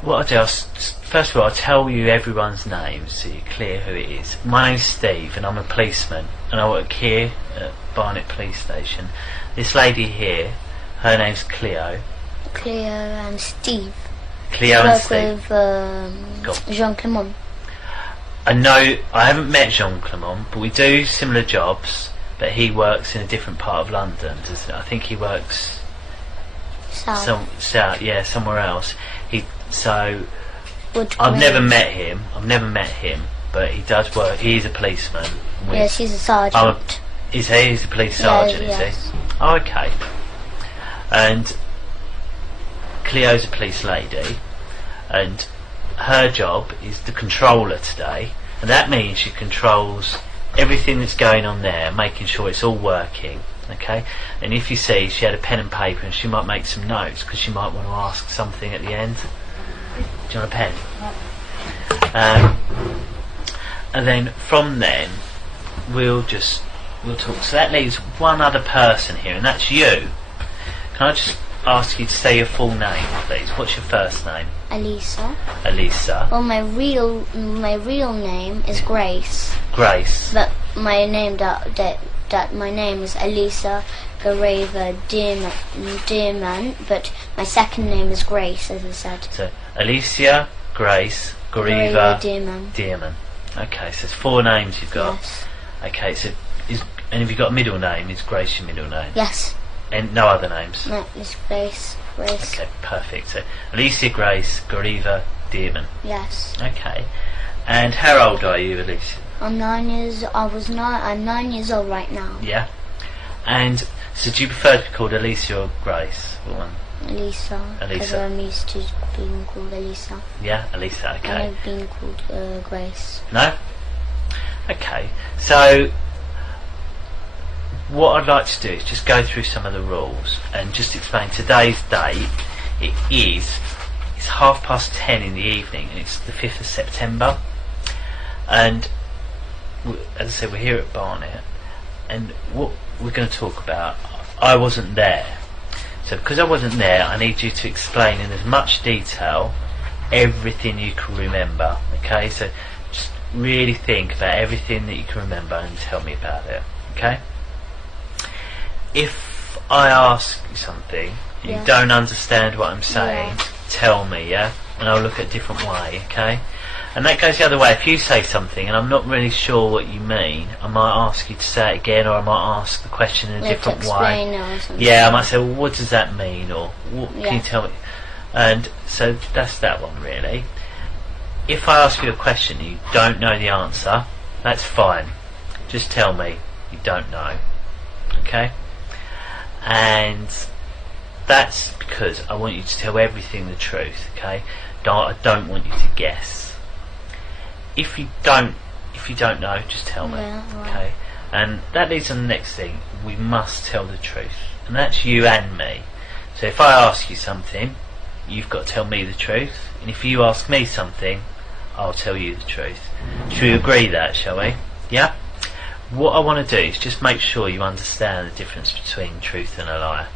What I'll do, first of all, I'll tell you everyone's names so you're clear who it is. My name's Steve and I'm a policeman and I work here at Barnet Police Station. This lady here, her name's Cleo. Cleo and Steve. Cleo and Steve. With Jean Clement. I know, I haven't met Jean Clement, but we do similar jobs, but he works in a different part of London. I think he works south, yeah, somewhere else. I've never met him, but he does work. He's a policeman. Yes, he's a sergeant. He's a police sergeant, yes. Is he? Oh, okay. And Cleo's a police lady, and her job is the controller today, and that means she controls everything that's going on there, making sure it's all working. Okay, and if you see, she had a pen and paper and she might make some notes because she might want to ask something at the end. Do you want a pen? And then from then we'll talk. So that leaves one other person here, and that's you. Can I just ask you to say your full name, please? What's your first name? Alissa. Alissa. Well, my real name is Grace. Grace. But my name my name is Alissa Gracy Dearman, but my second name is Grace, as I said. So Alissa Grace Gracy Dearman. Okay, so it's 4 names you've got. Yes. Okay, so and have you got a middle name? Is Grace your middle name? Yes. And no other names? No, it's Grace. Okay, perfect. So Alissa Grace Gracy Dearman. Yes. Okay. And how old are you, Alissa? I'm 9 years. I'm 9 years old right now. Yeah. And so, do you prefer to be called Alissa or Grace? Alissa. Because I'm used to being called Alissa. Yeah, Alissa. Okay. And I've been called Grace. No. Okay. So, what I'd like to do is just go through some of the rules and just explain today's date. It's 10:30 in the evening, and it's the 5th of September. And as I said, we're here at Barnet, and what we're going to talk about, I wasn't there. So because I wasn't there, I need you to explain in as much detail everything you can remember. Okay, so just really think about everything that you can remember and tell me about it. Okay? If I ask you something and you don't understand what I'm saying, tell me, yeah? And I'll look at a different way, okay? And that goes the other way. If you say something and I'm not really sure what you mean, I might ask you to say it again, or I might ask the question in a different way. Or something. Yeah, I might say, well, what does that mean? Or can you tell me? And so that's that one, really. If I ask you a question and you don't know the answer, that's fine. Just tell me you don't know. Okay? And that's because I want you to tell everything the truth, okay? I don't want you to guess. If you don't know, just tell me, okay? And that leads to the next thing. We must tell the truth, and that's you and me. So if I ask you something, you've got to tell me the truth, and if you ask me something, I'll tell you the truth. Should we agree that, shall we? Yeah? What I want to do is just make sure you understand the difference between truth and a lie.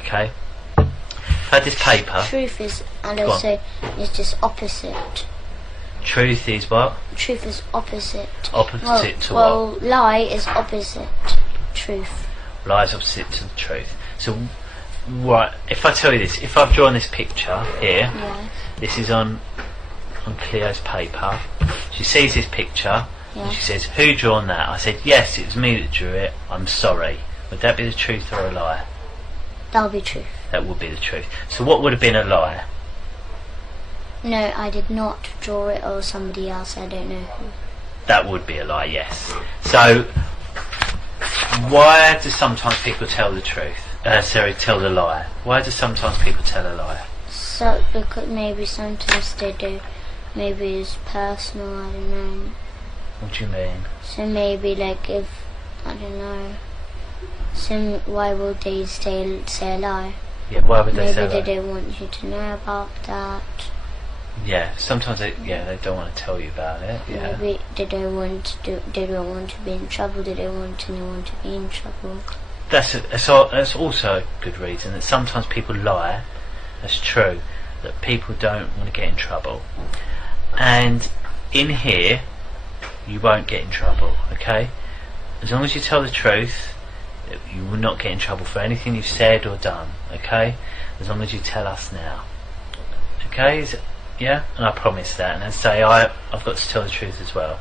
Okay? I've had this paper. Truth is, and also, is just opposite. Truth is what? Truth is opposite. Opposite to well, what? Lie is opposite truth. Lie is opposite to the truth. So, right, if I tell you this, if I've drawn this picture here, this is on Cleo's paper. She sees this picture. And she says, who drawn that? I said, yes, it was me that drew it. I'm sorry. Would that be the truth or a lie? That'll be truth. That would be the truth. So what would have been a lie? No, I did not draw it, or somebody else, I don't know who. That would be a lie, yes. So, why do sometimes people tell the truth? Tell the lie. Why do sometimes people tell a lie? So, because maybe sometimes they do. Maybe it's personal, I don't know. What do you mean? So maybe like if, I don't know, so why would they say a lie? Yeah, why would they say a lie? Maybe they don't want you to know about that. Yeah, sometimes they don't want to tell you about it. Yeah. Maybe they don't want to be in trouble. They don't want anyone to be in trouble. That's also a good reason that sometimes people lie. That's true, that people don't want to get in trouble. And in here, you won't get in trouble, okay? As long as you tell the truth, you will not get in trouble for anything you've said or done, okay? As long as you tell us now. Okay? Yeah? And I promise that. And I say I've got to tell the truth as well.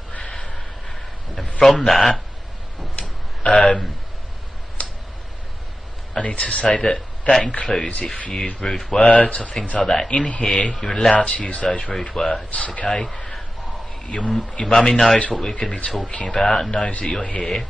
And from that, I need to say that includes if you use rude words or things like that. In here, you're allowed to use those rude words, okay? Your mummy knows what we're going to be talking about and knows that you're here.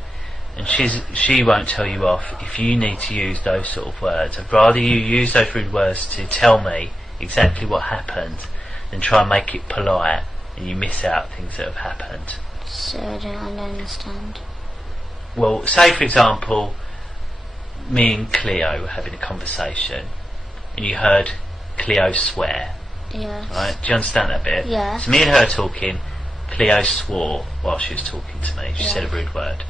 And she won't tell you off if you need to use those sort of words. I'd rather you use those rude words to tell me exactly what happened than try and make it polite and you miss out things that have happened. So I don't understand. Well, say for example, me and Cleo were having a conversation and you heard Cleo swear. Yes. Right? Do you understand that bit? Yes. So me and her talking, Cleo swore while she was talking to me. She said a rude word.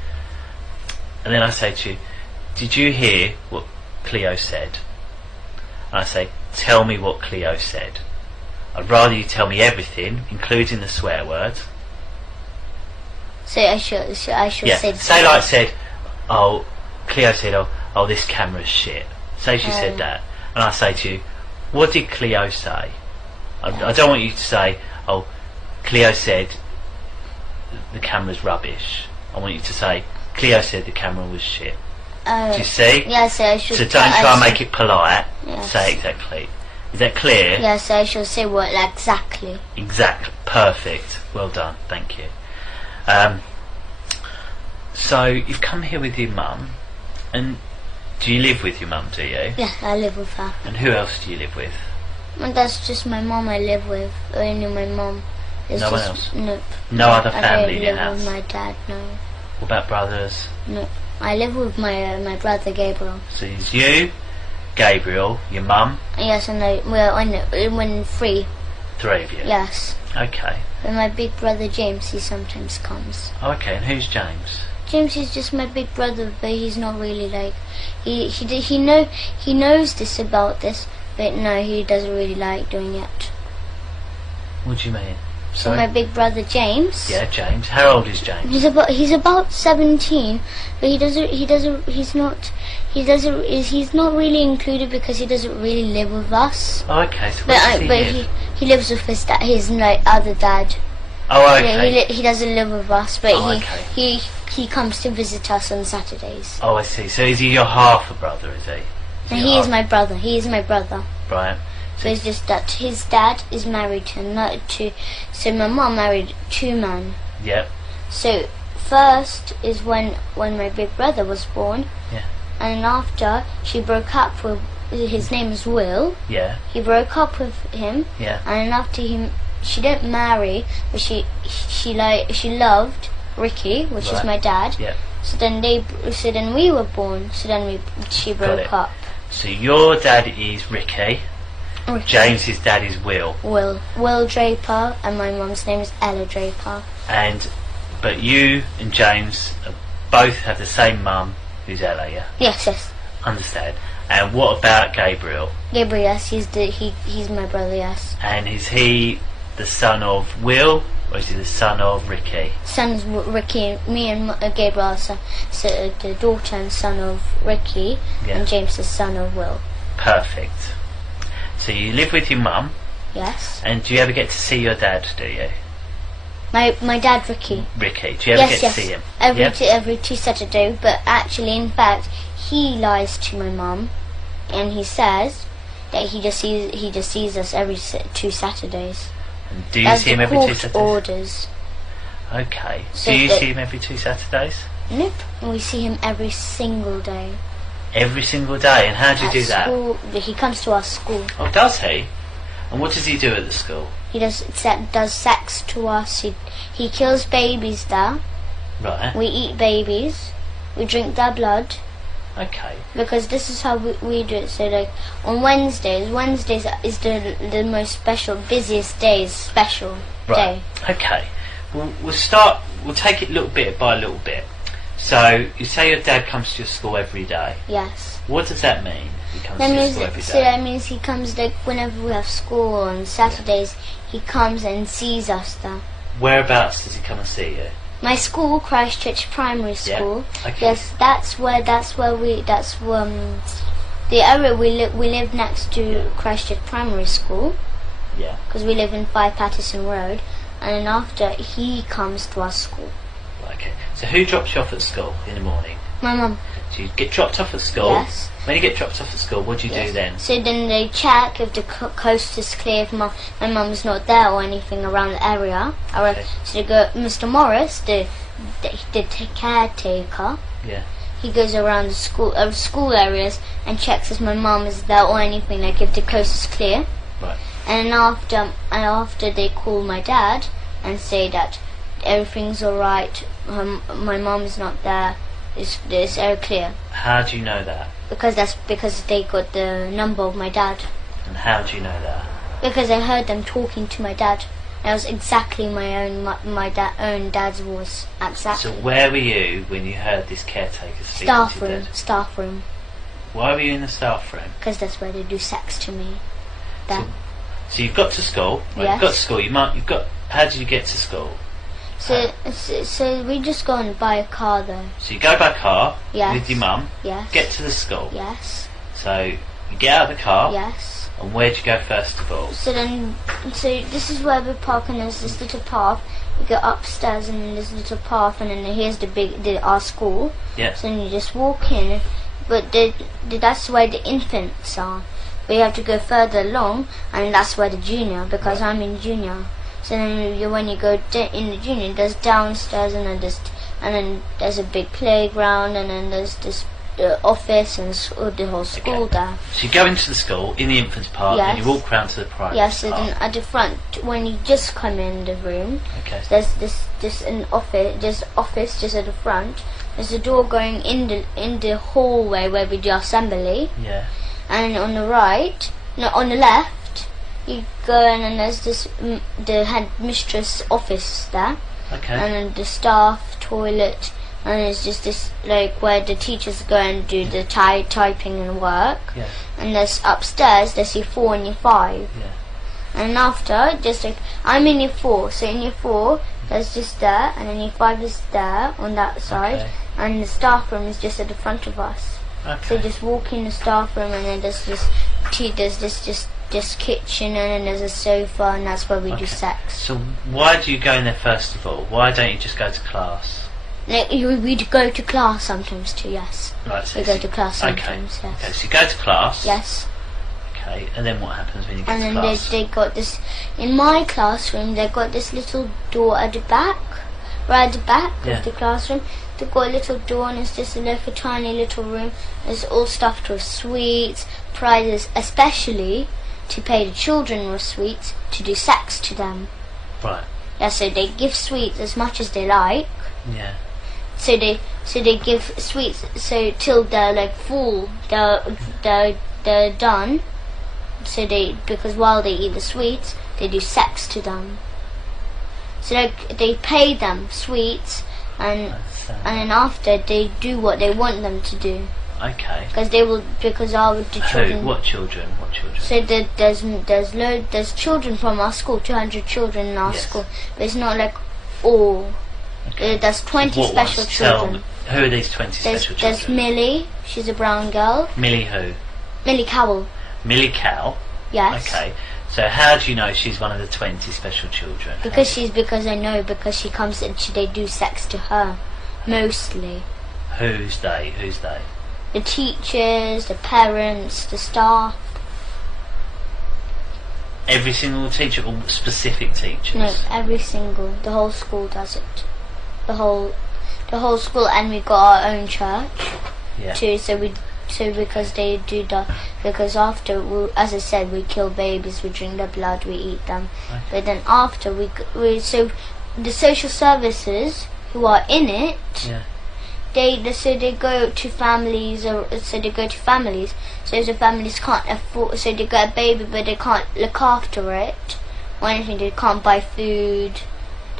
And then I say to you, did you hear what Cleo said? And I say, tell me what Cleo said. I'd rather you tell me everything, including the swear words. So I should say said, oh, Cleo said, oh, this camera's shit. Say she said that. And I say to you, what did Cleo say? I don't want you to say, oh, Cleo said the camera's rubbish. I want you to say, Cleo said the camera was shit. Do you see? Yes, so I should. So don't try and make it polite. Yes. Say exactly. Is that clear? Yes, so I should say what exactly. Exactly. Perfect. Well done. Thank you. So you've come here with your mum, and do you live with your mum? Do you? Yeah, I live with her. And who else do you live with? And that's just my mum. I live with only my mum. No one else. Nope. No other family in your house. I don't live with my dad. No. What about brothers? No. I live with my brother Gabriel. So it's you, Gabriel, your mum. Yes, and when three. Three of you. Yes. Okay. And my big brother James, he sometimes comes. Oh, okay, and who's James? James is just my big brother, but he's not really like he knows this about this, but no, he doesn't really like doing it. What do you mean? So my big brother James. Yeah, James. How old is James? He's about 17, but he's not really included because he doesn't really live with us. Oh, okay. So but he lives with his other dad. Oh, okay. Yeah, he doesn't live with us, but okay. he comes to visit us on Saturdays. Oh, I see. So is he your half a brother? Is he? No, he is my brother. He is my brother. Right. So it's just that his dad is married to so my mum married two men. Yep. So first is when my big brother was born. Yeah. And after she broke up with his name is Will. Yeah. He broke up with him. Yeah. And after him, she didn't marry, but she loved Ricky, which is my dad. Yeah. So then we were born. So then she broke up. So your dad is Ricky. James's dad is Will. Will Draper, and my mum's name is Ella Draper. But you and James both have the same mum, who's Ella, yeah? Yes. Understand. And what about Gabriel? Gabriel, yes, he's my brother, yes. And is he the son of Will, or is he the son of Ricky? Son is Ricky. Me and Gabriel are so the daughter and son of Ricky, and James the son of Will. Perfect. So you live with your mum? Yes. And do you ever get to see your dad, do you? My dad, Ricky. Ricky, do you ever get to see him? Every two Saturdays, but actually, in fact, he lies to my mum, and he says that he just sees us every two Saturdays. And do you see him every 2 Saturdays? Orders. Okay. So do you see him every 2 Saturdays? Nope. And we see him every single day. Every single day? And how do you do school, that? He comes to our school. Oh, does he? And what does he do at the school? He does sex to us. He kills babies there. Right. We eat babies. We drink their blood. Okay. Because this is how we do it. So like on Wednesdays is the most special, busiest day, day. Okay. We'll take it little bit by little bit. So you say your dad comes to your school every day. Yes. What does that mean? He comes to school every day. So that means he comes like whenever we have school on Saturdays. He comes and sees us there. Whereabouts does he come and see you? My school, Christchurch Primary School. Yeah. Okay. Yes, that's where the area we live next to Christchurch Primary School. Yeah. Because we live in 5 Patterson Road, and then after he comes to our school. Okay. So who drops you off at school in the morning? My mum. So you get dropped off at school. Yes. When you get dropped off at school, what do you do then? So then they check if the coast is clear, if my mum's not there or anything around the area. Okay. So they go, Mr. Morris, the caretaker. Yeah. He goes around the school areas and checks if my mum is there or anything, like if the coast is clear. Right. And after they call my dad and say that everything's alright, my mum is not there, it's all clear. How do you know that? Because they got the number of my dad. And how do you know that? Because I heard them talking to my dad. That was exactly my own dad's voice. Exactly. So where were you when you heard this caretaker speaking Staff to you? room. Staff room. Why were you in the staff room? Because that's where they do sex to me. So you've got to school. Right, Yes. You've got to school. You've got. How did you get to school? So we just go and buy a car though. So you go by car Yes. with your mum. Yes. Get to the school. Yes. So you get out of the car. Yes. And where do you go first of all? So this is where we park, and there's this little path. You go upstairs, and then there's a little path, and then here's our school. Yes. So then you just walk in, but that's where the infants are. But you have to go further along, and that's where the junior, because I'm in junior. So then when you go in the junior, there's downstairs, and then there's a big playground, and then there's this office and the whole school there. So you go into the school in the infants park, Yes. and you walk round to the primary Yes, so park. then at the front, when you just come in the room, Okay. there's this an office just at the front. There's a door going in the hallway where we do assembly, Yeah. and on the on the left, you go in, and there's the head mistress office there, Okay. and then the staff toilet, and it's just this like where the teachers go and do the typing and work. Yeah. And there's upstairs there's year 4 and year 5. Yeah. And after, just like I'm in year 4, so in year 4 there's just there, and then year 5 is there on that side, Okay. and the staff room is just at the front of us. Okay. So just walk in the staff room, and then there's this kitchen, and then there's a sofa, and that's where we do sex. So why do you go in there first of all? Why don't you just go to class? Like, we'd go to class sometimes too, yes. Right. So We go to class sometimes, Okay. yes. Okay. So you go to class. Yes. Okay. And then what happens when you get And to then class? they got this, in my classroom, they got this little door at the back, right at the back Yeah. of the classroom. They got a little door, and it's just like a tiny little room. It's all stuffed with sweets, prizes, especially to pay the children with sweets to do sex to them. Right. Yeah, so they give sweets as much as they like. Yeah. So they give sweets so till they're like full, they're done. So because while they eat the sweets, they do sex to them. So they pay them sweets, and then after they do what they want them to do. Okay. Because the children. What children? What children? So there's children from our school, 200 children in our Yes. school, but it's not like all. Okay. There's 20 What special ones? Tell children. me, who are these 20 special There's children? Millie, she's a brown girl. Millie who? Millie Cowell, Millie Cow. yes. Okay. So how do you know she's one of the 20 special children? Because I know, because she comes and they do sex to her, mostly. Who's they? Who's they? The teachers, the parents, the staff. Every single teacher or specific teachers? No, the whole school does it. The whole school, and we got our own church Yeah. too. So because they do that, because after, as I said, we kill babies, we drink their blood, we eat them. Okay. But then after so the social services who are in it, Yeah. they go to families, So if the families can't afford, so they get a baby, but they can't look after it or anything. They can't buy food,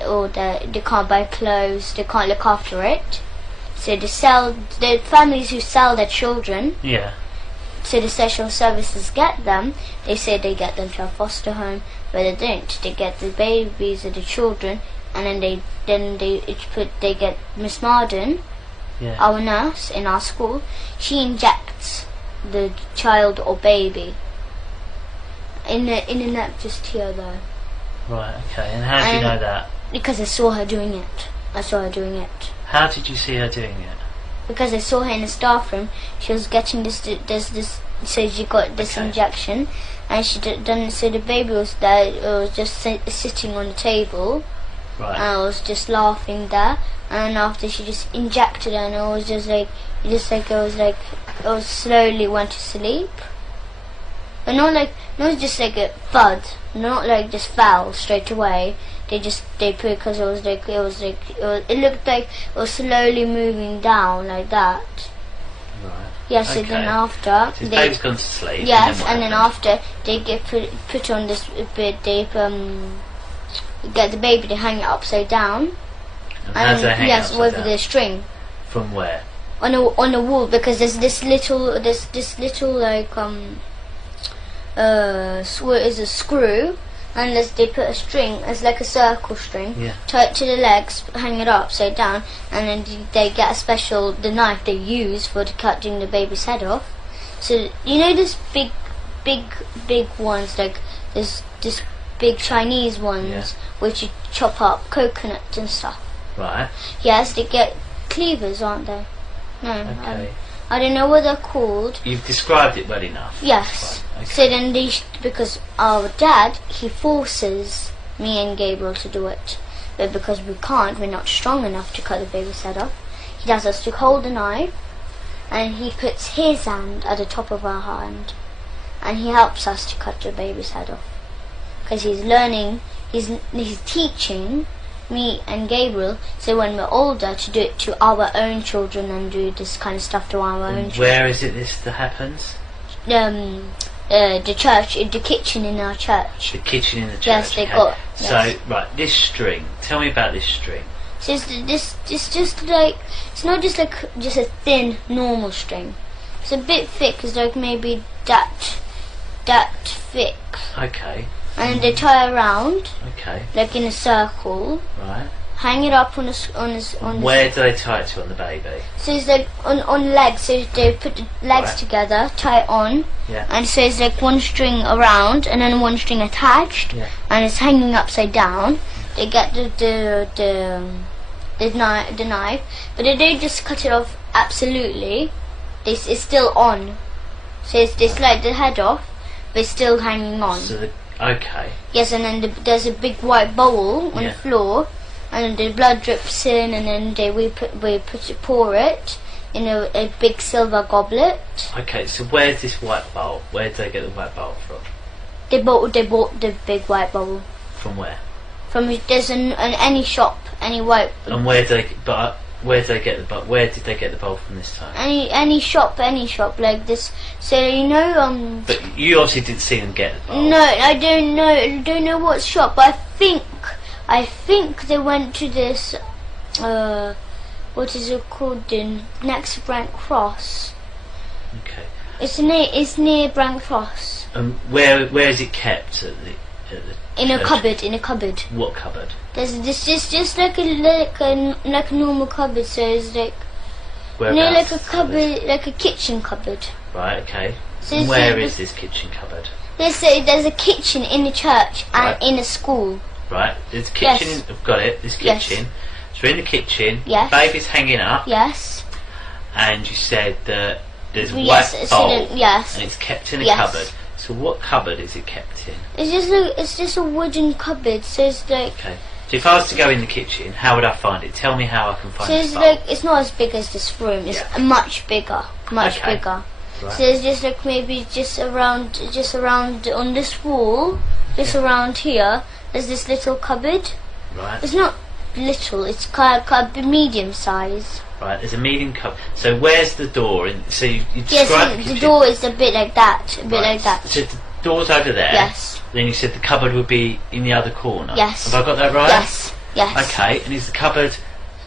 or they can't buy clothes. They can't look after it. So the families who sell their children Yeah. so the social services get them. They say they get them to a foster home, but they don't. They get the babies or the children, and then they get Miss Marden, our nurse in our school. She injects the child or baby in the neck just here though. Right. Okay. And how do you know that? Because I saw her doing it. How did you see her doing it? Because I saw her in the staff room. She was getting this. So she got this injection, and she done. So the baby was there. It was just sitting on the table, right. And I was just laughing there. And after she just injected her, and it was it was slowly went to sleep. But not just like a thud. Not like just fell straight away. They put because it looked like it was slowly moving down like that. Right. Yes, okay. And then after so the baby's gone to sleep. Yes, and then after they get put on this bit, they get the baby to hang it upside down. And how do they hang it upside with down? the string. From where? On the wall, because there's this little like is a screw. Unless they put a string, it's like a circle string, tie it to the legs, hang it upside down, and then they get the knife they use for cutting the baby's head off. So you know this big ones, like this big Chinese ones, which you chop up coconut and stuff. Right. Yes, they get cleavers, aren't they? No. Okay. I don't know what they're called. You've described it well enough. Yes. Right. Okay. So then because our dad, he forces me and Gabriel to do it. But because we can't, we're not strong enough to cut the baby's head off. He does us to hold the knife, and he puts his hand at the top of our hand, and he helps us to cut the baby's head off. Because he's learning, he's teaching me and Gabriel, so when we're older, to do it to our own children and do this kind of stuff to our own children. Where is it that happens? The church, the kitchen in our church. The kitchen in the church. Yes, they got. So right, this string. Tell me about this string. So it's just like, it's not just like just a thin normal string. It's a bit thick. It's like maybe that thick. Okay. And they tie around. Okay. Like in a circle. Right. Hang it up on Where do they tie it to on the baby? So it's like on legs. So they put the legs together, tie it on. Yeah. And so it's like one string around and then one string attached. Yeah. And it's hanging upside down. They get the knife, but they don't just cut it off absolutely. It's still on. So they slide the head off, but it's still hanging on. So okay. Yes, and then there's a big white bowl on the floor, and the blood drips in, and then we pour it in a big silver goblet. Okay, so where's this white bowl? Where did they get the white bowl from? They bought the big white bowl. From where? There's any shop, any white. And where did they get the bowl? Where did they get the bowl from this time? Any shop like this. So you know. But you obviously didn't see them get the bowl. No, I don't know what shop. But I think they went to this. What is it called? Next Brent Cross. Okay. It's near Brent Cross. Where is it kept at the in a church? cupboard. What cupboard? There's this just like a normal cupboard. So it's like Whereabouts? like a cupboard, like a kitchen cupboard. Right. Okay. So Where is this kitchen cupboard? There's a kitchen in the church and in a school. Right. There's a kitchen. Yes. I've got it. This kitchen. Yes. So in the kitchen. Yes. Baby's hanging up. Yes. And you said that there's a Yes, white so bowl. yes. And it's kept in a Yes. cupboard. So what cupboard is it kept in? It's just a wooden cupboard. So it's like. Okay. So if I was to go in the kitchen, how would I find it? Tell me how I can find So this it's bowl. like, it's not as big as this room. It's much bigger. Much Okay. bigger. Right. So it's just like maybe just around on this wall, just around here. There's this little cupboard. Right. It's not little. It's kind of medium size. Right. There's a medium cupboard. So where's the door? So you Yes, described the the kitchen. door is a bit like that. Right. Like that. So the door's over there. Yes. Then you said the cupboard would be in the other corner. Yes. Have I got that right? Yes. Yes. Okay. And is the cupboard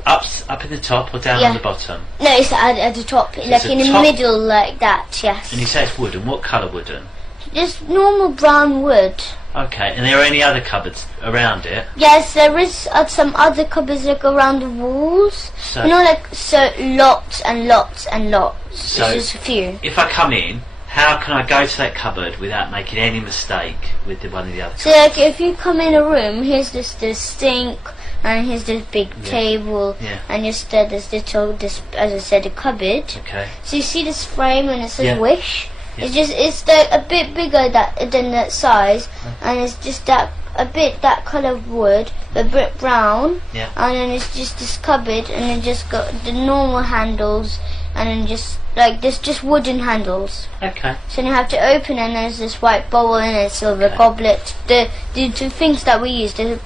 Up in the top or down on the bottom? No, it's at the top, like in the middle, like that. Yes. And you say it's wooden. What colour wooden? Just normal brown wood. Okay. And there are any other cupboards around it? Yes, there is some other cupboards like around the walls. So, lots and lots and lots. So it's just a few. If I come in, how can I go to that cupboard without making any mistake with one of the other? So like if you come in a room, here's this sink. And here's this big table, and just there's little, as I said, a cupboard. Okay. So you see this frame and it says Wish. Yeah. It's like a bit bigger than that size, and it's just that colour of wood, a bit brown. Yeah. And then it's just this cupboard, and then just got the normal handles, and then just like there's just wooden handles. Okay. So you have to open, and there's this white bowl and a silver goblet. The things that we use, the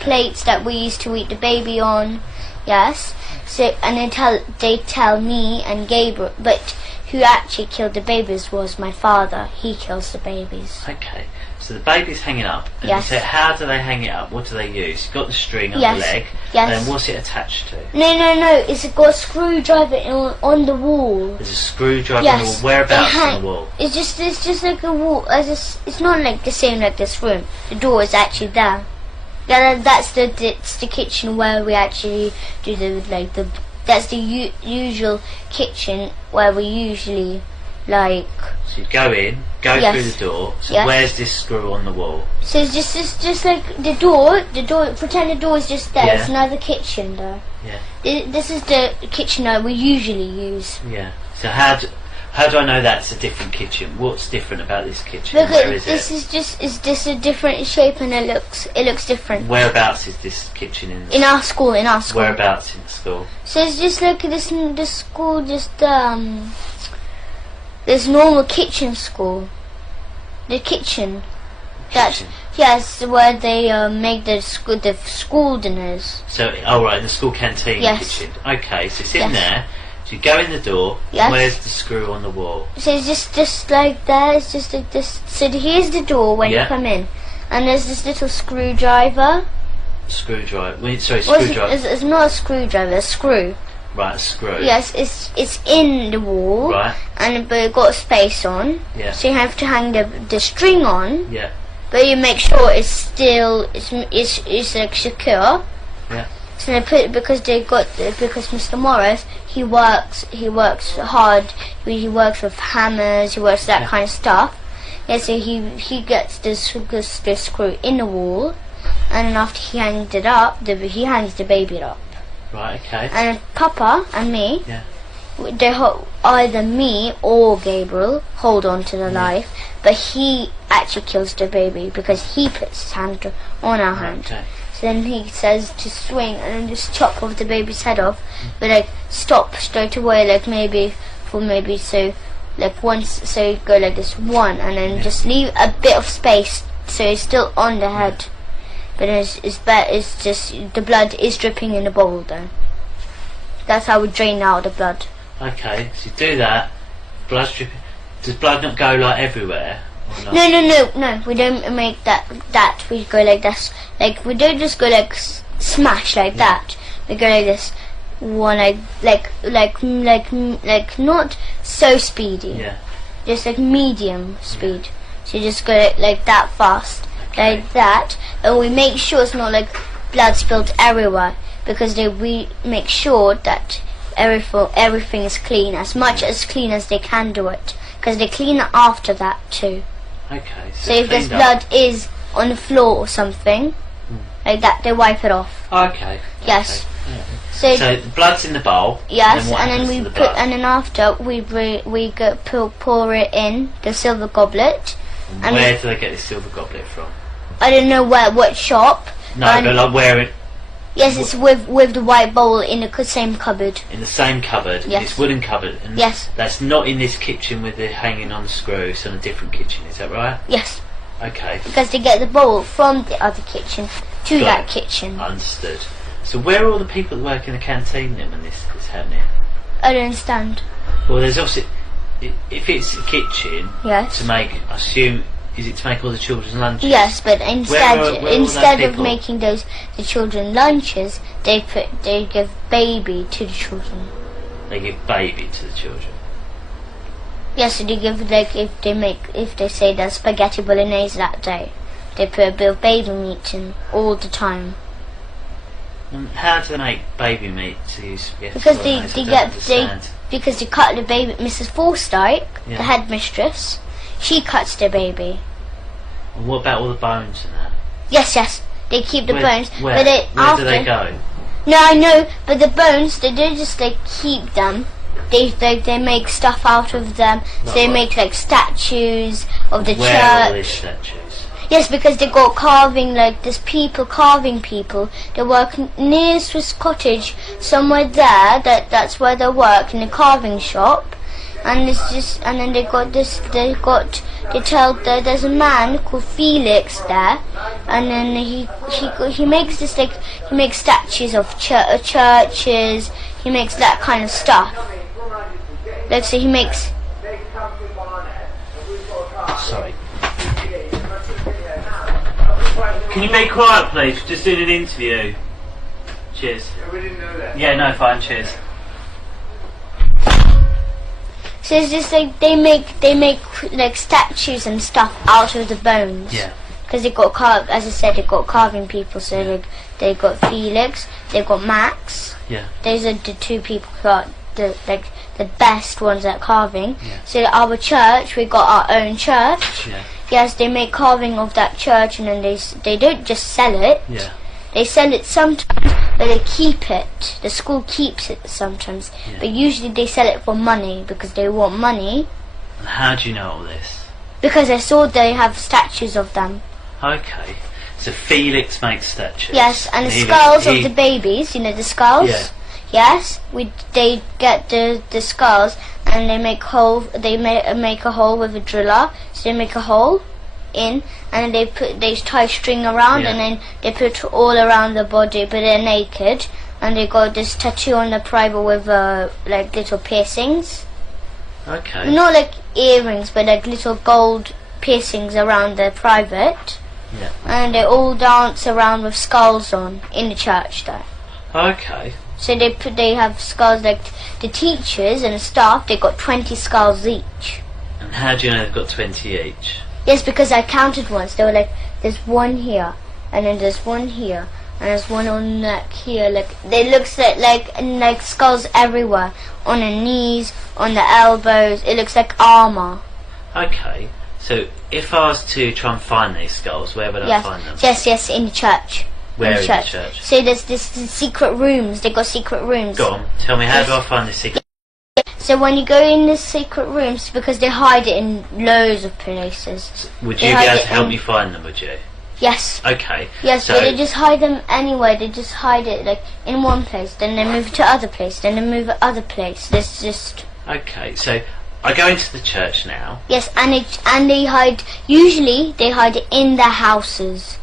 plates that we used to eat the baby on. Yes. So and they tell me and Gabriel, but who actually killed the babies was my father. He kills the babies. Okay. So the baby's hanging up, and you say, how do they hang it up? What do they use? You've got the string on the leg, and then what's it attached to? No, it's got a screwdriver on the wall. There's a screwdriver on the wall. Whereabouts on the wall? It's just like a wall. It's not like the same like this room. The door is actually there. Yeah, that's the kitchen where we actually do that's the usual kitchen where we usually like. So you go in, through the door. So where's this screw on the wall? So it's just like the door. Pretend the door is just there. Yeah. It's another kitchen there. Yeah. This is the kitchen that we usually use. Yeah. So how do I know that's a different kitchen? What's different about this kitchen? Because Where is this it? is just a different shape, and it looks different. Whereabouts is this kitchen in our school? Whereabouts in the school? So it's just like the school, just this normal kitchen school. The kitchen. Yes, where they make the school dinners. So, the school canteen kitchen. Okay, so it's in there. So you go in the door. Yes. Where's the screw on the wall? So it's just like that. It's just like this. So here's the door when you come in, and there's this little screwdriver. Screwdriver. Sorry, screwdriver. It's not a screwdriver. A screw. Right, a screw. Yes, it's in the wall. Right. But it got a space on. Yeah. So you have to hang the string on. Yeah. But you make sure it's still it's like secure. Yeah. So they put because Mr. Morris he works hard. He works with hammers. He works that kind of stuff. Yeah. So he gets this screw in the wall, and then after he hangs it up, he hangs the baby up. Right. Okay. And Papa and me. Yeah. Either me or Gabriel hold on to the knife, but he actually kills the baby because he puts his hand on our hand. Okay. So then he says to swing and then just chop off the baby's head off, but like stop straight away, like so once, so you go like this one, and then just leave a bit of space so it's still on the head, but it's just the blood is dripping in the bowl though. That's how we drain out the blood. Okay, so you do that, blood's dripping. Does blood not go like everywhere? Or not? No, we don't make that. We go like this. Like, we don't just go like smash like that. We go like this. One like not so speedy. Yeah. Just like medium speed. So you just go like that fast. Okay. Like that. And we make sure it's not like blood spilled everywhere. Because we make sure that everything is clean, as much as clean as they can do it, because they clean it after that too. Okay. So if there's blood is on the floor or something like that, they wipe it off. Okay. Yes. Okay. So the blood's in the bowl. Yes, and then we after we pour it in the silver goblet. And where do they get this silver goblet from? I don't know what shop. No, but like where it. Yes, it's with the white bowl in the same cupboard. In the same cupboard? Yes. This wooden cupboard? And yes. That's not in this kitchen with the hanging on the screw, it's in a different kitchen, is that right? Yes. Okay. Because they get the bowl from the other kitchen to that kitchen. Understood. So where are all the people that work in the canteen then when this is happening? I don't understand. Well, there's obviously... If it's a kitchen... Yes. To make, I assume, Is it to make all the children's lunches? Yes, but instead where of making the children lunches, they give baby to the children. They give baby to the children. Yes, so they give, like, if they say there's spaghetti bolognese that day, they put a bit of baby meat in all the time. And how do they make baby meat to use spaghetti Because bolognese? because they cut the baby. Mrs. Forsyth, Yeah. the headmistress, she cuts the baby. And what about all the bones and that? Yes, they keep the bones. Where? But Where do they go? No, I know, but the bones, they don't just like keep them. They make stuff out of them. So they make like statues of the Where are all church. these statues? Yes, because they got carving, like there's people carving people. They work near Swiss Cottage, somewhere there. That's where they work, in a carving shop. And it's just, and then they tell that there's a man called Felix there, and then he makes this, like, he makes statues of churches. He makes that kind of stuff. Like, so he makes. Sorry. Can you be quiet, please? We're just doing an interview. Cheers. We didn't know that. Yeah, no, fine. Cheers. So it's just like they make like statues and stuff out of the bones. Yeah. Because they got as I said, they got carving people. So they got Felix, they got Max. Yeah. Those are the two people who are the best ones at carving. Yeah. So our church, we got our own church. Yeah. Yes, they make carving of that church, and then they don't just sell it. Yeah. They sell it sometimes, but they keep it. The school keeps it sometimes, Yeah. but usually they sell it for money because they want money. And how do you know all this? Because I saw they have statues of them. Okay. So Felix makes statues. Yes, and the He- skulls he- of the babies. You know the skulls. Yeah. Yes, they get the skulls and they make hole. They make a hole with a driller. So they make a hole in, and then they tie string around, Yeah. and then they put all around the body, but they're naked, and they got this tattoo on the private with like little piercings. Okay. Not like earrings, but like little gold piercings around the private. Yeah. And they all dance around with skulls on in the church there. Okay. So they have skulls, like the teachers and the staff, they got 20 skulls each. And how do you know they've got 20 each? Yes, because I counted once. They were like, there's one here, and then there's one here, and there's one on the neck here. Like they looks like skulls everywhere, on the knees, on the elbows. It looks like armor. Okay. So if I was to try and find these skulls, where would I find them? Yes, in the church. Where in in the church? So there's this secret rooms. They got secret rooms. Go on. Tell me, how do I find this secret? So when you go in the secret rooms, because they hide it in loads of places. Would They you be hide able it to help in- me find them, would you? Yes. Okay. Yes, so, but they just hide them anywhere. They just hide it like in one place, then they move it to other place, then they move it other place. There's just Okay, so I go into the church now. yes, and they hide. Usually they hide it in their houses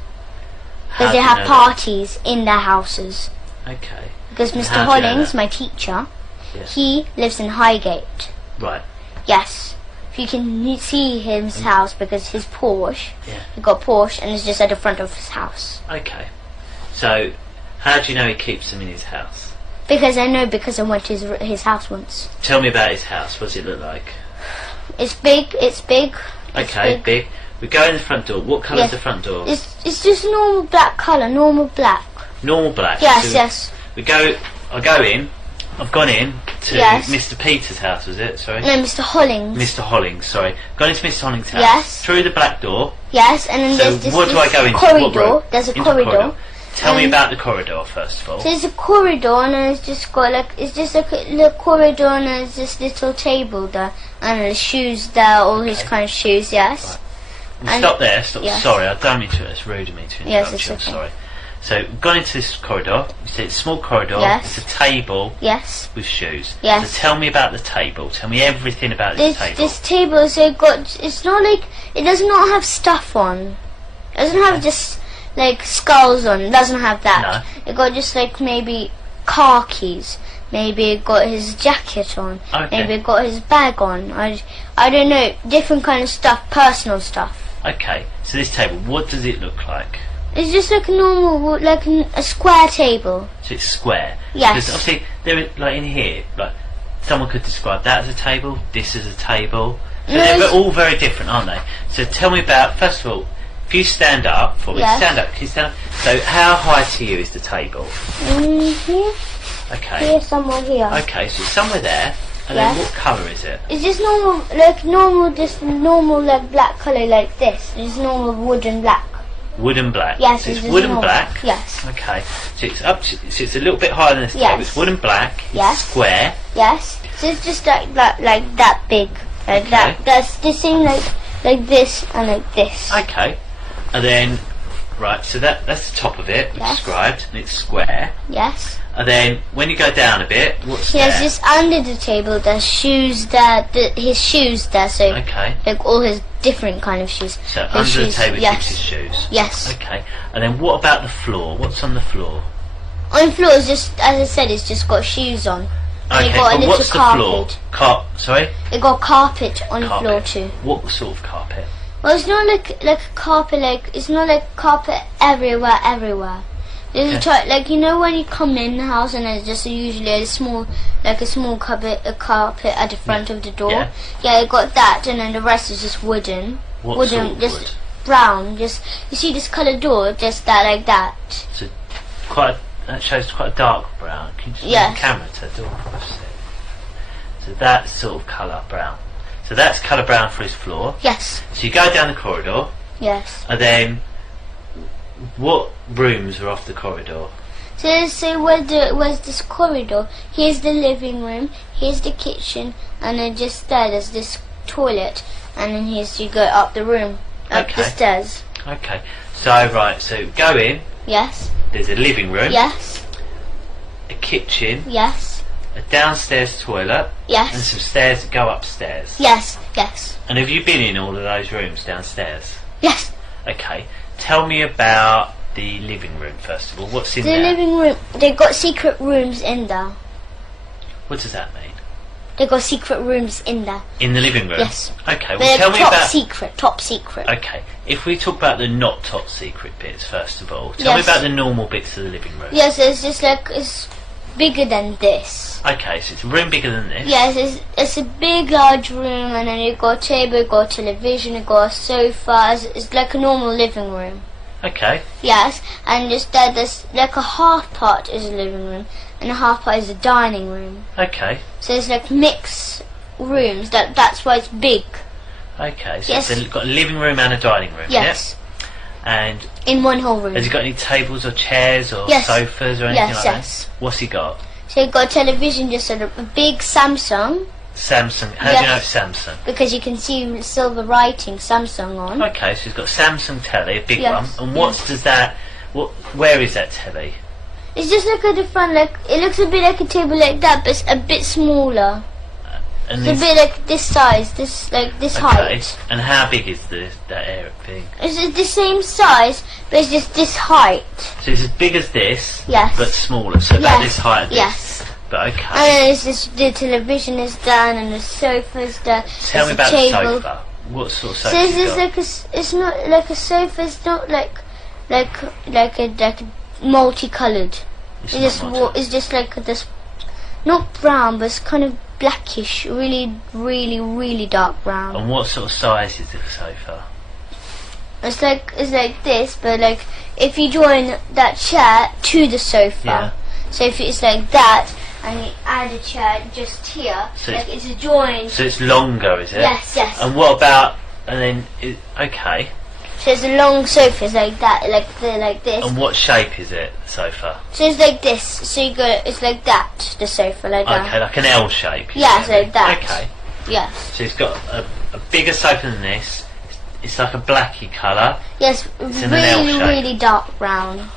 How because do they you have know parties in their houses. that? Okay. Because And Mr. how do you know Hollings, that? my teacher, Yes. he lives in Highgate. Right. Yes. You can see his house because his Porsche. Yeah. He got Porsche and it's just at the front of his house. Okay. So, how do you know he keeps them in his house? Because I know, because I went to his house once. Tell me about his house. What does it look like? It's big. It's big. It's Okay, big. big. We go in the front door. What colour is Yes. the front door? It's just normal black colour. Normal black. Normal black. Yes. So Yes. We go. I go in. I've gone in to Yes. Mr. Peter's house. Was it? Sorry. No, Mr. Hollings. Mr. Hollings. Sorry. Gone into Mr. Hollings' house. Yes. Through the black door. Yes, and then So there's this, what do I go into? What corridor. room? There's a Into the corridor. Tell me And- about the corridor first of all. So there's a corridor, and then it's just got like it's just like a little corridor, and there's this little table there, and the shoes there, all his Okay. kind of shoes. Yes. Right. and- Stop there. Stop. yes. Sorry, I don't mean to. It's rude of me to Yes, interrupt it's you. I'm okay. sorry. So we've gone into this corridor. You see it's a small corridor. Yes. It's a table Yes. with shoes. Yes. So tell me about the table. Tell me everything about this table. This table is it's not like it does not have stuff on. It doesn't have just like skulls on. It doesn't have that. It got just like maybe car keys. Maybe it got his jacket on. Okay. Maybe it got his bag on. I don't know. Different kind of stuff. Personal stuff. Okay, so this table, what does it look like? It's just like a normal, like a square table. So it's square. Yes. Because obviously, there is, like in here, like someone could describe that as a table, this as a table. So they're all very different, aren't they? So tell me about, first of all, if you stand up for me, Yes. stand up, can you stand up? So how high to you is the table? Here. Okay. Here, somewhere here. Okay, so it's somewhere there, and Yes. then what colour is it? It's just normal, like black colour like this. It's normal wood and black. Wood and black. Yes, so it's just wood and normal. black. Yes. Okay, so it's up to, so it's a little bit higher than this table. Yes. It's wood and black. It's Yes. square. Yes. So it's just like that big, like Okay. that. That's the same like this and like this. Okay, and then right, so that's the top of it Yes. described, and it's square. Yes. And then when you go down a bit, what's Yes, there? just under the table there's shoes there, his shoes there, so Okay, like all his different kind of shoes. so His under shoes, the table yes. keeps his shoes. Yes. Okay, and then what about the floor? What's on the floor? On the floor is just, as I said, it's just got shoes on. And Okay, it got a but little what's the carpet. floor? Sorry? It got carpet on the Carpet. floor too. What sort of carpet? Well, it's not like a carpet, it's not like carpet everywhere. There's Okay. like, you know when you come in the house and there's just usually a small carpet at the front of the door. Yeah. It got that, and then the rest is just wooden. What wooden, sort of just wood? brown. Just you see this coloured door, just that like that. So that shows quite a dark brown. Can you just move Yes. the camera to the door for us? So that sort of colour brown. So that's colour brown for his floor. Yes. So you go down the corridor, Yes. and then what rooms are off the corridor? So where's this corridor? Here's the living room. Here's the kitchen, and then just there's this toilet, and then here's you go up the room, up the Okay. stairs. Okay. So right. So go in. Yes. There's a living room, Yes. a kitchen, Yes. a downstairs toilet, and Yes. some stairs that go upstairs. Yes. Yes. And have you been in all of those rooms downstairs? Yes. Okay. Tell me about the living room first of all. What's in The there? living room. They got secret rooms in there. What does that mean? They got secret rooms in there. In the living room? Yes. Okay. Well, They're tell me top about. secret. Top secret. Okay. If we talk about the not top secret bits first of all, tell me Yes. about the normal bits of the living room. Yes. It's just like it's bigger than this. Okay. So it's a room bigger than this. Yes, it's a big, large room, and then you got a table, you got a television, you got a sofa. It's like a normal living room. Okay. Yes, and just there's like a half part is a living room, and a half part is a dining room. Okay. So it's like mixed rooms. That's why it's big. Okay. So Yes. it's got a living room and a dining room. Yes, Yeah? And in one whole room. has he got any tables or chairs or Yes. sofas or anything Yes, like yes. that? What's he got? So you got a television, just a big Samsung, Samsung. How do you know Yes. it's Samsung? because you can see silver writing Samsung on. Okay, so he's got a Samsung telly, a big Yes, one. And what does that? Where is that telly? It's just like a different, like it looks a bit like a table like that, but it's a bit smaller. And It's a bit like this size, this height. And how big is that area thing? It's just the same size, but it's just this height. So it's as big as this, Yes. but smaller. So about this height. This. Yes. But And okay. then it's just the television is down and the sofa's there. Tell me There's about a the table. sofa. What sort of So sofa it's you just got? like it's not like a sofa. It's not like a multicolored. It's It's just not much. it's just like this, not brown, but it's kind of blackish, really dark brown. And what sort of size is the sofa? It's like this, but like if you join that chair to the sofa. Yeah. So if it's like that, and you add a chair just here, So like it's joined. So it's longer, is it? Yes, yes. And what about? And then okay. So it's a long sofa, it's like that, like this. And what shape is it? The sofa? So it's like this. So you go, it's like that, the sofa, like Okay, that. like an L shape. you Yeah, know? it's like that. Okay. Yes. So it's got a bigger sofa than this. It's like a blacky colour. Yes, It's in an L shape. really dark brown.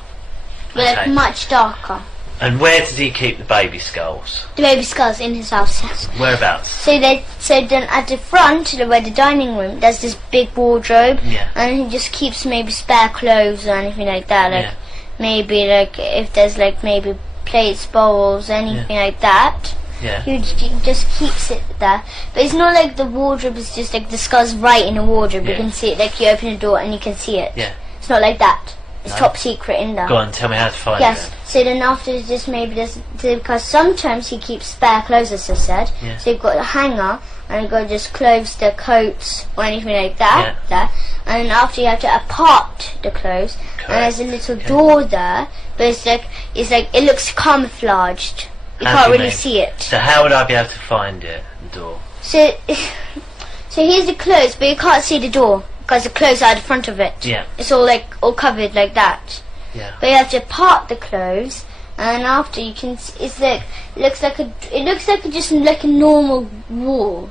But like Okay. much darker. And where does he keep the baby skulls? The baby skull's in his house. Yes. Whereabouts? So then at the front, where the dining room, there's this big wardrobe, Yeah. and he just keeps maybe spare clothes or anything like that. Like Yeah. maybe like if there's like maybe plates, bowls, anything like that. Yeah. He just keeps it there. But it's not like the wardrobe is just like the scar's right in the wardrobe. Yeah. You can see it, like you open the door and you can see it. Yeah. It's not like that. It's No. top secret in there. Go on, tell me how to find Yes. it. So then after this, maybe this, because sometimes he keeps spare clothes, as I said. Yeah. So you've got a hanger, and you've got just clothes, the coats, or anything like that. There. And then after you have to apart the clothes, Correct. and there's a little door there, but it's like it looks camouflaged. You How can't do you really mean? see it. So how would I be able to find it, the door? So, so here's the clothes, but you can't see the door because the clothes are at the front of it. Yeah. It's all covered like that. Yeah. But you have to part the clothes, and after you can, it's like it looks like just like a normal wall,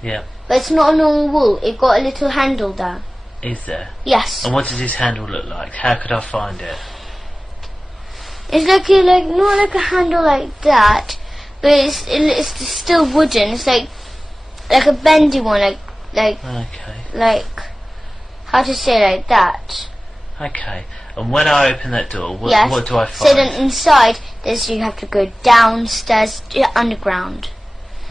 Yeah. but it's not a normal wall. It got a little handle there. Is there? Yes. And what does this handle look like? How could I find it? It's like not like a handle like that, but it's still wooden. It's like a bendy one, Okay. How to say like that. Okay. And when I open that door, Yes. what do I find? So then inside, you have to go downstairs, underground.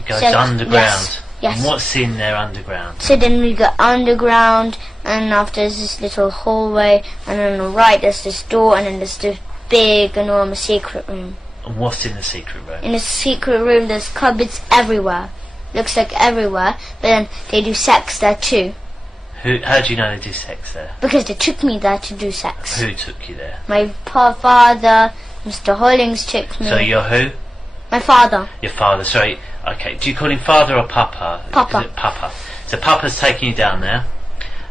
It goes so- underground. Yes. And what's in there underground? So then we go underground, and after there's this little hallway, and on the right there's this door, and then there's this big, enormous secret room. And what's in the secret room? In the secret room there's cupboards everywhere. Looks like everywhere, but then they do sex there too. How do you know they do sex there? Because they took me there to do sex. Who took you there? My father, Mr. Hollings took me. So you're who? My father. Your father, sorry. Okay, do you call him father or papa? Papa. Is it papa? So papa's taking you down there,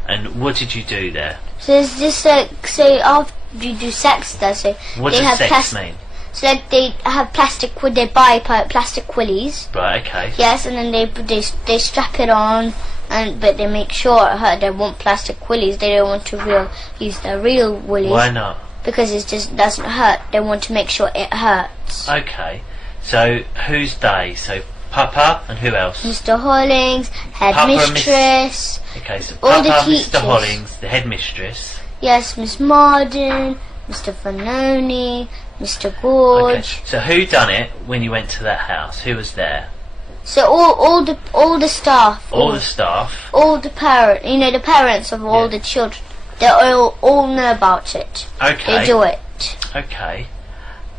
and what did you do there? So there's this say after you do sex there, so What they does have sex mean? So like they have they buy plastic willies. Right, okay. Yes, and then they strap it on, but they make sure it hurt. They want plastic willies. They don't want to use their real willies. Why not? Because it just doesn't hurt. They want to make sure it hurts. Okay. So who's they? So Papa and who else? Mr. Hollings, headmistress. Okay, so all the Papa, teachers. Mr. Hollings, the headmistress. Yes, Miss Marden, Mr. Fanoni, Mr. Gorge. Okay. So who done it when you went to that house? Who was there? So all the staff. All the staff. All the the parents of all the children. They all know about it. Okay. They do it. Okay.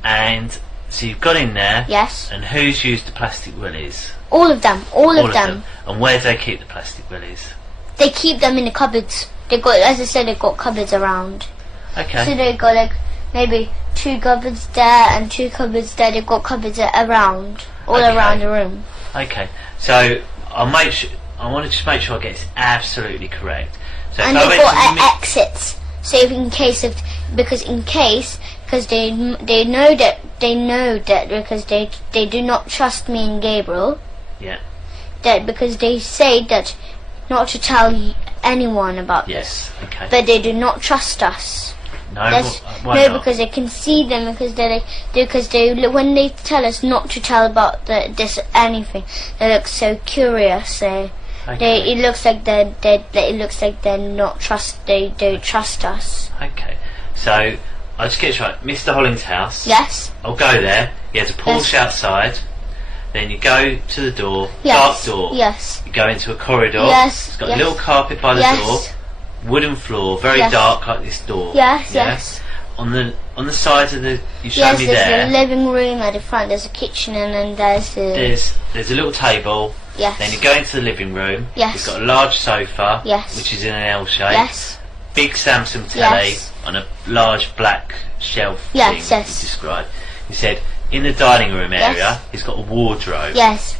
And so you've got in there. Yes. And who's used the plastic willies? All of them. All of them. And where do they keep the plastic willies? They keep them in the cupboards. They got, as I said, they got cupboards around. Okay. So they got maybe 2 cupboards there and 2 cupboards there. They've got cupboards around, all around the room. Okay. So I want to just make sure I get this absolutely correct. So And they've got exits. So if because they know that because they do not trust me and Gabriel. Yeah. That because they say that not to tell anyone about this. Okay. But they do not trust us. No. Why not? Because they can see them because they when they tell us not to tell about this anything, they look so curious. It looks like they don't trust us. Okay. So I'll just get this right. Mr. Hollings' house. Yes. I'll go there. He has a Porsche outside. Then you go to the door. Yes. Dark door. Yes. You go into a corridor. Yes. It's got a little carpet by the door. Wooden floor, very dark like this door. Yes. On the sides of the you showed Yes, me there's there. a living room at the front. There's a kitchen, and then There's a little table. Yes. Then you go into the living room. Yes. It's got a large sofa. Yes. Which is in an L shape. Yes. Big Samsung telly Yes. on a large black shelf Yes, thing yes. you described. You said in the dining room area Yes. he's got a wardrobe. Yes.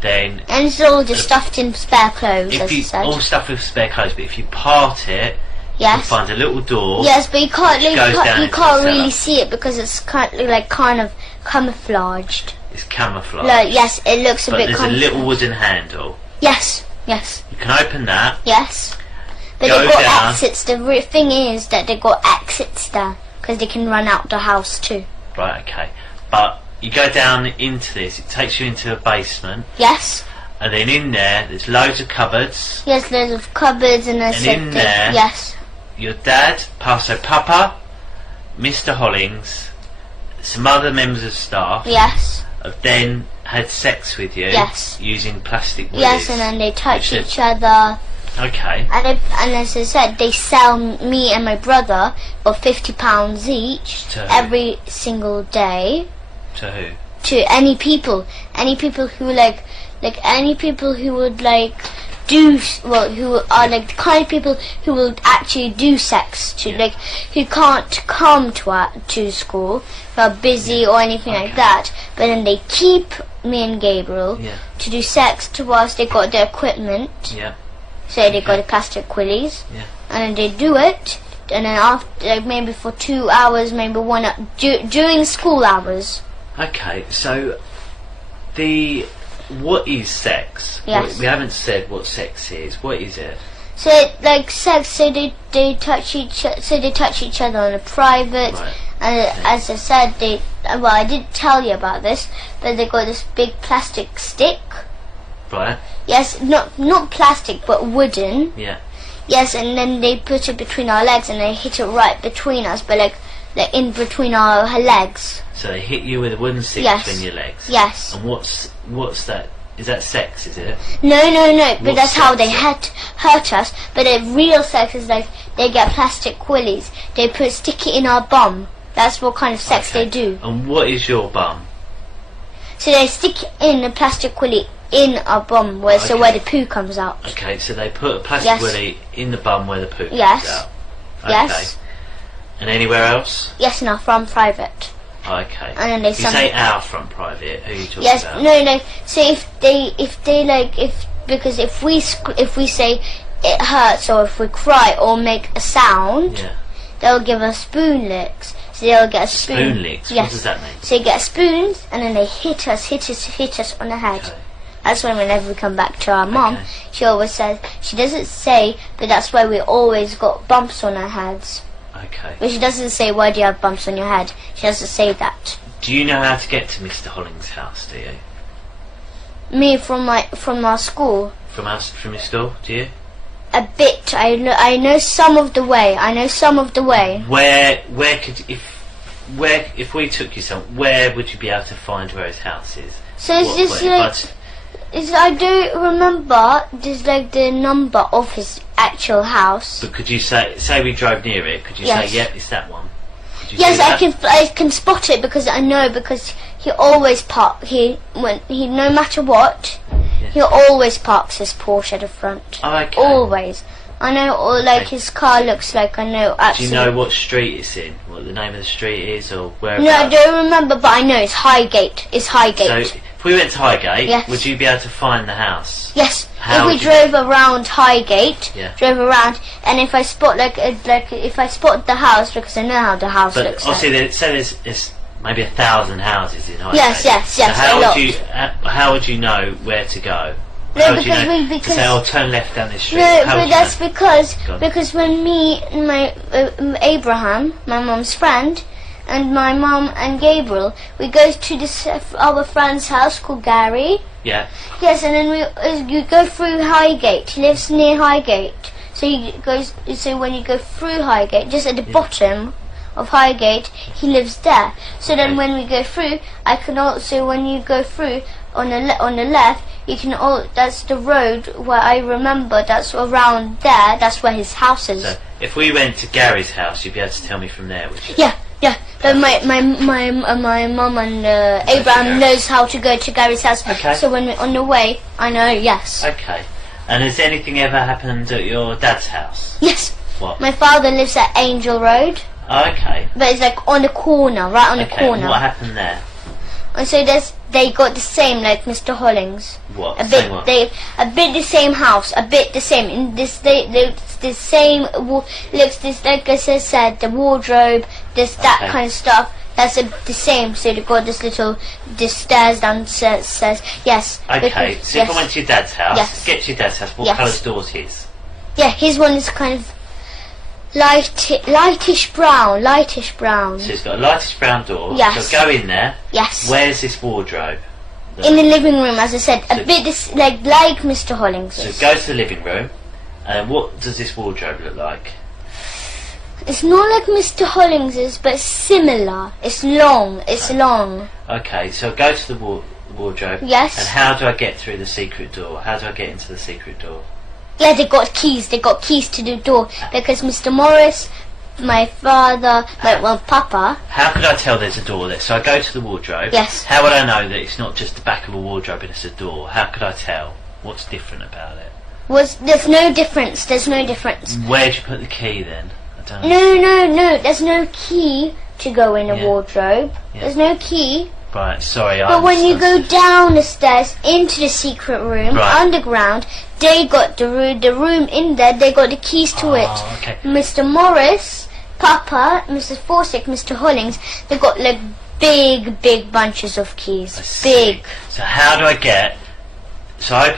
Then And it's all just stuffed in spare clothes, as I said. all stuff with spare clothes, but if you part it, you Yes. find a little door. Yes, but you can't which goes down you into can't the really cellar. see it because it's kind of camouflaged. It's camouflage. Like, yes, it looks a but bit there's a little wooden handle. Yes. You can open that. Yes. But Go they've got down. exits. The thing is that they've got exits there because they can run out the house too. Right, okay. But you go down into this, it takes you into a basement, Yes. and then in there's loads of cupboards. Yes, there's of cupboards and there's in there- yes. Your dad, Papa, Mr. Hollings, some other members of staff Yes. have then had sex with you? Yes. Using plastic willies? Yes, and then they touch each other. Okay. And as I said, they sell me and my brother for £50 each every single day. To who? To any people who any people who would do who are the kind of people who will actually do sex to who can't come to school, who are busy or anything like that, but then they keep me and Gabriel to do sex to us. They got the equipment, so they got the plastic willies, and then they do it, and then after maybe for 2 hours, maybe 1 hour, during school hours. Okay, so what is sex? Yes. We haven't said what sex is. What is it? So sex, so they touch each other on a private, and as I said, I did tell you about this, but they got this big plastic stick. Right. Yes, not plastic, but wooden. Yeah. Yes, and then they put it between our legs, and they hit it right between us, but like in between our legs. So they hit you with a wooden stick between your legs? Yes. And what's that? Is that sex, is it? No, but that's how they hurt us. But the real sex is they get plastic willies. They stick it in our bum. That's what kind of sex they do. And what is your bum? So they stick in a plastic willy in our bum, where the poo comes out. Okay, so they put a plastic willy in the bum where the poo comes out. Okay. Yes. And anywhere else? Yes, in our front private. Okay. And then they you say our front private. Who are you talking about? No. So if we say it hurts, or if we cry or make a sound, they'll give us spoon licks. So they'll get a spoon. Spoon licks. Yes. What does that mean? So you get spoons, and then they hit us on the head. Okay. That's why whenever we come back to our mum, she always says, she doesn't say, but that's why we always got bumps on our heads. Okay. But she doesn't say, why do you have bumps on your head? She doesn't say that. Do you know how to get to Mr. Holling's house, do you? Me from our school? From your school, do you? A bit. I know some of the way. Where could if we took you where would you be able to find where his house is? So I do remember there's the number of his actual house. But could you say we drove near it? Could you say, yep, it's that one? Yes, I can spot it because he always no matter what, he always parks his Porsche at the front. Oh, okay. Always. I know, his car looks like, I know absolutely. Do you know what street it's in? What the name of the street is, or where? No, I don't remember, but I know it's Highgate. It's Highgate. So, if we went to Highgate, would you be able to find the house? Yes. If we drove around Highgate, and if I spot if I spot the house, because I know how the house looks like. Obviously, there's maybe 1,000 houses in Highgate. Yes, so how would you know where to go? No, because say, turn left down this street. No, but that's because when me and my Abraham, my mum's friend, and my mum and Gabriel, we go to our friend's house called Gary. Yeah. Yes, and then you go through Highgate. He lives near Highgate, so when you go through Highgate, just at the bottom of Highgate, he lives there. So then when we go through, I can also, when you go through on the left, you can that's the road where I remember, that's around there, that's where his house is. So if we went to Gary's house, you'd be able to tell me from there, would you? Yeah. But my mum and Abraham knows how to go to Gary's house. Okay. So when we're on the way, I know, yes. Okay. And has anything ever happened at your dad's house? Yes. What? My father lives at Angel Road. Oh, okay. But it's on the corner, right on the corner. And what happened there? And so they got the same like Mr. Hollings. What? A bit the same house, a bit the same. In this the same looks this, like I said, the wardrobe, that kind of stuff. That's the same. So they got this stairs downstairs. Yes. Okay. So if I went to your dad's house, get to your dad's house. What colour's door's his? Yeah, his one is kind of lightish brown. So it's got a lightish brown door. Yes. So go in there. Yes. Where's this wardrobe? In the living room, as I said, a bit like Mr. Hollings. So go to the living room, and what does this wardrobe look like? It's not like Mr. Hollings's, but similar. It's long. Okay, so go to the wardrobe. Yes. And how do I get through the secret door? How do I get into the secret door? Yeah, they got keys. They got keys to the door because Mr. Morris, my father, Papa. How could I tell there's a door there? So I go to the wardrobe. Yes. How would I know that it's not just the back of a wardrobe and it's a door? How could I tell? What's different about it? There's no difference. There's no difference. Where'd you put the key then? I don't know. No. There's no key to go in a wardrobe. Yeah. There's no key. Right, sorry. But when you go down the stairs into the secret room, underground, they got the room in there, they got the keys to it. Okay. Mr. Morris, Papa, Mrs. Forsyth, Mr. Hollings, they got like big bunches of keys. Big. So how do I get... So I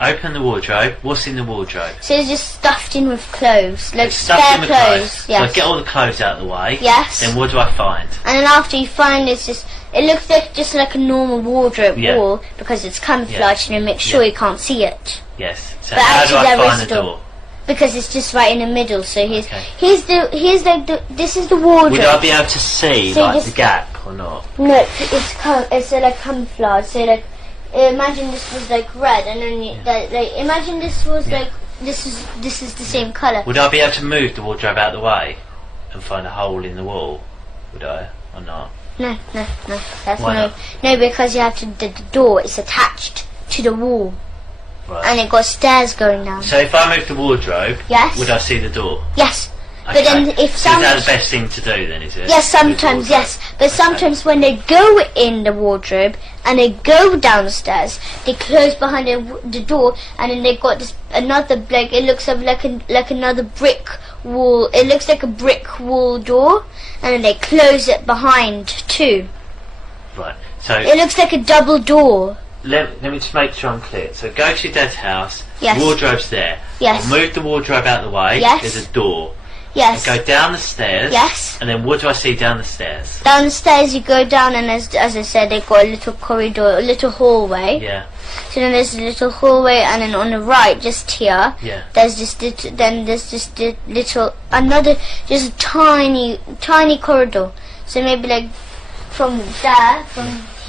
open the wardrobe. What's in the wardrobe? So it's just stuffed in with clothes. Like stuffed in with clothes. Yes. So I get all the clothes out of the way. Yes. Then what do I find? And then after you find it looks like just like a normal wardrobe wall because it's camouflaged and it makes sure you can't see it. Yes. So but how do I find the door? Because it's just right in the middle. So this is the wardrobe. Would I be able to see like the gap or not? No, it's like camouflage. So like imagine this was like red, and then imagine this was like this is the same colour. Would I be able to move the wardrobe out of the way and find a hole in the wall? Would I or not? No. That's Why not? No, because you have to. The door is attached to the wall, and it got stairs going down. So if I move the wardrobe, would I see the door? Yes. Okay. But then if so is that the best thing to do then, is it? Yes, sometimes, yes. But sometimes when they go in the wardrobe and they go downstairs, they close behind the door, and then they got this another it looks like another brick wall. It looks like a brick wall door, and then they close it behind too. Right. So it looks like a double door. Let me just make sure I'm clear. So go to your dad's house. Yes. Wardrobe's there. Yes. I'll move the wardrobe out of the way. Yes. There's a door. Yes. I go down the stairs. Yes. And then what do I see down the stairs? Down the stairs you go down, and as I said, they've got a little corridor, a little hallway. Yeah. So then there's a little hallway, and then on the right, just here, there's just just a tiny corridor. So maybe like from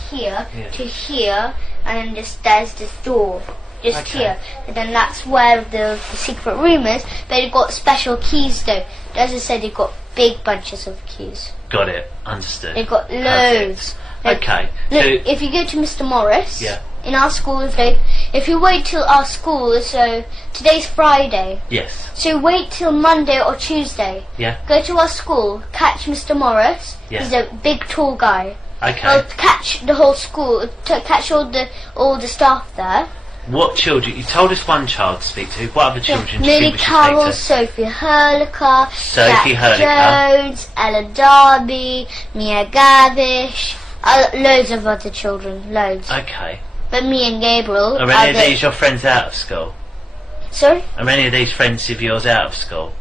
here to here, and then there's this door. Just here, and then that's where the secret room is. But they've got special keys though. As I said, they've got big bunches of keys. Got it. Understood. They've got loads. Okay. Look, so if you go to Mr. Morris, in our school, if you wait till our school, so today's Friday. Yes. So wait till Monday or Tuesday. Yeah. Go to our school, catch Mr. Morris. Yeah. He's a big, tall guy. Okay. I'll catch the whole school, catch all the staff there. What children? You told us one child to speak to. What other children do you Millie think we should Carroll, speak to? Sophie Hurlicker, Sophie Jack Hurlicker. Jones, Ella Darby, Mia Gavish, loads of other children, loads. Okay. But me and Gabriel Are any of these your friends out of school? Sorry? Are any of these friends of yours out of school?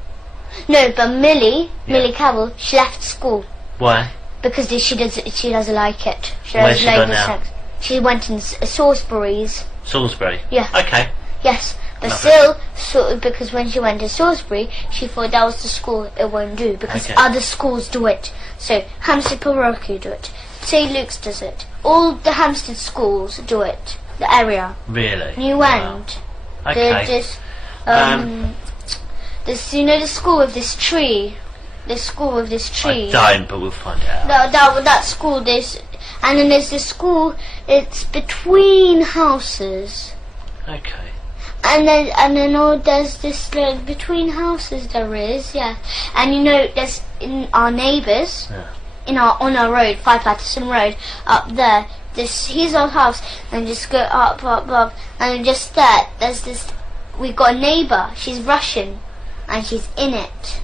No, but Millie Carroll, she left school. Why? Because she doesn't like it. Where's she gone now? She went in Salisbury's. Salisbury? Yeah. Okay. Yes, but still, because when she went to Salisbury, she thought that was the school it won't do, because other schools do it. So, Hampstead Parochial do it, St. Luke's does it, all the Hampstead schools do it, the area. Really? New End. Okay. This, you know the school with this tree? The school with this tree. I don't, but we'll find out. That school, and then there's this school, it's between houses. Okay. And then there's this like between houses there is, and you know there's in our neighbours, on our road, 5 Patterson Road, up there. Here's our house, and just go up, and just there's this. We've got a neighbour. She's Russian, and she's in it.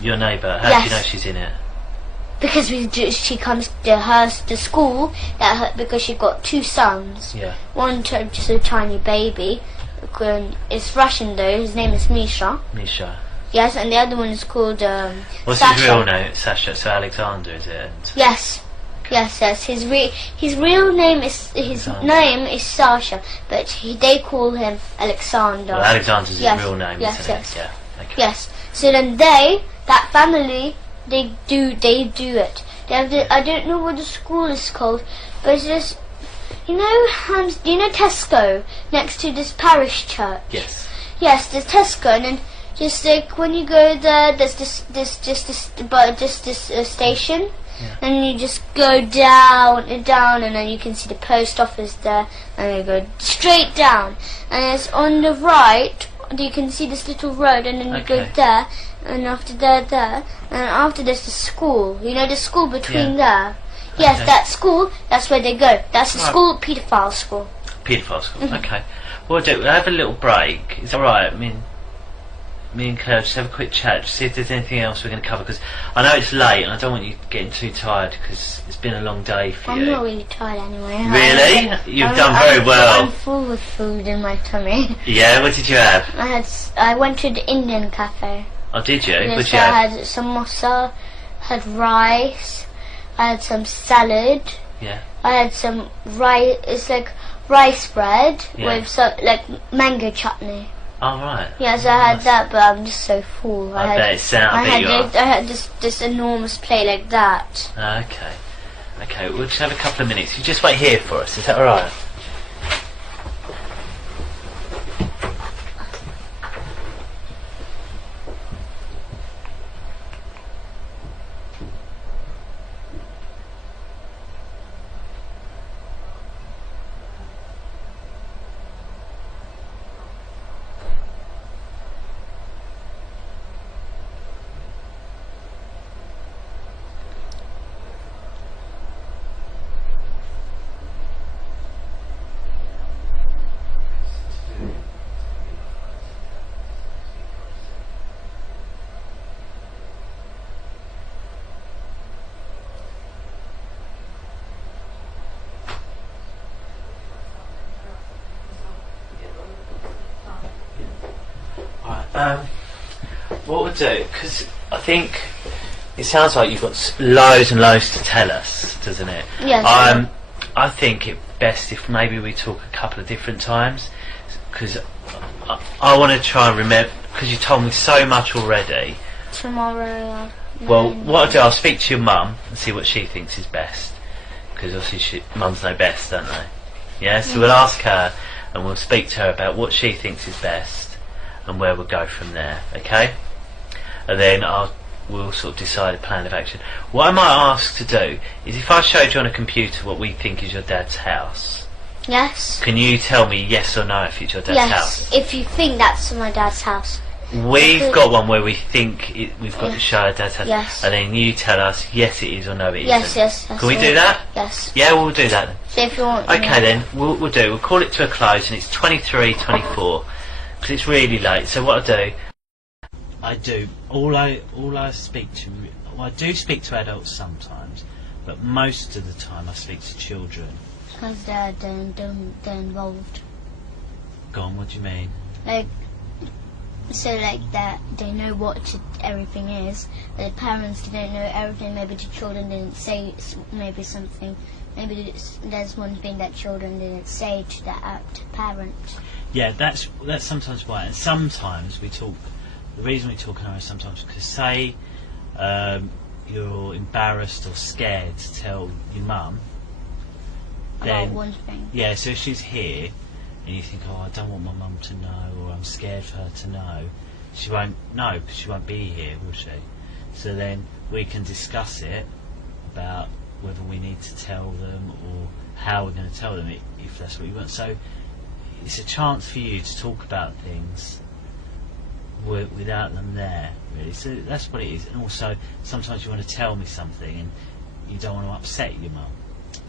Your neighbour? How do you know she's in it? Because she comes to school because she got 2 sons. Yeah. One just a tiny baby. It's Russian though. His name is Misha. Misha. Yes, and the other one is called What's Sasha. his real name? Sasha. So Alexander, is it? And yes. Yes. His real name is Sasha, but they call him Alexander. Well, Alexander's his real name, isn't it? Yeah. Okay. Yes. So then that family, they do it. They have I don't know what the school is called, but it's just do you know Tesco next to this parish church? Yes. Yes, there's Tesco, and then just like when you go there, there's this station, and you just go down, and then you can see the post office there, and you go straight down, and it's on the right. You can see this little road, and then you go there, and after there, and after there's the school. You know the school between there. Yes, that school. That's where they go. That's the school, paedophile school. Paedophile school. Okay. We'll have a little break. Is that right? I mean, me and Claire just have a quick chat, just see if there's anything else we're going to cover, because I know it's late and I don't want you getting too tired because it's been a long day for you. I'm not really tired anyway. Really? You've done very well. I'm full with food in my tummy. Yeah, what did you have? I went to the Indian cafe. Oh, did you? Yes, what did you have? I had samosa, had rice, I had some salad. Yeah. I had some rice. It's like rice bread with like mango chutney. Oh, right. Yes, I had that, but I'm just so full. I bet it sounds. I had this enormous plate like that. Okay. Okay, we'll just have a couple of minutes. You just wait here for us. Is that all right? What we'll do, because I think it sounds like you've got loads and loads to tell us, doesn't it? Yes. I think it's best if maybe we talk a couple of different times, because I want to try and remember, because you told me so much already. Tomorrow. Well, what I'll do, I'll speak to your mum and see what she thinks is best, because obviously mums know best, don't they? Yeah, so we'll ask her and we'll speak to her about what she thinks is best and where we'll go from there, okay? And then we'll sort of decide a plan of action. What I might ask to do is, if I showed you on a computer what we think is your dad's house, yes, can you tell me yes or no if it's your dad's house? Yes, if you think that's my dad's house. We've got one where we think we've got to show our dad's house, yes, and then you tell us yes it is or no it yes, isn't. yes. Can we do that? Yes. Yeah, we'll do that then. So if you want. Okay then, we'll call it to a close, and it's 23:24 because it's really late. So what I do, I speak to. Well, I do speak to adults sometimes, but most of the time I speak to children. Because they're involved. Go on, what do you mean? So that they know what everything is. The parents don't know everything. Maybe the children didn't say maybe something. Maybe there's one thing that children didn't say to the parents. Yeah, that's sometimes why. And sometimes we talk. The reason we talk in Irish sometimes because say you're embarrassed or scared to tell your mum. About one thing. Yeah, so if she's here and you think, oh, I don't want my mum to know, or I'm scared for her to know, she won't know because she won't be here, will she? So then we can discuss it about whether we need to tell them or how we're going to tell them if that's what you want. So it's a chance for you to talk about things without them there, really. So that's what it is. And also sometimes you want to tell me something and you don't want to upset your mum,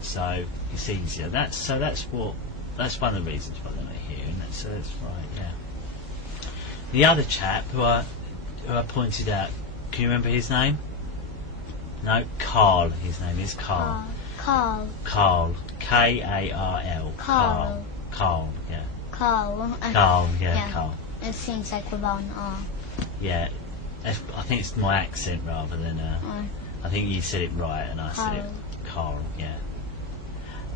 so it's easier. That's one of the reasons why they're not here, and that's right. Yeah. The other chap who I pointed out, can you remember his name? No, Carl. His name is Carl. Carl. Carl. K-A-R-L. Carl. Carl. Yeah. Carl. Carl. Yeah. Carl. It seems like without an R. Yeah. I think it's my accent rather than. I think you said it right and I said it. Carl. Yeah.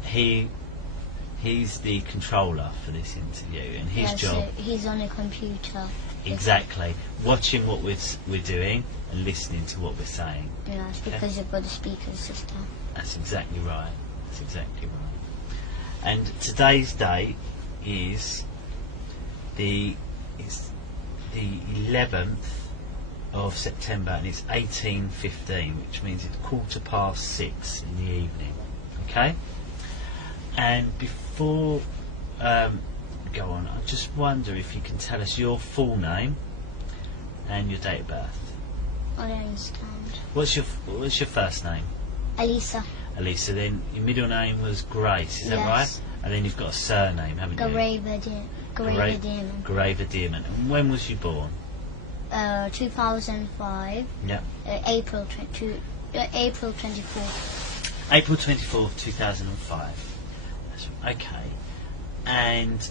He's the controller for this interview, and his job. So he's on a computer. Exactly, watching what we're doing and listening to what we're saying. Yes, because you've got a speaker system. That's exactly right. That's exactly right. And today's date is the 11th of September, and it's 18:15, which means it's 6:15 in the evening. Okay. And before we go on, I just wonder if you can tell us your full name and your date of birth. I don't understand. What's your first name? Alissa. Alissa. Then your middle name was Grace, is that right? And then you've got a surname, haven't you? Gracy Dearman. Gracy Dearman. And when was you born? 2005. Yeah. April 24th. April 24th, 2005. That's okay. And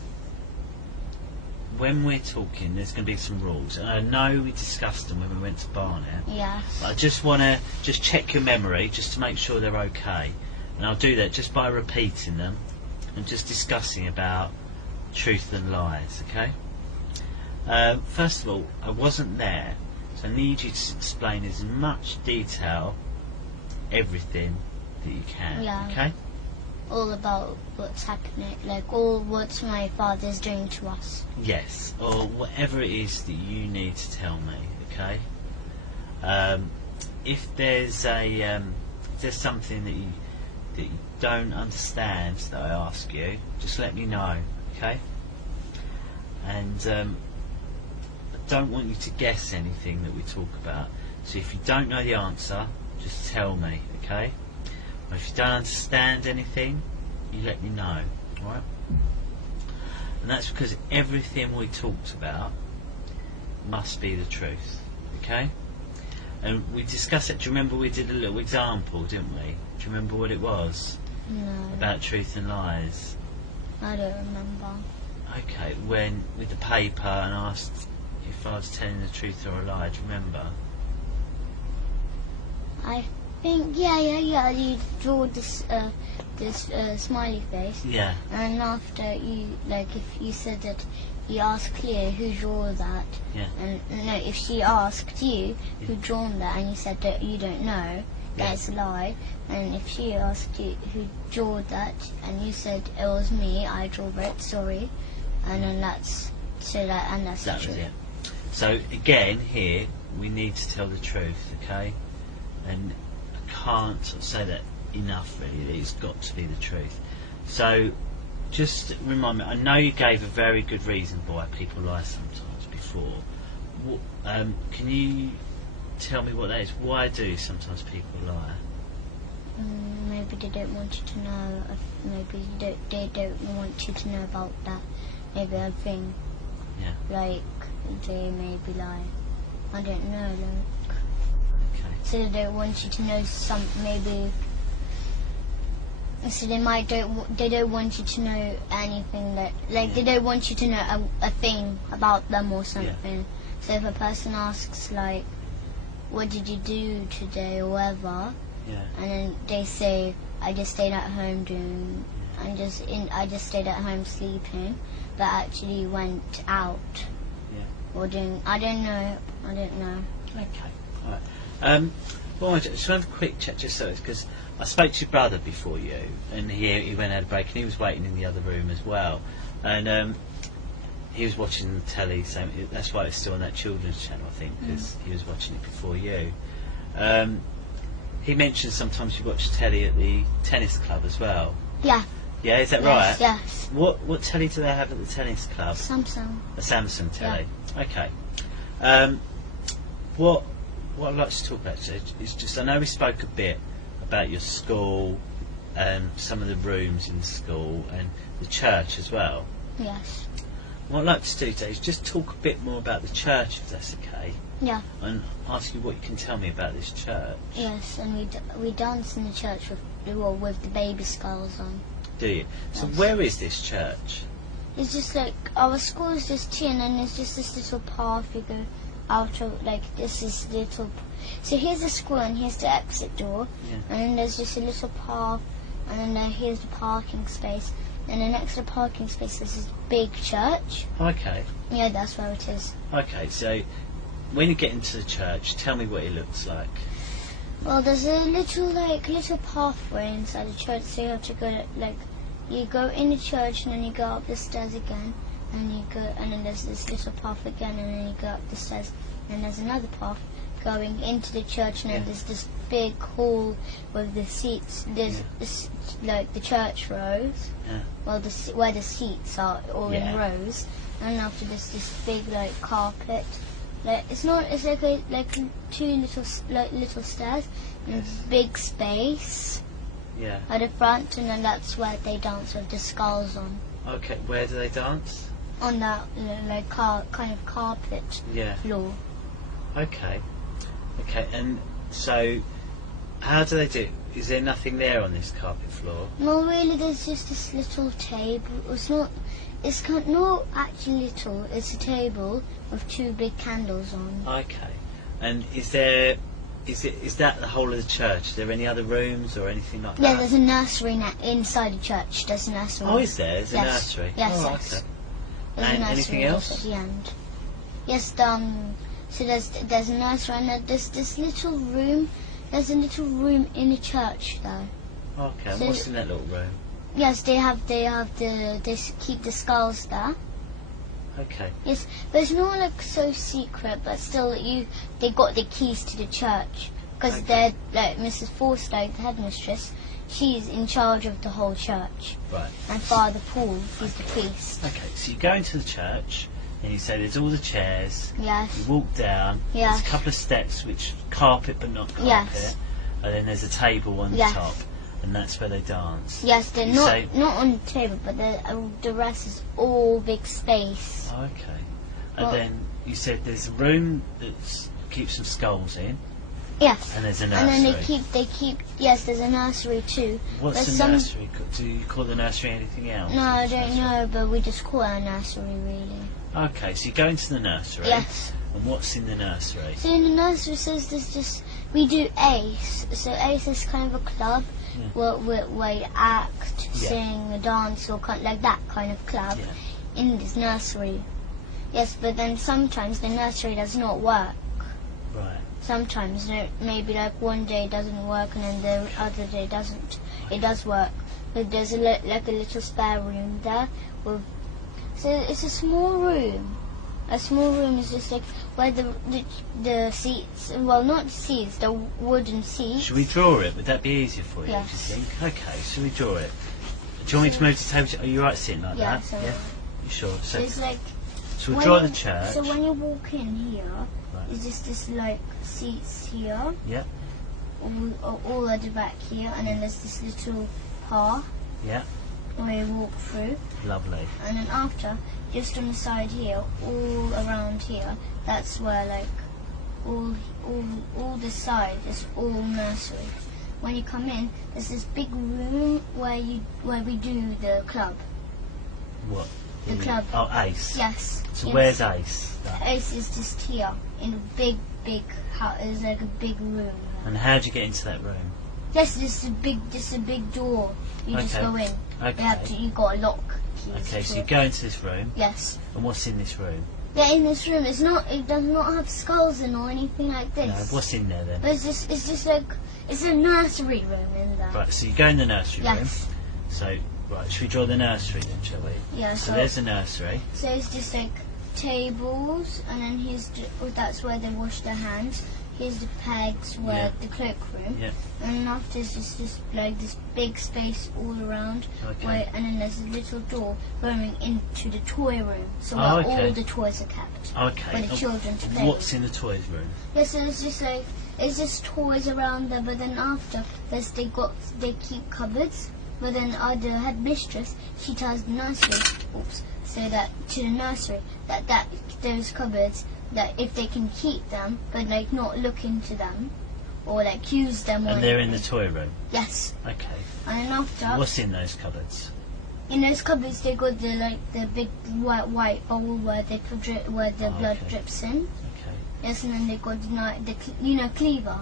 when we're talking, there's going to be some rules, and I know we discussed them when we went to Barnet. Yes. But I just want to check your memory, just to make sure they're okay. And I'll do that just by repeating them and just discussing about truth and lies. Okay. First of all, I wasn't there, so I need you to explain as much detail everything that you can. Yeah. Okay. All about what's happening, like all what my father's doing to us. Yes, or whatever it is that you need to tell me. Okay. If there's something that you don't understand that I ask you, just let me know. Okay. And I don't want you to guess anything that we talk about. So if you don't know the answer, just tell me. Okay. If you don't understand anything, you let me know, right? And that's because everything we talked about must be the truth, okay? And we discussed it. Do you remember we did a little example, didn't we? Do you remember what it was? No. About truth and lies. I don't remember. Okay, when with the paper and asked if I was telling the truth or a lie. Do you remember? I think yeah. You draw this smiley face. Yeah. And after you, like, if you said that you asked Cleo who drew that, Yeah. and no, if she asked you who drawn that, and you said that you don't know, that's a lie. And if she asked you who drew that, and you said it was me, I drew it, sorry, and then that's That true. was it. So again, here we need to tell the truth, okay? And I can't sort of say that enough, really. It's got to be the truth. So just remind me, I know you gave a very good reason why people lie sometimes before. Can you tell me what that is? Why do sometimes people lie? Maybe they don't want you to know. Maybe they don't want you to know about that. Maybe I think, like, they maybe lie. I don't know, like. Okay. So they don't want you to know maybe. So they don't want you to know anything that, like, they don't want you to know a thing about them or something. Yeah. So if a person asks, like, what did you do today or whatever, and then they say, I just stayed at home I just stayed at home sleeping, but actually went out. Or doing, I don't know. Okay. All right. Well, I just want to have a quick chat just so it's because I spoke to your brother before you, and he went out a break, and he was waiting in the other room as well, and he was watching the telly. So that's why it's still on that children's channel, I think, because he was watching it before you. He mentioned sometimes you watch telly at the tennis club as well. Yeah. Yeah, is that right? Yes. What telly do they have at the tennis club? Samsung. A Samsung telly. Yeah. Okay. What I'd like to talk about is just, I know we spoke a bit about your school and some of the rooms in the school and the church as well. Yes. What I'd like to do today is just talk a bit more about the church, if that's okay. Yeah. And ask you what you can tell me about this church. Yes, and we dance in the church with the baby skulls on. Do you? So Yes. where is this church? It's just like, our school is just here, and then there's just this little path you go out of, like, this is little. So here's the school, and here's the exit door, and then there's just a little path, and then here's the parking space, and then next to the parking space there's this big church. Okay. Yeah, that's where it is. Okay, so when you get into the church, tell me what it looks like. Well, there's a little pathway inside the church, so you have to go, like, you go in the church and then you go up the stairs again, and you go, and then there's this little path again, and then you go up the stairs, and there's another path going into the church, and then there's this big hall with the seats. There's this, like the church rows, well, where the seats are all in rows, and after this big like carpet. Like it's not. It's like two little stairs and big space. Yeah. At the front, and then that's where they dance with the skulls on. Okay, where do they dance? On that like kind of carpet floor. Okay, and so how do they do? Is there nothing there on this carpet floor? No, really. There's just this little table. It's not. It's not actually little. It's a table with two big candles on. Okay, and is that the whole of the church? Is there any other rooms or anything like that? Yeah, there's a nursery inside the church. There's a nursery. Oh, is there? There's a nursery. Yes, oh, yes. Okay. There's and a nursery anything else at the end? Yes. So there's a nursery, and there's this little room. There's a little room in the church, though. Okay. And what's in that little room? Yes, they keep the skulls there. Okay. Yes, but it's not like so secret, but still they got the keys to the church because they're like Mrs. Forsyth, the headmistress. She's in charge of the whole church. Right. And Father Paul, he's the priest. Okay, so you go into the church and you say there's all the chairs. Yes. You walk down. Yes. There's a couple of steps which carpet but not carpet. Yes. And then there's a table on the top. And that's where they dance. Yes, they're not on the table, but the rest is all big space. Okay. And then you said there's a room that keeps some skulls in. Yes. And there's a nursery. And then they keep. Yes, there's a nursery too. What's the nursery? Do you call the nursery anything else? No, I don't know, but we just call it a nursery, really. Okay, so you go into the nursery. Yes. And what's in the nursery? So in the nursery says we do ACE. So ACE is kind of a club. Where you act, sing, dance, or like that kind of club in this nursery. Yes, but then sometimes the nursery does not work. Right. Sometimes maybe like one day it doesn't work and then the other day doesn't. It does work, but there's like a little spare room there. So it's a small room. A small room is just like where the seats, well, not the seats, the wooden seats. Should we draw it? Would that be easier for you, Yes. do you think? Okay, shall we draw it? Do you want me to move the table? Are you right sitting like that? So You sure? So it's like... So we'll draw the church. So when you walk in here, it's just this like seats here. Yeah. All at the back here, and then there's this little path. Yeah. Where you walk through. Lovely. And then after, just on the side here, all around here, that's where like all the side is all nursery. When you come in, there's this big room where we do the club. What? The club. Oh, ACE. Yes. So where's ACE? ACE is just here in a big house. It's like a big room. And how do you get into that room? Yes, this is a big door. You just go in. Okay. You got a lock. Okay, so you go into this room. Yes. And what's in this room? Yeah, in this room, it does not have skulls in or anything like this. No, what's in there then? But it's just like, it's a nursery room in there. Right, so you go in the nursery room. Yes. So, right, should we draw the nursery then, shall we? Yeah. So there's the nursery. So it's just like tables, and then that's where they wash their hands. Here's the pegs where the cloakroom. Yeah. And after it's just like this big space all around. Okay. And then there's a little door going into the toy room. So where all the toys are kept. Okay. For the children to play. What's in the toys room? Yeah, so it's just toys around there, but then after they keep cupboards. But then the headmistress, she tells the nursery, to the nursery that those cupboards, that if they can keep them, but like not look into them, or like use them. And they're in the toy room? Yes. Okay. And then after... What's in those cupboards? In those cupboards they got the big white bowl where the blood drips in. Okay. Yes, and then they got the cleaver.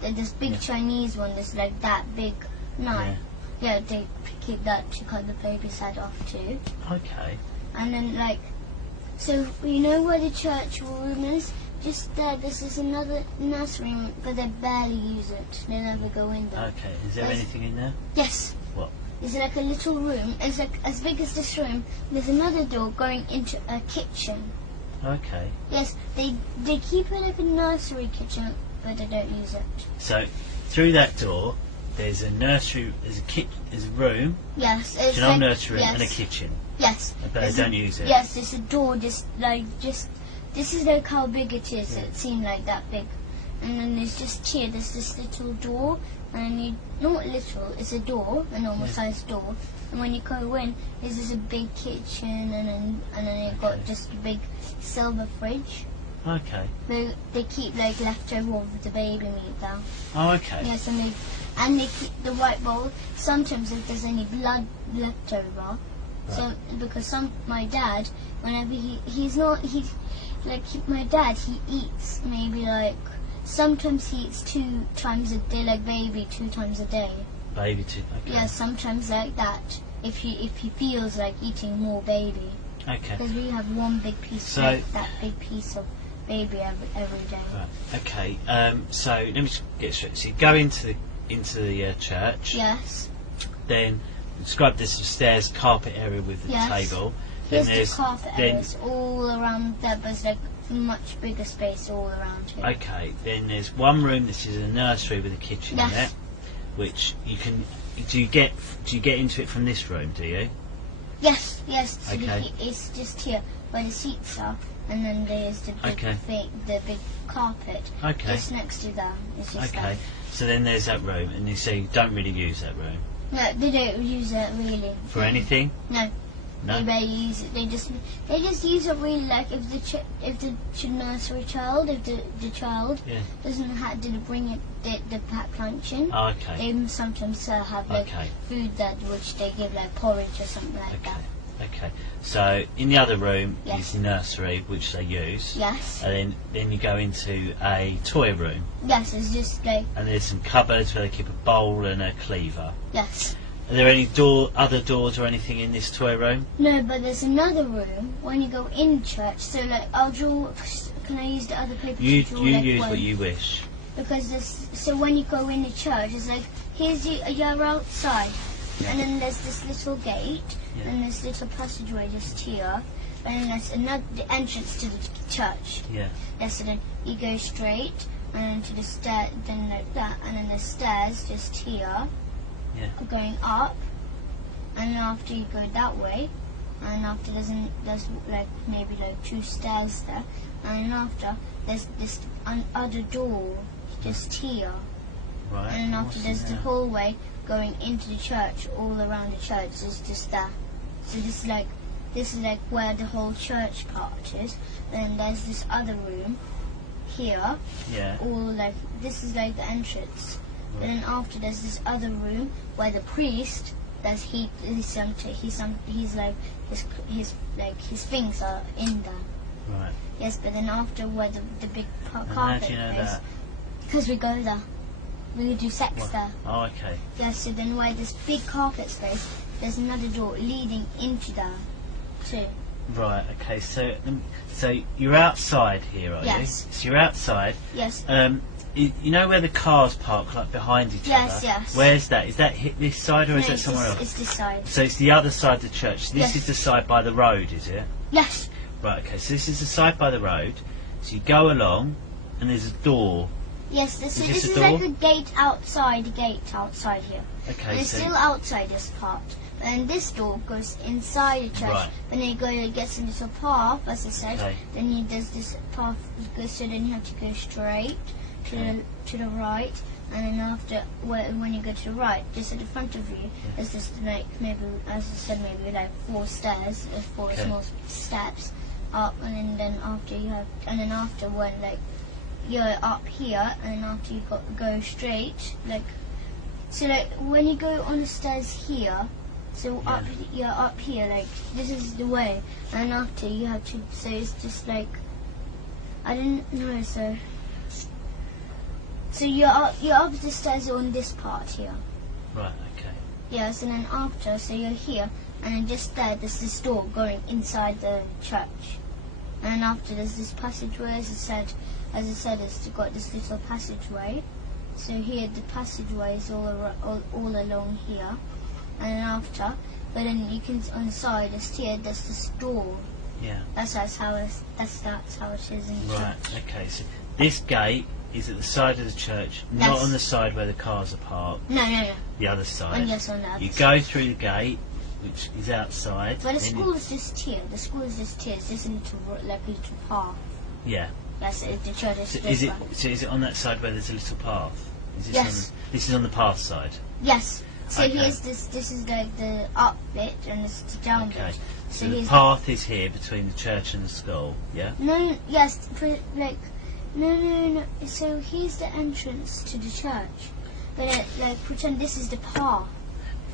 This big Chinese one that's like that big knife. Yeah, they keep that to cut the baby's head off too. Okay. And then so you know where the church room is? Just there, this is another nursery room, but they barely use it. They never go in there. Okay, is there anything in there? Yes. What? It's like a little room. It's like as big as this room. There's another door going into a kitchen. Okay. Yes, they keep it like a nursery kitchen, but they don't use it. So through that door, there's a nursery, there's a room, Yes, it's an old like, nursery yes, and a kitchen. Yes, But they don't use it. Yes, there's a door. This is like how big it is. Yeah. It seemed like that big, and then there's just here. There's this little door, and not little. It's a door, a normal sized door. And when you go in, there's just a big kitchen, and then you've got just a big silver fridge. Okay. They keep like leftover of the baby meat there. Oh, okay. Yes, and they keep the white bowl. Sometimes if there's any blood left over, so because my dad, whenever my dad, he eats maybe like sometimes he eats 2 times a day, like baby 2 times a day. Baby too. Okay. Yeah, sometimes like that. If he feels like eating more baby. Okay. Because we have one big piece, like that big piece of baby every day. Right. Okay. So let me just get straight. So you go into the church. Yes. Then describe this stairs, carpet area with the table. Then Here's the carpet areas all around there, but it's like much bigger space all around here. Okay. Then there's one room. This is a nursery with a kitchen in it, which you can. Do you get into it from this room? Do you? Yes. So Okay. it's just here where the seats are, and then there's the big carpet just next to them. It's just okay. So then there's that room, and you say you don't really use that room. No, they don't use it really. For anything? No. No. They barely use it. They just use it really like if the nursery child, if the child didn't bring it the packed lunch in. Oh, okay. They sometimes have like food that which they give like porridge or something like that. Okay. So in the other room is the nursery, which they use. Yes. And then you go into a toy room. Yes, it's just like. And there's some cupboards where they keep a bowl and a cleaver. Yes. Are there any other doors or anything in this toy room? No, but there's another room when you go in church. So like I'll draw. Can I use the other paper to draw? You like use one? what you wish. Because so when you go in the church, it's like you're outside, and then there's this little gate, and this little passageway just here, and then there's the entrance to the church. Yeah. Yes, so then you go straight, and then to the stair, then like that, and then the stairs just here. Yeah. Going up, and then after you go that way, and after there's like maybe like 2 stairs there, and then after there's this other door just here, Right. and then after there's the hallway going into the church. All around the church is just that. So this is like where the whole church part is. Then there's this other room here. Yeah. All like this is like the entrance. And then after there's this other room where the priest his things are in there. Right. Yes, but then after where the big carpet How do you know is, that? because we go there, we do sex there. Oh, okay. Yes, so then where this big carpet space, there's another door leading into there too. Right. Okay. So you're outside here, are you? So you're outside. Yes. You know where the cars park, like behind each other? Yes. Where's that? Is that this side or is that somewhere else? It's this side. So it's the other side of the church. So this is the side by the road, is it? Yes. Right, okay. So this is the side by the road. So you go along, and there's a door. Yes, this this is a door? like a gate outside here. Okay, And it's still outside this part. And this door goes inside the church. Right. When you go, it gets a little path, as I said. Okay. Then there's this path, so then you have to go straight to the right. And then after, when you go to the right, just at the front of you, there's just like maybe, as I said, maybe like 4 stairs, 4 small steps up. And then after when like you're up here, and after you go straight, like so like when you go on the stairs here, so you're up here, like this is the way, and after you have to, so it's just like I didn't know, so you're up the stairs on this part here. Right, okay. Yes, and then after, so you're here, and then just there's this door going inside the church, and then after there's this passageway, as I said, it's got this little passageway. So here the passageway is all along here, and then after, but then you can on the side, here, there's this door. Yeah. That's how it is in the Right. church. Okay. So this gate is at the side of the church, Yes. not on the side where the cars are parked. No. The other side. Yes, on the other You side. go through the gate, which is outside. But the then school is just here. The school is just here. It's just a little path. Yeah. Yes, the church is So this is it? one. So is it on that side where there's a little path? Is this Yes. this is on the path side. Yes. So Okay. here's this. This is like the up bit and this is the down Okay. bit. So So the here's path is here between the church and the school. Yeah. no. Yes. No. So here's the entrance to the church. But pretend this is the path.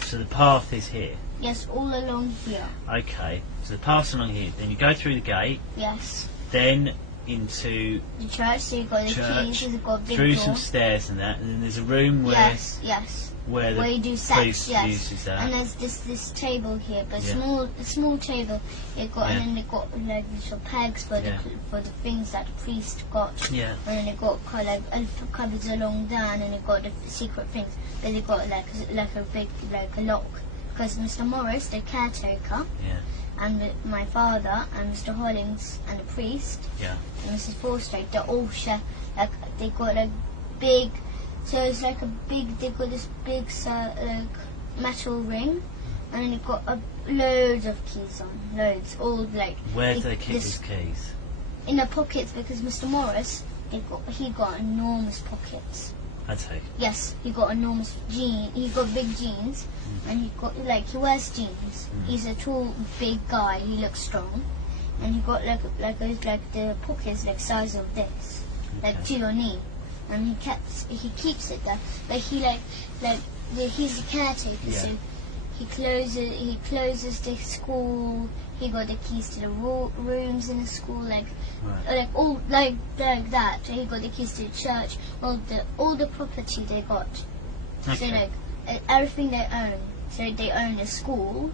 So the path is here. Yes, all along here. Okay. So the path's along here. Then you go through the gate. Yes. Then into The church. So you've got the church. keys. You've got a big through door. some stairs and that, and then there's a room where Yes. where the Where you do sex, priest yes. uses that. And there's this table here, but Yeah. a small table. It got Yeah. and then they got like little pegs for Yeah. the things that the priest got. Yeah. And then they got kind of like cupboards along there, and then they got the secret things. But they got like a big a lock because Mr. Morris, the caretaker, Yeah. and my father and Mr. Hollings and the priest Yeah. and Mrs. Forstrate, they all share like they got like big. So it's like they got this big like metal ring, and then you've got loads of keys on, all like. Where do they keep these keys? In the pockets, because Mr. Morris, he got enormous pockets. I take. Yes, he got enormous jeans. He got big jeans, and he got he wears jeans. He's a tall, big guy. He looks strong, and he got the pockets like size of this, like to your knee. And he keeps it there, but he's the caretaker, Yeah. so he closes the school. He got the keys to the rooms in the school, Right. all like that. He got the keys to the church, all the property they got. Okay. So everything they own. So they own the school,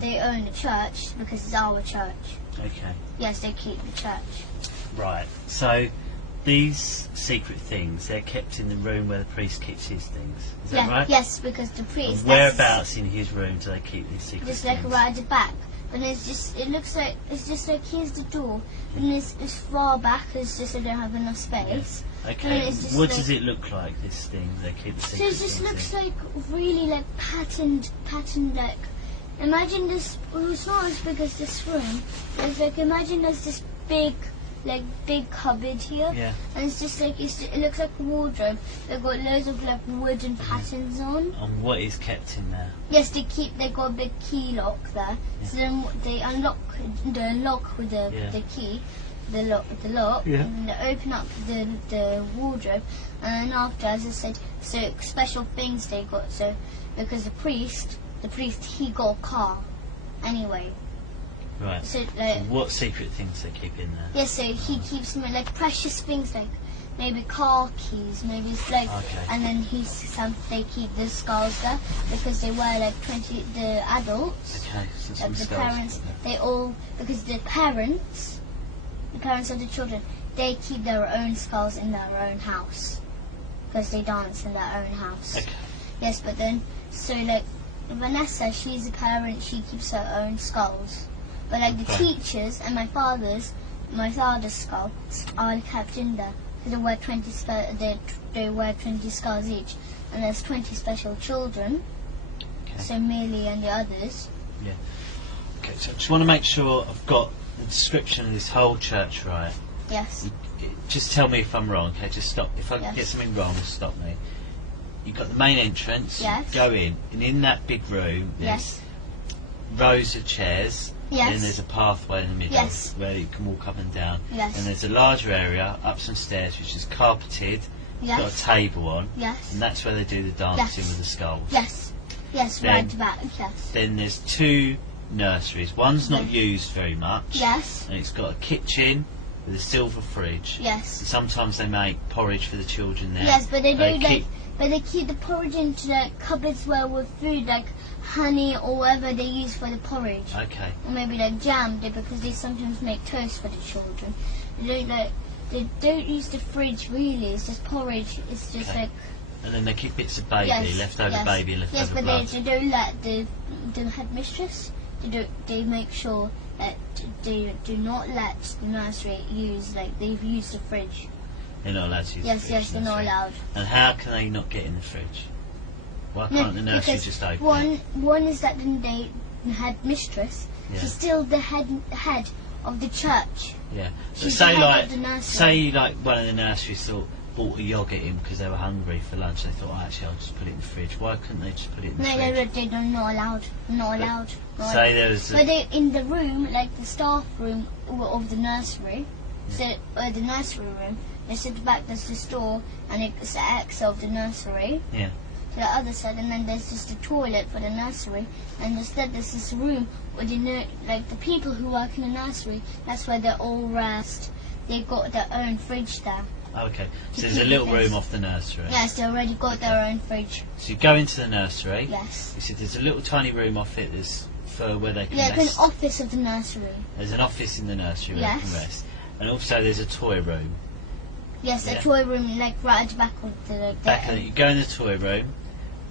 they own the church because it's our church. Okay. Yes, they keep the church. Right. So these secret things, they're kept in the room where the priest keeps his things. Is that right? Yes, because the priest. And whereabouts in his room do they keep these secret Just things? like right at the back. And it's just here's the door, and it's far back. It's just I don't have enough space. Okay. And it's just What does it look like? This thing they keep the So secret it just things looks in? like really like patterned like. Imagine this. Well, it's not as big as this room. It's like imagine there's this big cupboard here, Yeah. and it's just like it looks like a wardrobe. They've got loads of like wooden patterns on. And what is kept in there? Yes, they got a big key lock there. Yeah. So then they unlock with the key, the lock, Yeah. and they open up the wardrobe, and then after, as I said, so special things they got. So because the priest he got a car, anyway. Right. So What secret things they keep in there? yes, so he keeps them like precious things like maybe car keys, maybe it's like, Okay. and then they keep the skulls there because they wear like 20 the adults. Okay. So some The skulls. parents, they all, because the parents of the children, they keep their own skulls in their own house because they dance in their own house. Okay. Yes, but then, so like Vanessa, she's a parent, she keeps her own skulls. But like the Okay. teachers and my father's skulls are kept in there. So they wear 20 they wear 20 skulls each, and there's 20 special children. Okay. So Millie and the others. Yeah. Okay. So I just want to make sure I've got the description of this whole church right. Yes. Just tell me if I'm wrong. Okay. Just stop. If I Yes. get something wrong, stop me. You've got the main entrance. Yes. Go in, and in that big room, there's Yes. rows of chairs. Yes. Then there's a pathway in the middle Yes. where you can walk up and down. Yes. And there's a larger area up some stairs which is carpeted, got a Yes. table on, Yes. and that's where they do the dancing Yes. with the skulls. Yes. Yes, Then- right back. Yes. Then there's two nurseries. One's not Yes. used very much, Yes. and it's got a kitchen with a silver fridge. Yes. And sometimes they make porridge for the children there. Yes, but they don't keep- but they keep the porridge into like cupboards where with food like honey or whatever they use for the porridge. Okay. Or maybe like jam because they sometimes make toast for the children. They don't use the fridge really, it's just porridge. It's just Okay. like And then they keep bits of baby, leftover baby, and leftover but blood. they don't let the headmistress. They make sure that they do not let the nursery use they've used the fridge. They're not allowed to use the fridge. Yes, they're not allowed. And how can they not get in the fridge? Why can't the nursery just open it? One is that the headmistress, she's still the head of the church. Yeah. So She's the head of the nursery. say one of the nurseries bought a yogurt in because they were hungry for lunch. They thought, actually, I'll just put it in the fridge. Why couldn't they just put it in the fridge? No, they're not allowed. Not allowed. Say there was. But they in the room, like the staff room of the nursery. So the nursery room. They sit back. There's the store, and it's the X of the nursery. Yeah. To the other side, and then there's just a toilet for the nursery, and instead there's this room where the people who work in the nursery. That's where they all rest. They got their own fridge there. Okay, so there's a little room off the nursery. Yes, they already got their own fridge. So you go into the nursery. Yes. You said there's a little tiny room off it that's for where they can rest. rest. An office of the nursery. There's an office in the nursery where they can rest. And also there's a toy room. Yes, a toy room right at the back of the... You go in the toy room,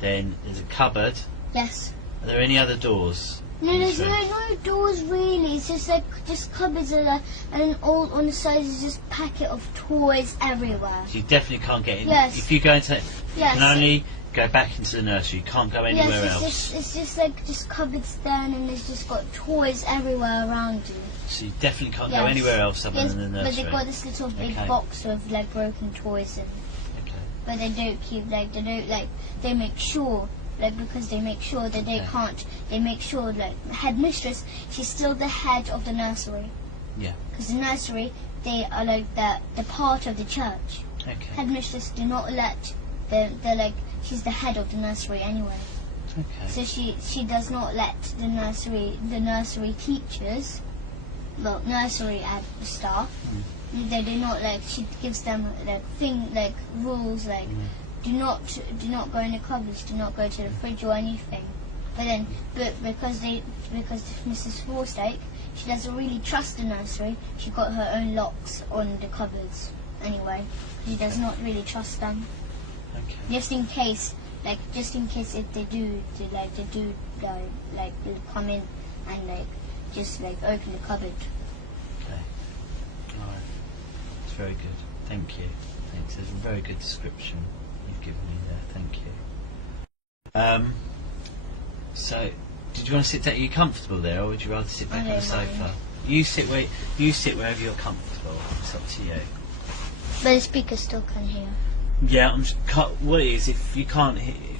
then there's a cupboard. Yes. Are there any other doors? No, there's no doors really. It's just cupboards and all on the sides is just packet of toys everywhere. So you definitely can't get in. Yes. If you go into, you can only go back into the nursery. You can't go anywhere else. It's just cupboards there, and there's just got toys everywhere around you. So you definitely can't go anywhere else other than the nursery. But they've got this little big box with broken toys in. Okay. But they don't keep they make sure. Because they make sure that they can't. They make sure headmistress. She's still the head of the nursery. Yeah. Because the nursery, they are the part of the church. Okay. Headmistress do not let. She's the head of the nursery anyway. Okay. So she does not let the nursery teachers, nursery staff. They do not She gives them rules Do not go in the cupboards. Do not go to the fridge or anything. But because Mrs. Forstake, she doesn't really trust the nursery. She got her own locks on the cupboards. Anyway, she does not really trust them. Okay. Just in case if they do come in and just open the cupboard. Okay. All right. It's very good. Thank you. Thanks. It's a very good description you've given me there. Thank you. So, did you want to sit down? Are you comfortable there, or would you rather sit back on the sofa? You sit wherever you're comfortable. It's up to you. But the speaker still can hear. Yeah. What it is, if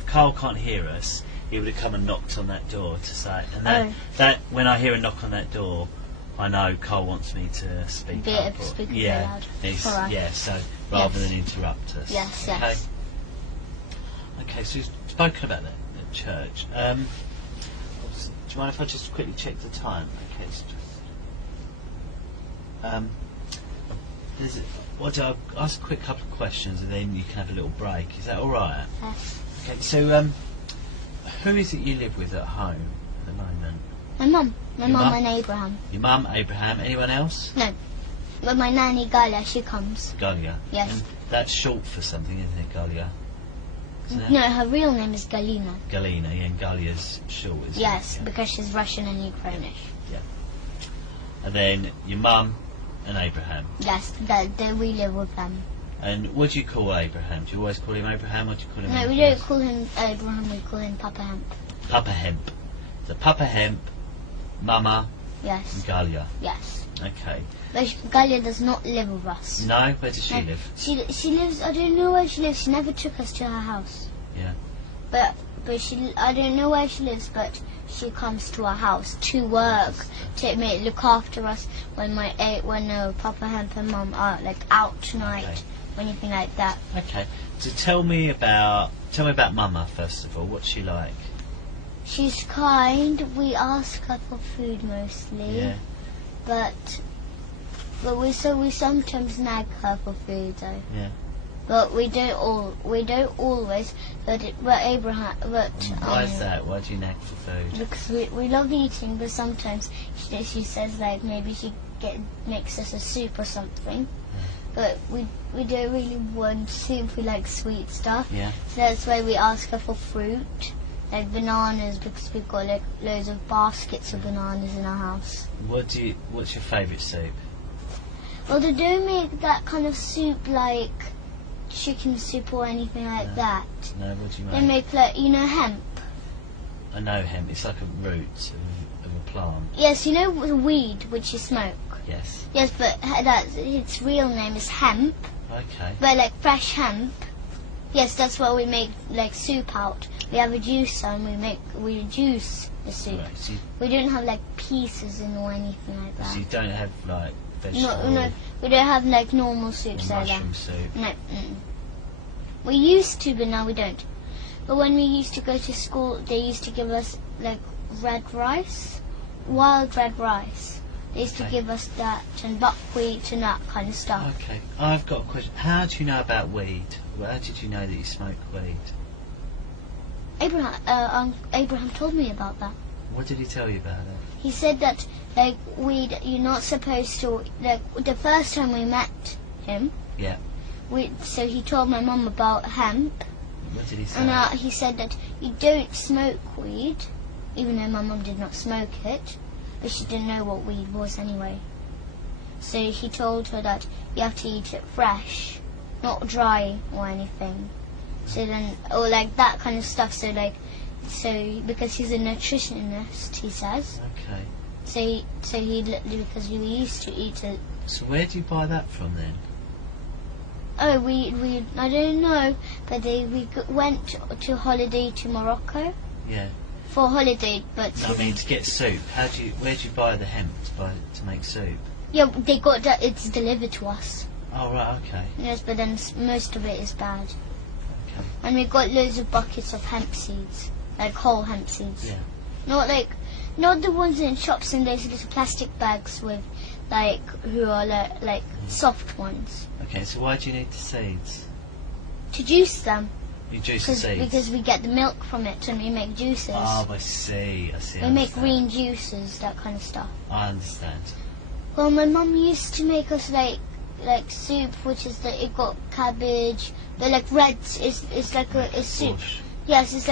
Carl can't hear us, he would have come and knocked on that door to say. And that when I hear a knock on that door, I know Carl wants me to speak up. Speak loud. Yeah. So rather than interrupt us. Yes. Okay? Yes. Okay. So you've spoken about that at church. Do you mind if I just quickly check the time? Okay. I'll ask a quick couple of questions and then you can have a little break. Is that all right? Yes. Okay. So, who is it you live with at home at the moment? My mum. My mum and Abraham. Your mum, Abraham. Anyone else? No. But my nanny Galia, she comes. Galia. Yes. And that's short for something, isn't it, Galia? No, her real name is Galina. Galina, yeah, and Galia's short, isn't it? Yes, Yeah. because she's Russian and Ukrainish. Yeah. And then your mum and Abraham. Yes, we live with them. And what do you call Abraham? Do you always call him Abraham, or do you call him? No, we don't call him Abraham. We call him Papa Hemp. Papa Hemp. So Papa Hemp, Mama, Yes. and Galia. Yes. Okay. But Galia does not live with us. No, where does she No, live? She lives. I don't know where she lives. She never took us to her house. Yeah. But I don't know where she lives. But she comes to our house to work, to look after us when Papa Hemp and Mum are out tonight, or anything like that. Okay. So tell me about Mama first of all. What's she like? She's kind. We ask her for food mostly. Yeah. But we sometimes nag her for food though. Yeah. But we don't always. But Abraham. But why is that? Why do you nag for food? Because we love eating, but sometimes she says maybe she makes us a soup or something. but we don't really want soup. We like sweet stuff. Yeah. So that's why we ask her for fruit, like bananas, because we've got like loads of baskets of bananas in our house. What's your favourite soup? Well, they don't make that kind of soup like chicken soup or anything like that. No, what do you They make? make like, you know, hemp. I know hemp. It's like a root of a plant. Yes, you know the weed which you smoke. Yes. Yes, but its real name is hemp. Okay. But like fresh hemp. Yes, that's what we make like soup out. We have a juicer and we juice the soup. Right, so We don't have like pieces in or anything like that. you don't have like vegetable No, we don't have like normal soups or like that. mushroom soup. No. We used to, but now we don't. But when we used to go to school, they used to give us like red rice, wild red rice. They used to Okay. give us that and buckwheat and that kind of stuff. Okay. I've got a question. How do you know about weed? Well, how did you know that you smoke weed? Abraham told me about that. What did he tell you about it? He said that like weed, you're not supposed to. Like the first time we met him, Yeah. so he told my mum about hemp. What did he say? And he said that you don't smoke weed, even though my mum did not smoke it, but she didn't know what weed was anyway. So he told her that you have to eat it fresh, not dry or anything. So then, or like that kind of stuff. So because he's a nutritionist, he says. Okay. Because we used to eat it. So where do you buy that from then? Oh, I don't know, but went to holiday to Morocco Yeah. for holiday, but I mean, to get soup, where do you buy the hemp to make soup? yeah, they got that. It's delivered to us. Oh right, okay. Yes, but then most of it is bad. Okay. And we got loads of buckets of hemp seeds, like whole hemp seeds. Yeah. Not the ones in shops in those little plastic bags with, who are like soft ones. Okay, so why do you need the seeds? To juice them. You juice the seeds? Because we get the milk from it and we make juices. Oh, I see. We make green juices, that kind of stuff. I understand. Well, my mum used to make us like soup, which is that it got cabbage, but like red. It's like a soup. Bush. Yes, it's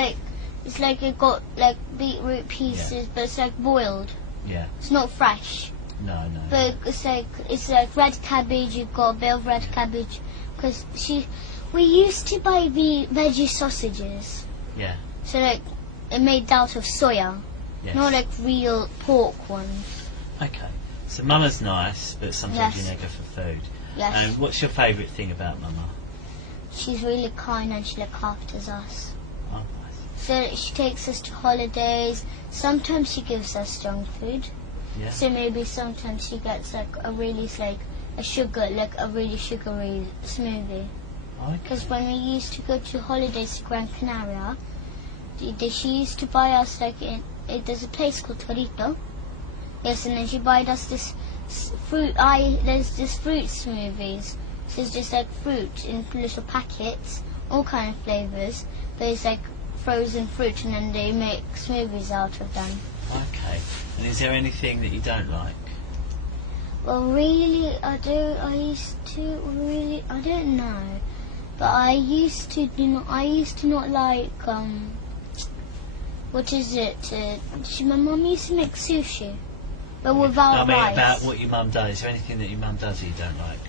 like it got like beetroot pieces, but it's like boiled. Yeah. It's not fresh. No. But it's like red cabbage. You've got a bit of red cabbage, because we used to buy the veggie sausages. Yeah. So like it made out of soya, Yes. not like real pork ones. Okay. So Mama's nice, but sometimes Yes. you neg her for food. Yes. And what's your favourite thing about Mama? She's really kind and she looks after us. Oh, nice. So she takes us to holidays. Sometimes she gives us junk food. Yeah. So maybe sometimes she gets like a really really sugary smoothie. Okay. Because when we used to go to holidays to Gran Canaria, she used to buy us there's a place called Torito. Yes, and then she bought us this fruit. There's this fruit smoothies. So it's just like fruit in little packets, all kind of flavors. But it's like frozen fruit, and then they make smoothies out of them. Okay. And is there anything that you don't like? Well, really, I don't know. But I used to not like what is it? My mum used to make sushi, but without I mean, rice. about what your mum does. Is there anything that your mum does that you don't like,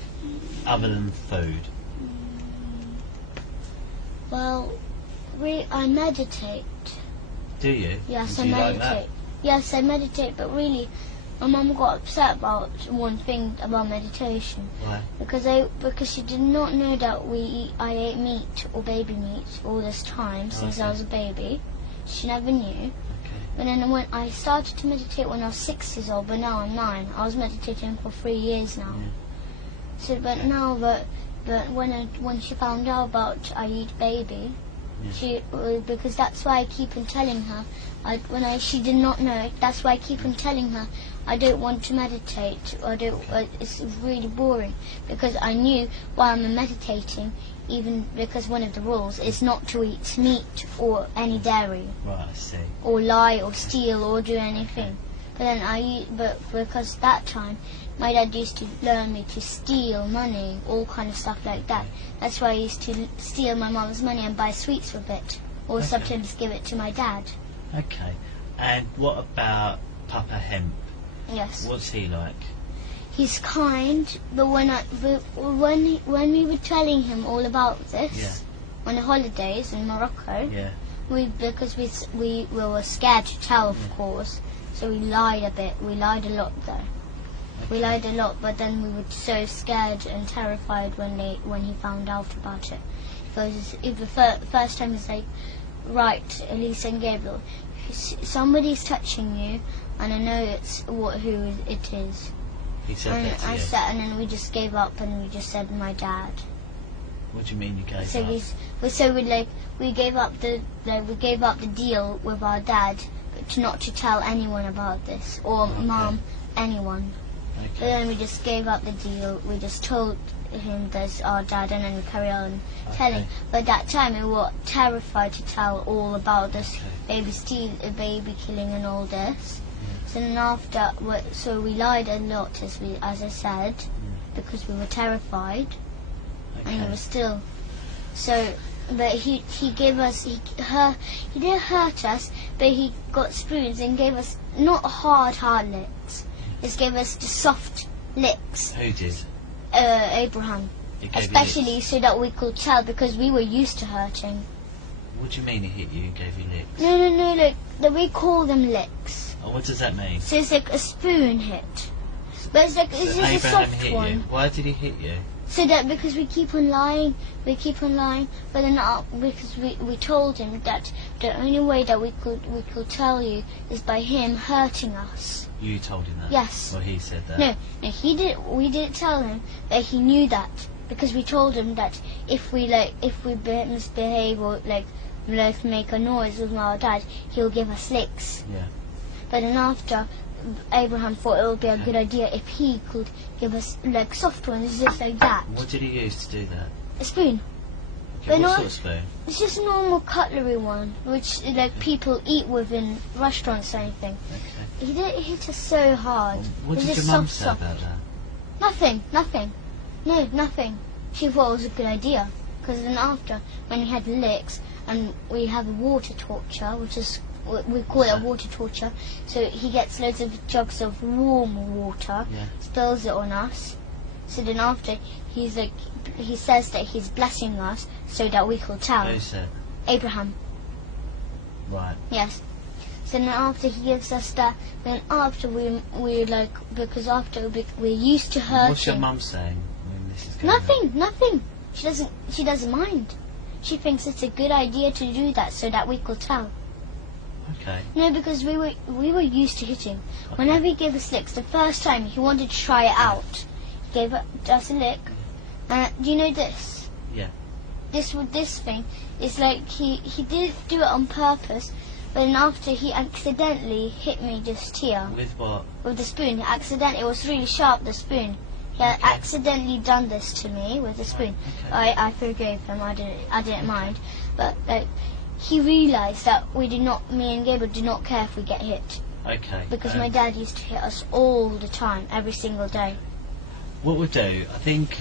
other than food? Well, I meditate. Do you? Yes, Do I you meditate. like that? Yes, I meditate, but really, my mum got upset about one thing about meditation. Why? Because she did not know that I ate meat or baby meat all this time since I was a baby. She never knew. Okay. But then when I started to meditate when I was 6 years old, but now I'm 9. I was meditating for 3 years now. Yeah. So, but now, but when she found out about I eat baby, because that's why I keep on telling her. She did not know. That's why I keep on telling her I don't want to meditate. It's really boring, because I knew while I'm meditating, even because one of the rules is not to eat meat or any dairy, Right, I see. or lie or steal or do anything. But then but because that time my dad used to learn me to steal money, all kind of stuff like that. That's why I used to steal my mum's money and buy sweets with it, or sometimes give it to my dad. Okay. And what about Papa Hemp? Yes. What's he like? He's kind, but when we were telling him all about this on the holidays in Morocco, because we were scared to tell, of course, so we lied a bit. We lied a lot though. Okay. We lied a lot, but then we were so scared and terrified when he found out about it. Because if the first time he's like, right, Alissa and Gabriel, somebody's touching you, and I know who it is. He said that to you? And then we just gave up, and we just said my dad. What do you mean you gave up? We gave up the deal with our dad, but not to tell anyone about this, or mom, anyone. Okay. But then we just gave up the deal. We just told him that's our dad, and then we carry on telling. But that time we were terrified to tell all about this baby killing and all this. So then after, so we lied a lot, as I said, because we were terrified, and he was still. So, but he gave us, he didn't hurt us, but he got spoons and gave us not hard licks. He just gave us the soft licks. Who did? Abraham. Especially so that we could tell, because we were used to hurting. What do you mean he hit you and gave you licks? No, we call them licks. Oh, what does that mean? So it's like a spoon hit. But it's just a soft one. You. Why did he hit you? So that because we keep on lying, but then because we told him that the only way that we could tell you is by him hurting us. You told him that? Yes. Well, he said that. No, he did. We didn't tell him, but he knew that because we told him that if we misbehave or make a noise with our dad, he'll give us licks. Yeah. But then after, Abraham thought it would be a good idea if he could give us soft ones, just like that. What did he use to do that? A spoon. Okay, what sort of spoon? It's just a normal cutlery one, which people eat with in restaurants or anything. Okay. He didn't hit us so hard. Well, what did your mum say about that? Nothing. No, nothing. She thought it was a good idea. Because then after, when he had licks, and we have a water torture, which is, we call it a water torture, so he gets loads of jugs of warm water, spills it on us. So then after, he says that he's blessing us so that we could tell. Who said? Abraham. Right. Yes. So then after he gives us that, then after because after we're used to hurting. What's your mum saying when this is going on? Nothing. She doesn't mind. She thinks it's a good idea to do that so that we could tell. Okay. No, because we were used to hitting. Okay. Whenever he gave us licks, the first time he wanted to try it out. He gave us a lick. Do you know this? Yeah. This thing is like he didn't do it on purpose, but then after he accidentally hit me just here. With what? With the spoon. It was really sharp, the spoon. He had accidentally done this to me with the spoon. Okay. I forgave him. I didn't mind. But he realised that me and Gabriel did not care if we get hit. Okay. Because my dad used to hit us all the time, every single day. What we'll do, I think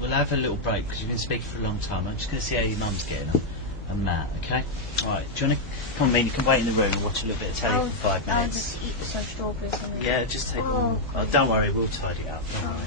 we'll have a little break because you've been speaking for a long time. I'm just going to see how your mum's getting on. And Matt, okay? Alright, do you want to come in? You can wait in the room and watch a little bit of telly for 5 minutes. I'll just eat some strawberries. Yeah, just take them. Oh, don't worry, we'll tidy it up. Don't worry.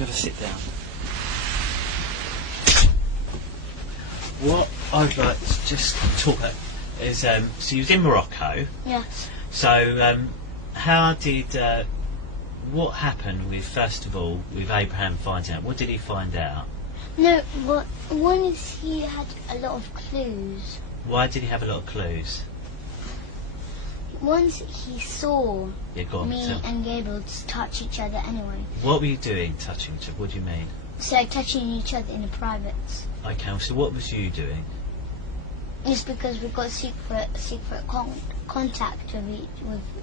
you have a sit down. What I'd like to just talk about is, so you was in Morocco. Yes. So, how did, what happened with, first of all, with Abraham finding out? What did he find out? No, but one is he had a lot of clues. Why did he have a lot of clues? Once he saw me and Gabriel touch each other anyway. What were you doing, touching each other? What do you mean? So like touching each other in the privates. Okay, so what was you doing? It's because we got secret contact with me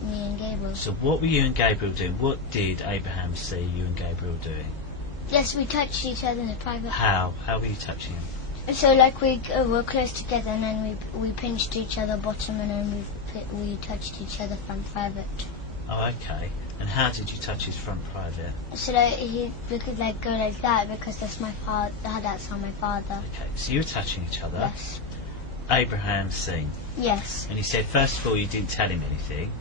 and Gabriel. So what were you and Gabriel doing? What did Abraham see you and Gabriel doing? Yes, we touched each other in the private. How? How were you touching him? So like we were close together, and then we pinched each other bottom, and then we touched each other front private. Oh, okay. And how did you touch his front private? So like we could like go like that because that's my father. That's how my father. Okay, so you were touching each other. Yes. Abraham seen. Yes. And he said, first of all, you didn't tell him anything.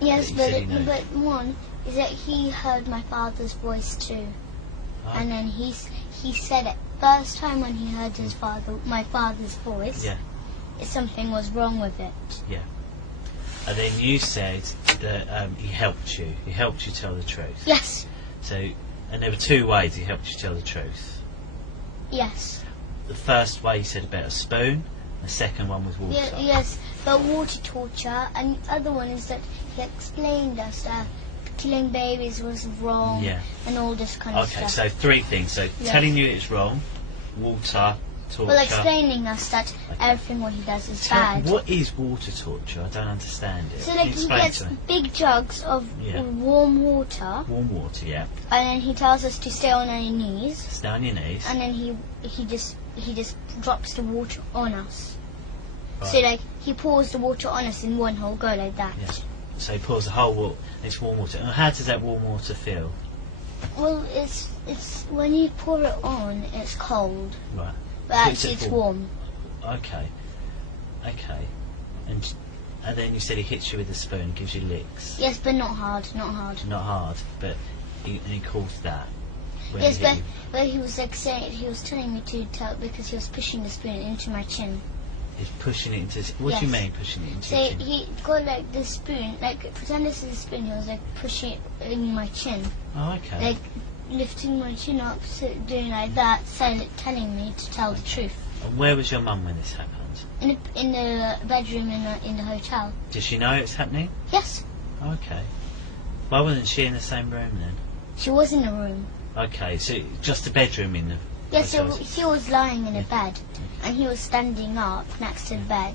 Yes, but one is that he heard my father's voice too, and then he said it first time when he heard my father's voice. Yeah. Something was wrong with it. Yeah. And then you said that he helped you. He helped you tell the truth. Yes. So, and there were two ways he helped you tell the truth. Yes. The first way he said about a spoon. The second one was water. Yes, but water torture, and the other one is that he explained us that killing babies was wrong, and all this kind of stuff. Okay, so three things. So telling you it's wrong, water, torture. Well, explaining us that everything what he does is bad. What is water torture? I don't understand it. So like he gets big jugs of warm water. Warm water, yeah. And then he tells us to stay on our knees. Stay on your knees. And then he just drops the water on us. Right. So like he pours the water on us in one whole go like that. Yeah. So he pours the whole water. It's warm water. And how does that warm water feel? Well, it's when you pour it on, it's cold. Right. But actually, it's warm. Okay. Okay. And then you said he hits you with a spoon, gives you licks. Yes, but not hard. Not hard. Not hard, but he calls that. Yes, but he was like saying he was telling me to tell because he was pushing the spoon into my chin. He's pushing it into. What do you mean pushing it into? your chin? So he got like the spoon, like pretend this is a spoon. He was like pushing it in my chin. Oh, okay. Like lifting my chin up, so doing like that, telling me to tell the truth. And where was your mum when this happened? In the bedroom in the hotel. Did she know it was happening? Yes. Oh, okay. Why wasn't she in the same room then? She was in the room. Okay, so just a bedroom in the. Yes, so he was lying in a bed, and he was standing up next to the bed,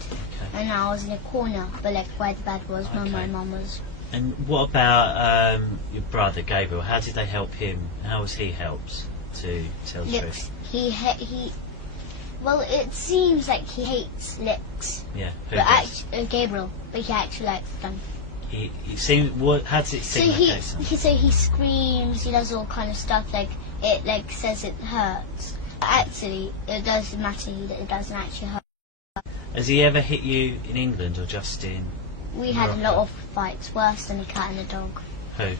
and I was in a corner, but like where the bed was, where my mum was. And what about your brother Gabriel? How did they help him? How was he helped to tell the truth? Well, it seems like he hates licks. Yeah. Gabriel, but he actually likes them. He seems. What? How does it seem? So he screams. He does all kind of stuff. Like it, like says it hurts. Actually, it doesn't matter. It doesn't actually hurt. Has he ever hit you in England or just in? We had a lot of fights, worse than a cat and a dog. Who?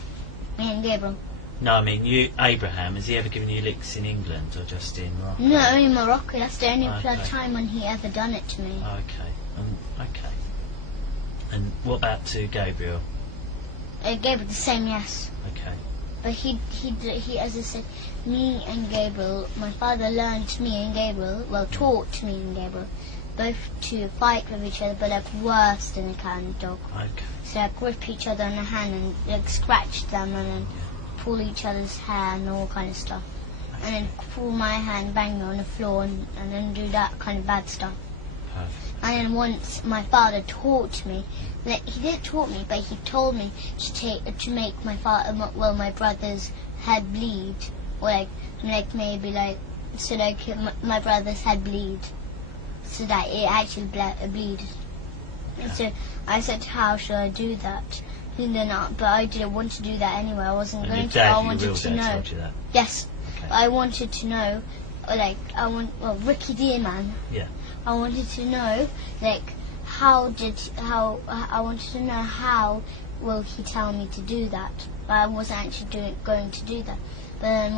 Me and Gabriel. No, I mean you, Abraham. Has he ever given you licks in England or just in Morocco? No, in Morocco. That's the only time when he ever done it to me. Okay. Okay. And what about to Gabriel? Gabriel, the same, yes. Okay. But he, as I said, me and Gabriel, my father learned me and Gabriel, taught me and Gabriel, both to fight with each other, but like worse than a cat and a dog. Okay. So like grip each other on the hand and like scratch them and then pull each other's hair and all kind of stuff. Okay. And then pull my hand, bang me on the floor and then do that kind of bad stuff. Perfect. And then once my father taught me, like, he didn't taught me, but he told me to make my brother's head bleed, or like maybe like so like my brother's head bleed, so that it actually bleed. And so I said, how should I do that? And then, but I didn't want to do that anyway. I wasn't going to. I wanted to know. Told you that? Yes, okay. I wanted to know. Gracy Dearman. Yeah. I wanted to know, like, I wanted to know how will he tell me to do that? But I wasn't actually going to do that. But then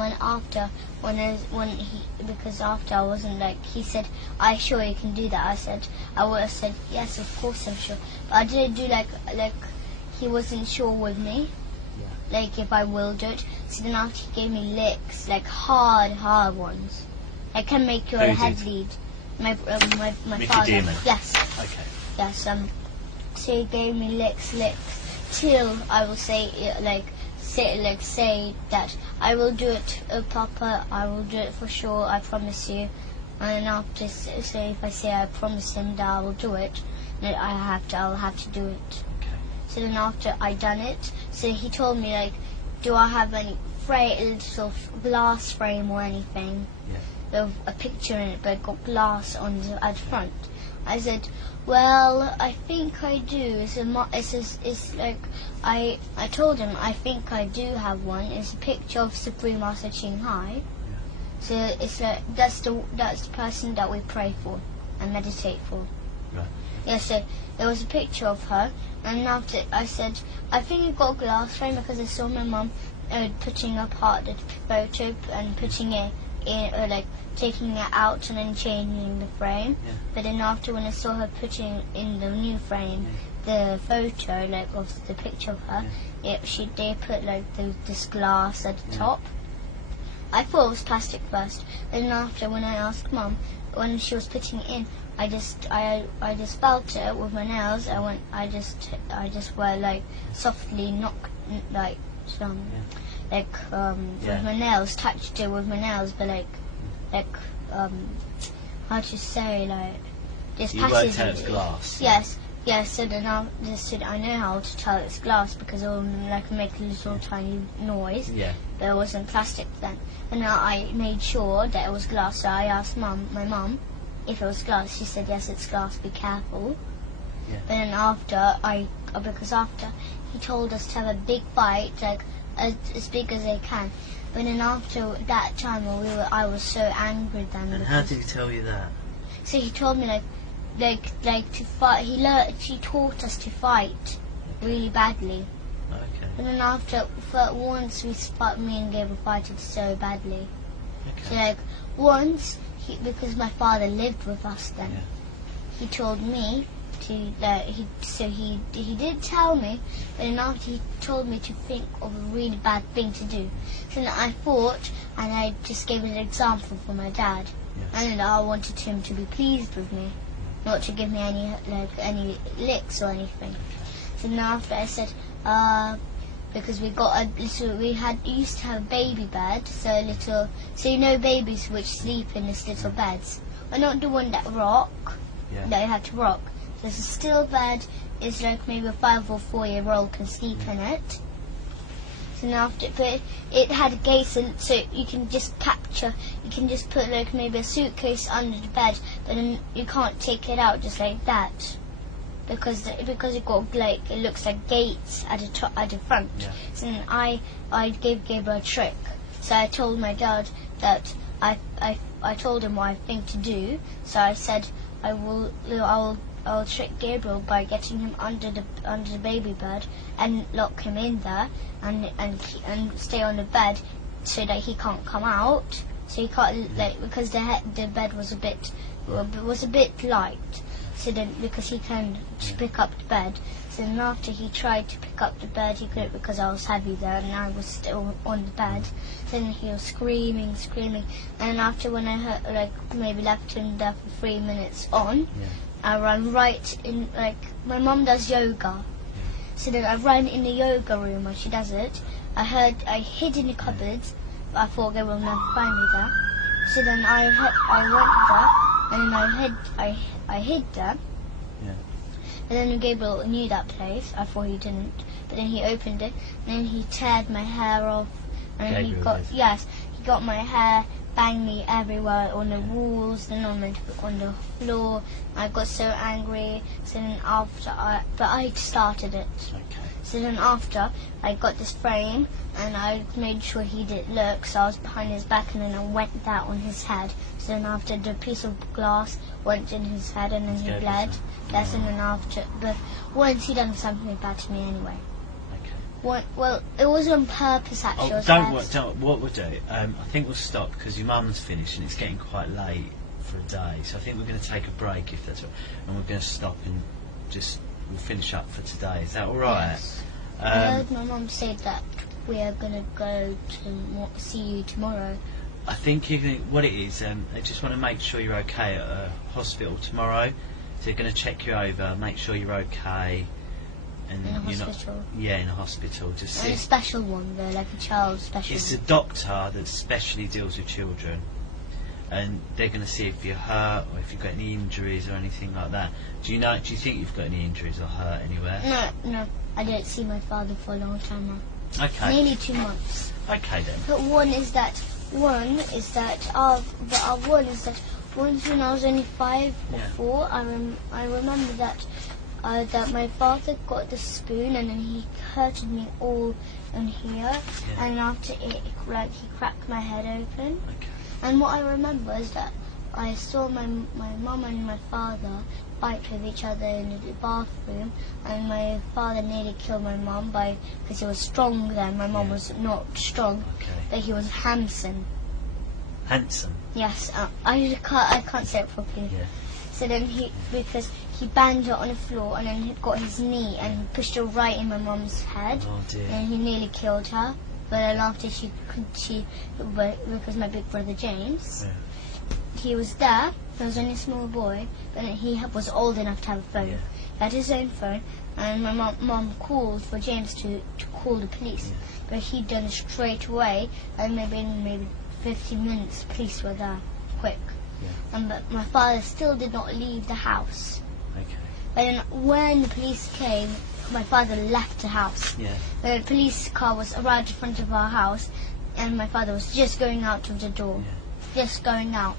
because after I wasn't like, he said, "Are you sure you can do that?" I would have said, "Yes, of course I'm sure." But I didn't do like he wasn't sure with me, like if I will do it. So then after he gave me licks, like hard ones. I can make your head bleed. My father. Dearman. Yes. Okay. Yes. So he gave me licks till I will say say that I will do it, Papa. I will do it for sure. I promise you. And after, so if I say I promise him that I will do it, then I'll have to do it. Okay. So then after I done it, so he told me like, do I have any little glass frame or anything? Yeah. With a picture in it, but it got glass on at the front. I said, well, I think I do. It's like I told him I think I do have one. It's a picture of Supreme Master Ching Hai. Yeah. So it's like that's the person that we pray for and meditate for. Right. Yeah. So there was a picture of her, and after I said I think it got a glass frame because I saw my mum putting apart the photo and putting it in, like taking it out and then changing the frame. Yeah. But then after when I saw her putting in the new frame the photo like of the picture of her, they put like this glass at the top. I thought it was plastic first. Then after when I asked Mum when she was putting it in, I just felt it with my nails. I just were like softly knocked like with my nails, touched it with my nails, but how to say, like this you passage. worked out it's glass. Yes. So then I know how to tell it's glass because it will make a little tiny noise. Yeah. But it wasn't plastic then. And now I made sure that it was glass. So I asked my mum if it was glass. She said yes, it's glass. Be careful. Yeah. But then because after he told us to have a big bite, like as big as they can. But then after that time, I was so angry then. And how did he tell you that? So he told me like to fight. He taught us to fight really badly. Okay. And then after, once me and Gabriel fighted so badly. Okay. So like once, because my father lived with us then, Yeah. he told me to he did tell me, but then after he told me to think of a really bad thing to do. So then I thought, and I just gave an example for my dad, and then I wanted him to be pleased with me, not to give me any licks or anything. So then after I said, because we used to have a baby bed, so you know babies which sleep in this little beds, but not the one that rock, that you have to rock. So it's a still bed, is like maybe a 5 or 4-year-old can sleep in it. So now but it had gates, and so you can just put like maybe a suitcase under the bed, but then you can't take it out just like that. Because it got like it looks like gates at the front. Yeah. So then I gave Gabriel a trick. So I told my dad that I told him what I think to do. So I said I will trick Gabriel by getting him under the baby bed and lock him in there and stay on the bed so that he can't come out. So he can't because the bed was a bit light. So then, because he can pick up the bed, so then after he tried to pick up the bed, he couldn't because I was heavy there and I was still on the bed. So then he was screaming, and after when I heard, maybe left him there for 3 minutes on, I ran right in, my mum does yoga. So then I ran in the yoga room where she does it. I hid in the cupboards, but I thought they will never find me there. So then I went there. And then I hid there. Yeah. And then Gabriel knew that place. I thought he didn't. But then he opened it. And then he teared my hair off. And then he got my hair, banged me everywhere on the walls, then on the floor. I got so angry. So then but I started it. Okay. So then after, I got this frame, and I made sure he didn't look, so I was behind his back, and then I went that on his head. So then after, the piece of glass went in his head, and then he bled. Yes, and then after, but once he done something bad to me anyway. Well, it was on purpose actually. Oh, don't what we'll do, I think we'll stop because your mum's finished and it's getting quite late for a day, so I think we're going to take a break if that's all, and we're going to stop and we'll finish up for today. Is that alright? Yes. I heard my mum say that we are going to go to see you tomorrow. I think what it is, they just want to make sure you're okay at a hospital tomorrow, so they're going to check you over, make sure you're okay. And in a you're hospital? In a hospital. Just and a special one though, like a child special It's one. a doctor that specially deals with children, and they're going to see if you're hurt or if you've got any injuries or anything like that. Do you think you've got any injuries or hurt anywhere? No, I didn't see my father for a long time now. Okay. Nearly 2 months. Okay then. But one is that once when I was only 5 or 4, I remember that my father got the spoon and then he hurted me all in here, and after it, he cracked my head open. Okay. And what I remember is that I saw my mum and my father fight with each other in the bathroom, and my father nearly killed my mum because he was strong then. My mum was not strong, but he was handsome. Handsome? Yes, I can't say it properly. Yeah. So then because he banged her on the floor and then he got his knee and pushed her right in my mum's head. Oh dear. And he nearly killed her. But then after because my big brother James, he was there. He was only a small boy, but he was old enough to have a phone. Yeah. He had his own phone, and my mum called for James to call the police. Yeah. But he'd done it straight away, and maybe 15 minutes, police were there, quick. Yeah. But my father still did not leave the house. Okay. But then when the police came, my father left the house. Yeah. The police car was arrived in front of our house, and my father was just going out of the door. Yeah. Just going out.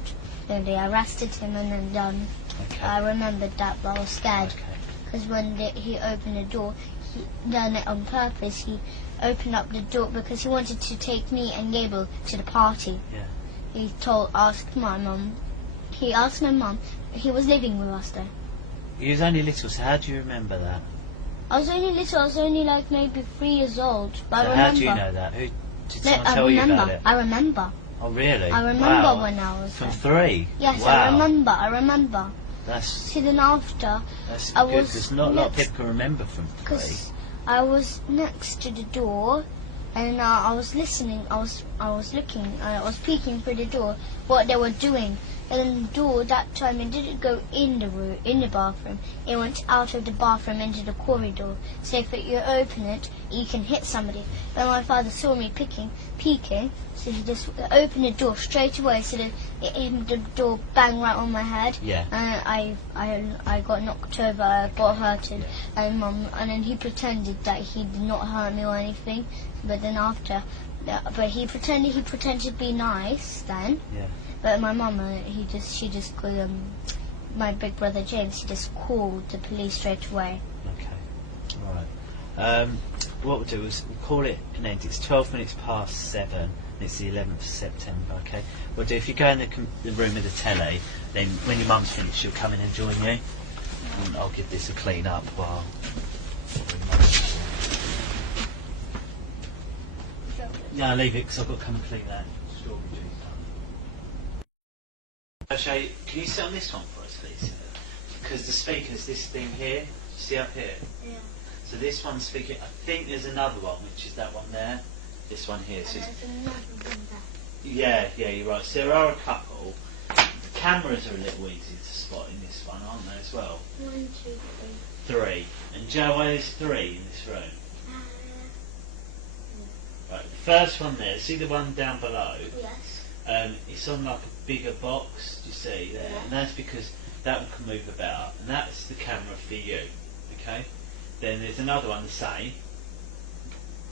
Then they arrested him and then done. Okay. I remembered that, but I was scared. Okay. Because when he opened the door, he done it on purpose. He opened up the door because he wanted to take me and Gable to the party. Yeah. He asked my mum. He asked my mum. He was living with us though. You was only little, so how do you remember that? I was only little. I was only like maybe 3 years old. But So I remember. how do you know that? Who did someone I tell you remember. about it? I remember. Oh really? I remember Wow. when I was From there. 3? Yes, wow. I remember. That's See, then after, good, because not a lot of people can remember from 3. because I was next to the door, and I was listening. I was looking. I was peeking through the door what they were doing. And then the door that time it didn't go in the bathroom. It went out of the bathroom into the corridor. So if you open it, you can hit somebody. But my father saw me peeking, so he just opened the door straight away. So that the door banged right on my head. Yeah. And I got knocked over. I got hurted. And then he pretended that he did not hurt me or anything. But then after, but he pretended to be nice then. Yeah. But my mum, she just called my big brother James. He just called the police straight away. Okay. All right. What we'll do is we'll call it an end. It's 12 minutes past 7. And it's the 11th of September. Okay. We'll do. If you go in the room with the telly, then when your mum's finished, she'll come in and join you. And I'll give this a clean up while. No, leave it because I've got to come and clean that. Actually, can you sit on this one for us, please? Because the speaker's this thing here. See up here? Yeah. So this one's speaking. I think there's another one, which is that one there. This one here. So There's another one there. yeah, you're right. So there are a couple. The cameras are a little easy to spot in this one, aren't they, as well? 1, 2, 3. 3. And do you know why there's 3 in this room? Right, the first one there, see the one down below? Yes. It's on like a bigger box, do you see there? Yeah. And that's because that one can move about, and that's the camera for you, okay? Then there's another one the same,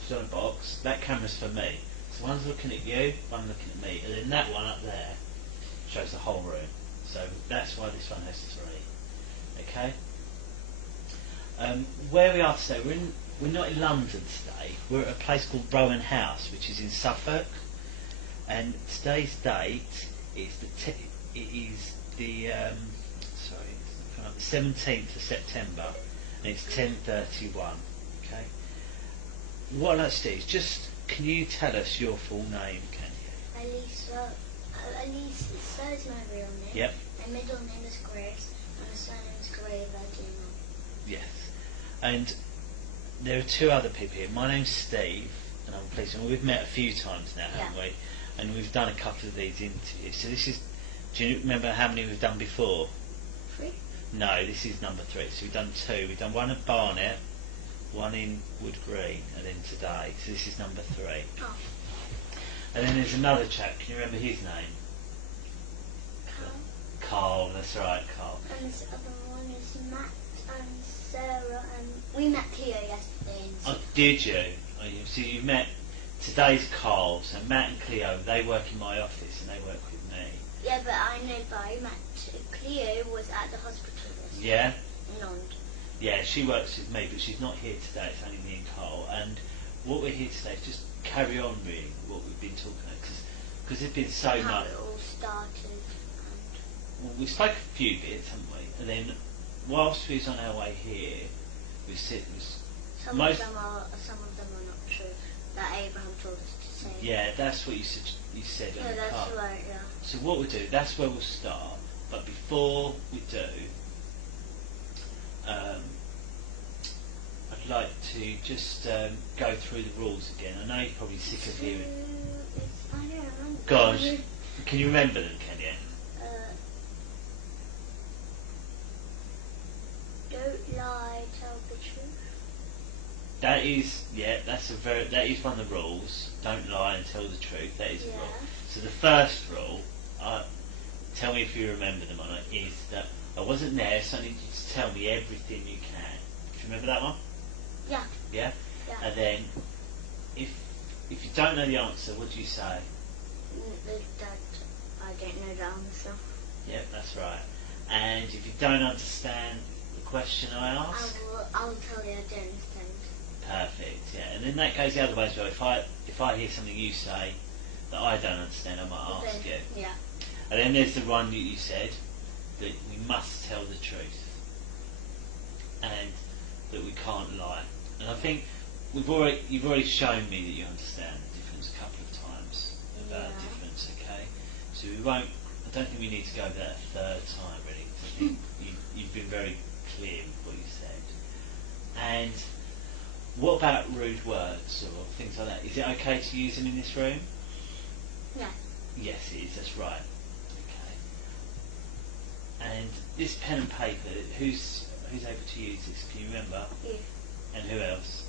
it's on a box, that camera's for me. So one's looking at you, one looking at me, and then that one up there shows the whole room. So that's why this one has 3, okay? Where we are today, we're not in London today, we're at a place called Rowan House, which is in Suffolk. And today's date is the 17th of September, and it's 10:31. Okay. what I'd like to do is just, can you tell us your full name, can you? Alissa. Alissa is my real name. Yep. My middle name is Grace, and my surname is Gracy Dearman. Yes. And there are two other people here. My name's Steve, and I'm pleased. And we've met a few times now, haven't we? And we've done a couple of these interviews. So this is, do you remember how many we've done before? 3? No, this is number 3. So we've done 2. We've done one at Barnet, one in Wood Green, and then today. So this is number 3. Oh. And then there's another chap. Can you remember his name? Carl, that's right, Carl. And this other one is Matt and Sarah, and we met Cleo yesterday. Oh, did you? Oh, so you met, today's Carl, so Matt and Cleo, they work in my office and they work with me. Yeah, but I know by Matt. Cleo was at the hospital yesterday. Yeah? In London. Yeah, she works with me, but she's not here today, it's only me and Carl. And what we're here today is just carry on really what we've been talking about, because there's been so How much. it all started. Well, we spoke a few bits, haven't we? And then, whilst we was on our way here, we said Some of them are not true. That Abraham told us to say. Yeah, that's what you said. You said. Yeah, that's right. Yeah. So what we'll do, that's where we'll start. But before we do, I'd like to just go through the rules again. I know you're probably sick of hearing. I don't remember. Gosh, can you remember them? Can you? Don't lie, tell the truth. That is, that is one of the rules. Don't lie and tell the truth. That is a rule. So the first rule, tell me if you remember them or not, is that I wasn't there, so I need you to tell me everything you can. Do you remember that one? Yeah. Yeah? Yeah. And then, if you don't know the answer, what do you say? That I don't know the answer. Yep, that's right. And if you don't understand the question I ask, I'll tell you I don't understand. perfect. Yeah, and then that goes the other way as well. If I hear something you say that I don't understand, I might ask you. Yeah. And then there's the one that you said that we must tell the truth and that we can't lie. And I think you've already shown me that you understand the difference a couple of times about the difference. Okay, so we won't. I don't think we need to go over that a third time really. I think you've been very clear with what you said. And what about rude words or things like that? Is it okay to use them in this room? Yeah. Yes, it is. That's right. Okay. And this pen and paper, who's able to use this? Can you remember? You. And who else?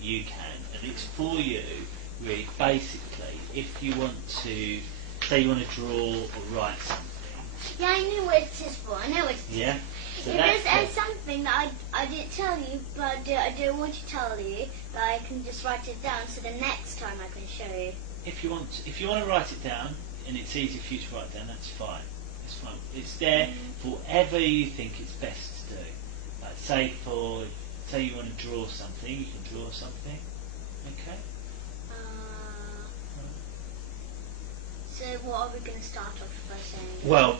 You can, and it's for you. Really, basically, if you want to, say, you want to draw or write something. Yeah, I know what it is for. I know what it is. Yeah. So there's something that I didn't tell you, but I don't want to tell you, that I can just write it down, so the next time I can show you. If you want to write it down, and it's easy for you to write down, that's fine. It's fine. It's there for whatever you think it's best to do. Like say you want to draw something, you can draw something. Okay. So what are we going to start off by saying? Well,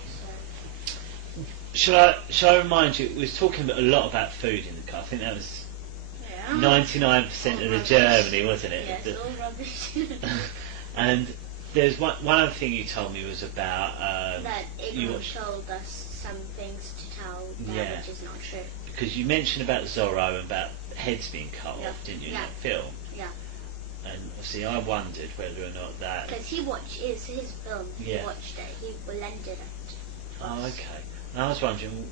shall I remind you? We was talking a lot about food in the car. I think that was 99% of the journey, wasn't it? Yes, all rubbish. And there's one other thing you told me was about that Igor told us some things to tell which is not true. Because you mentioned about Zorro and about heads being cut off, didn't you, in that film? Yeah. And see, I wondered whether or not that. Because he watched his film. He watched it. He blended it. Oh, okay. And I was wondering,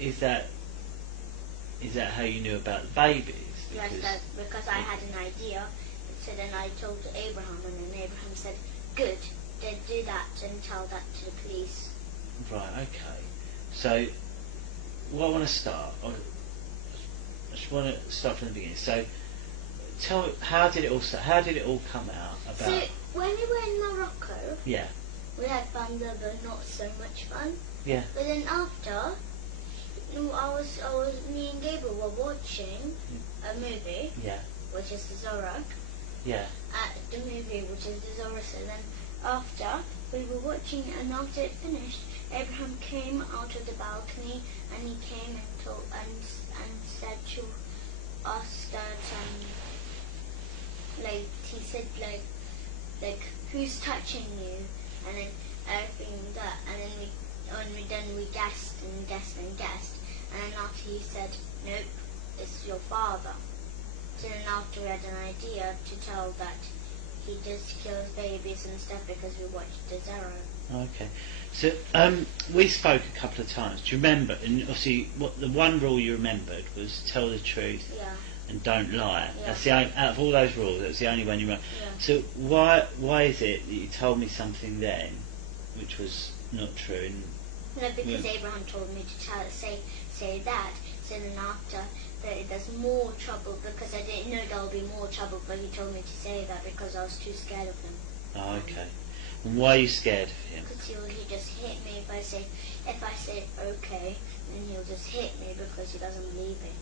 is that how you knew about the babies? Yes, because I had an idea. So then I told Abraham, and then Abraham said, "Good, then do that and tell that to the police." Right. Okay. So, what I want to start. I just want to start from the beginning. So, tell me, how did it all come out? About. So when we were in Morocco, we had fun there, but not so much fun. Yeah. But then after, me and Gabriel were watching a movie. Yeah. Which is the Zorro. Yeah. The movie, which is the Zorro. So then after we were watching it, and after it finished, Abraham came out of the balcony, and he came and said to asked that like he said like who's touching you, and then everything that, and then we guessed and guessed and guessed, and then after he said nope, it's your father. So then after we had an idea to tell that he just kills babies and stuff because we watched the Zero. Okay, so we spoke a couple of times. Do you remember? And obviously, what the one rule you remembered was tell the truth and don't lie. Yeah. That's the out of all those rules. That's the only one you remember. Yeah. So why is it that you told me something then, which was not true? And no, because Abraham told me to say that. So then after that, there's more trouble because I didn't know there would be more trouble, but he told me to say that because I was too scared of him. Oh, okay. And why are you scared of him? Because he just hit me if I say okay, then he'll just hit me because he doesn't believe it.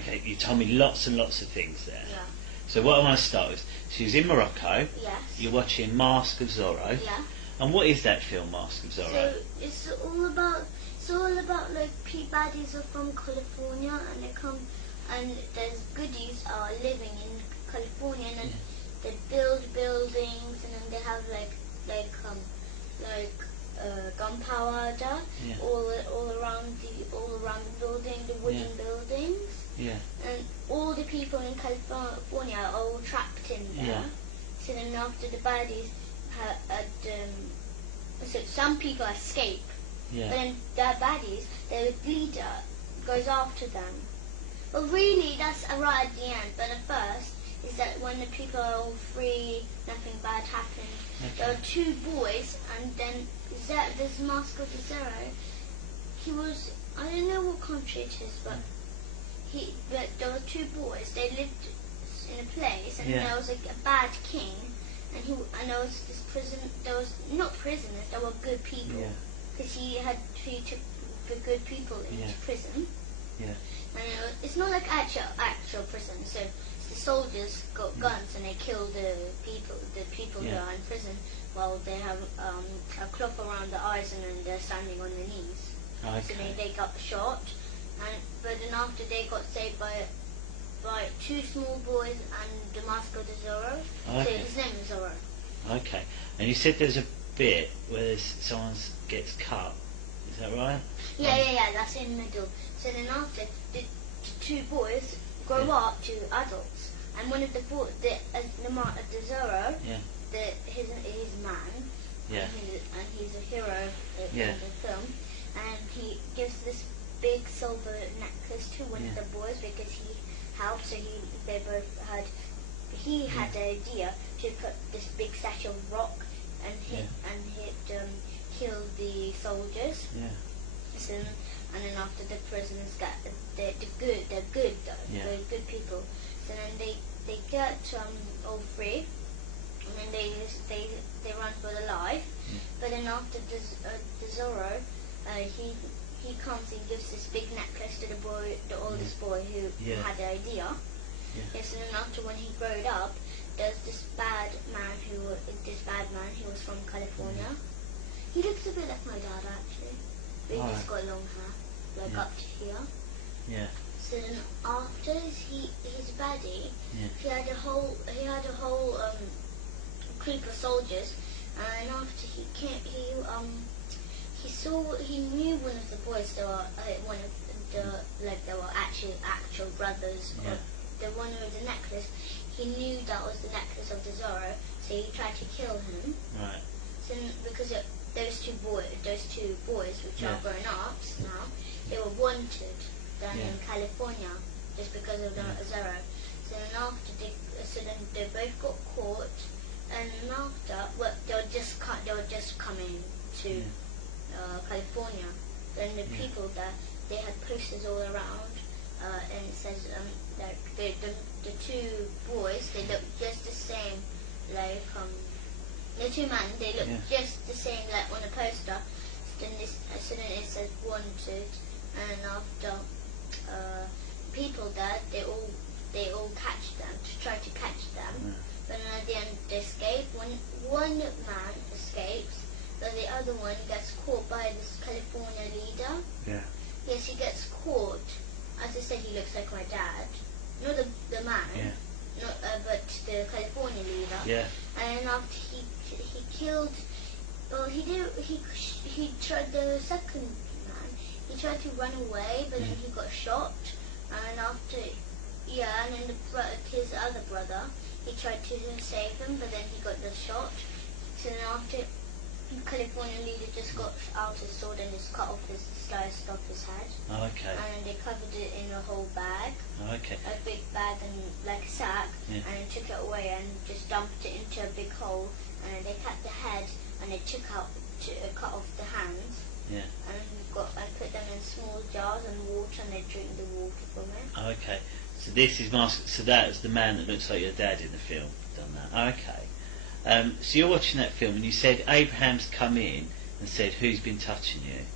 Okay, you told me lots and lots of things there. Yeah. So what I want to start with, she was in Morocco. Yes. You're watching Mask of Zorro. Yeah. And what is that film, Mask of Zorro? So it's all about like baddies are from California, and they come, and there's goodies are living in California, and then they build buildings, and then they have like gunpowder all around the building, the wooden buildings. Yeah. And all the people in California are all trapped in there. Yeah. So then after the baddies so some people escape. Yeah. But then the baddies, the leader goes after them. But really, that's right at the end. But at first, is that when the people are all free, nothing bad happened. Okay. There were two boys, and then this Mask of the Zero, he was, I don't know what country it is, but there were two boys. They lived in a place, and there was like a bad king, and there was this prison. There was not prisoners. There were good people, because he took the good people into prison. Yeah. And it's not like actual prison. So the soldiers got guns and they kill the people who are in prison, while they have a cloth around the eyes and then they're standing on their knees. Okay. So they got shot, but then after they got saved by two small boys and the Mask of the Zorro. Okay. So his name is Zorro. Okay. And you said there's a bit where someone gets cut. Is that right? Yeah, that's in the middle. So then after, the two boys grow up to adults, and one of the Zorro, his man, and he's a hero in the film, and he gives this big silver necklace to one of the boys because he helped. So he had the idea to put this big statue of rock and kill the soldiers. Yeah. So, and then after the prisoners they're good people. So then they get all free, and then they run for their life. But then after the Zorro, he comes and gives this big necklace to the oldest boy who had the idea. Yes, and then after when he growed up, there's this bad man who was from California. He looks a bit like my dad actually. But he just got long hair, up to here. Yeah. So then after his baddie, he had a whole group of soldiers, and after he came, he knew one of the boys. They were they were actual brothers. The one with the necklace, he knew that was the necklace of the Zorro, so he tried to kill him. Right. So because those two boys, which are grown-ups now, they were wanted down in California just because of the Zorro. So then after they both got caught, and then after they were just coming to California. Then the people there, they had posters all around, and it says that the two boys, they look just the same, like the two men, they look just the same like on the poster. Then it says wanted, and after people there, they all catch them to try to catch them. But then at the end they escape. One man escapes, but the other one gets caught by this California leader. Yeah. Yes, he gets caught. As I said, he looks like my dad. not the man, Yeah. not but the California leader. Yeah. And then after he killed, well, he tried the second man. He tried to run away, but then he got shot. And after, and then his other brother, he tried to save him, but then he got the shot. So then after, the California leader just got out his sword and just sliced off his head. Oh, okay. And then they covered it in a whole bag. Oh, okay. A big bag and like a sack, Yeah. and then took it away and just dumped it into a big hole. And then they cut the head and they cut off the hands. Yeah. And put them in small jars and water, and they drink the water from it. Oh, okay. So this is so that is the man that looks like your dad in the film. Done that. Oh, okay. So you're watching that film, and you said Abraham's come in and said, "Who's been touching you?"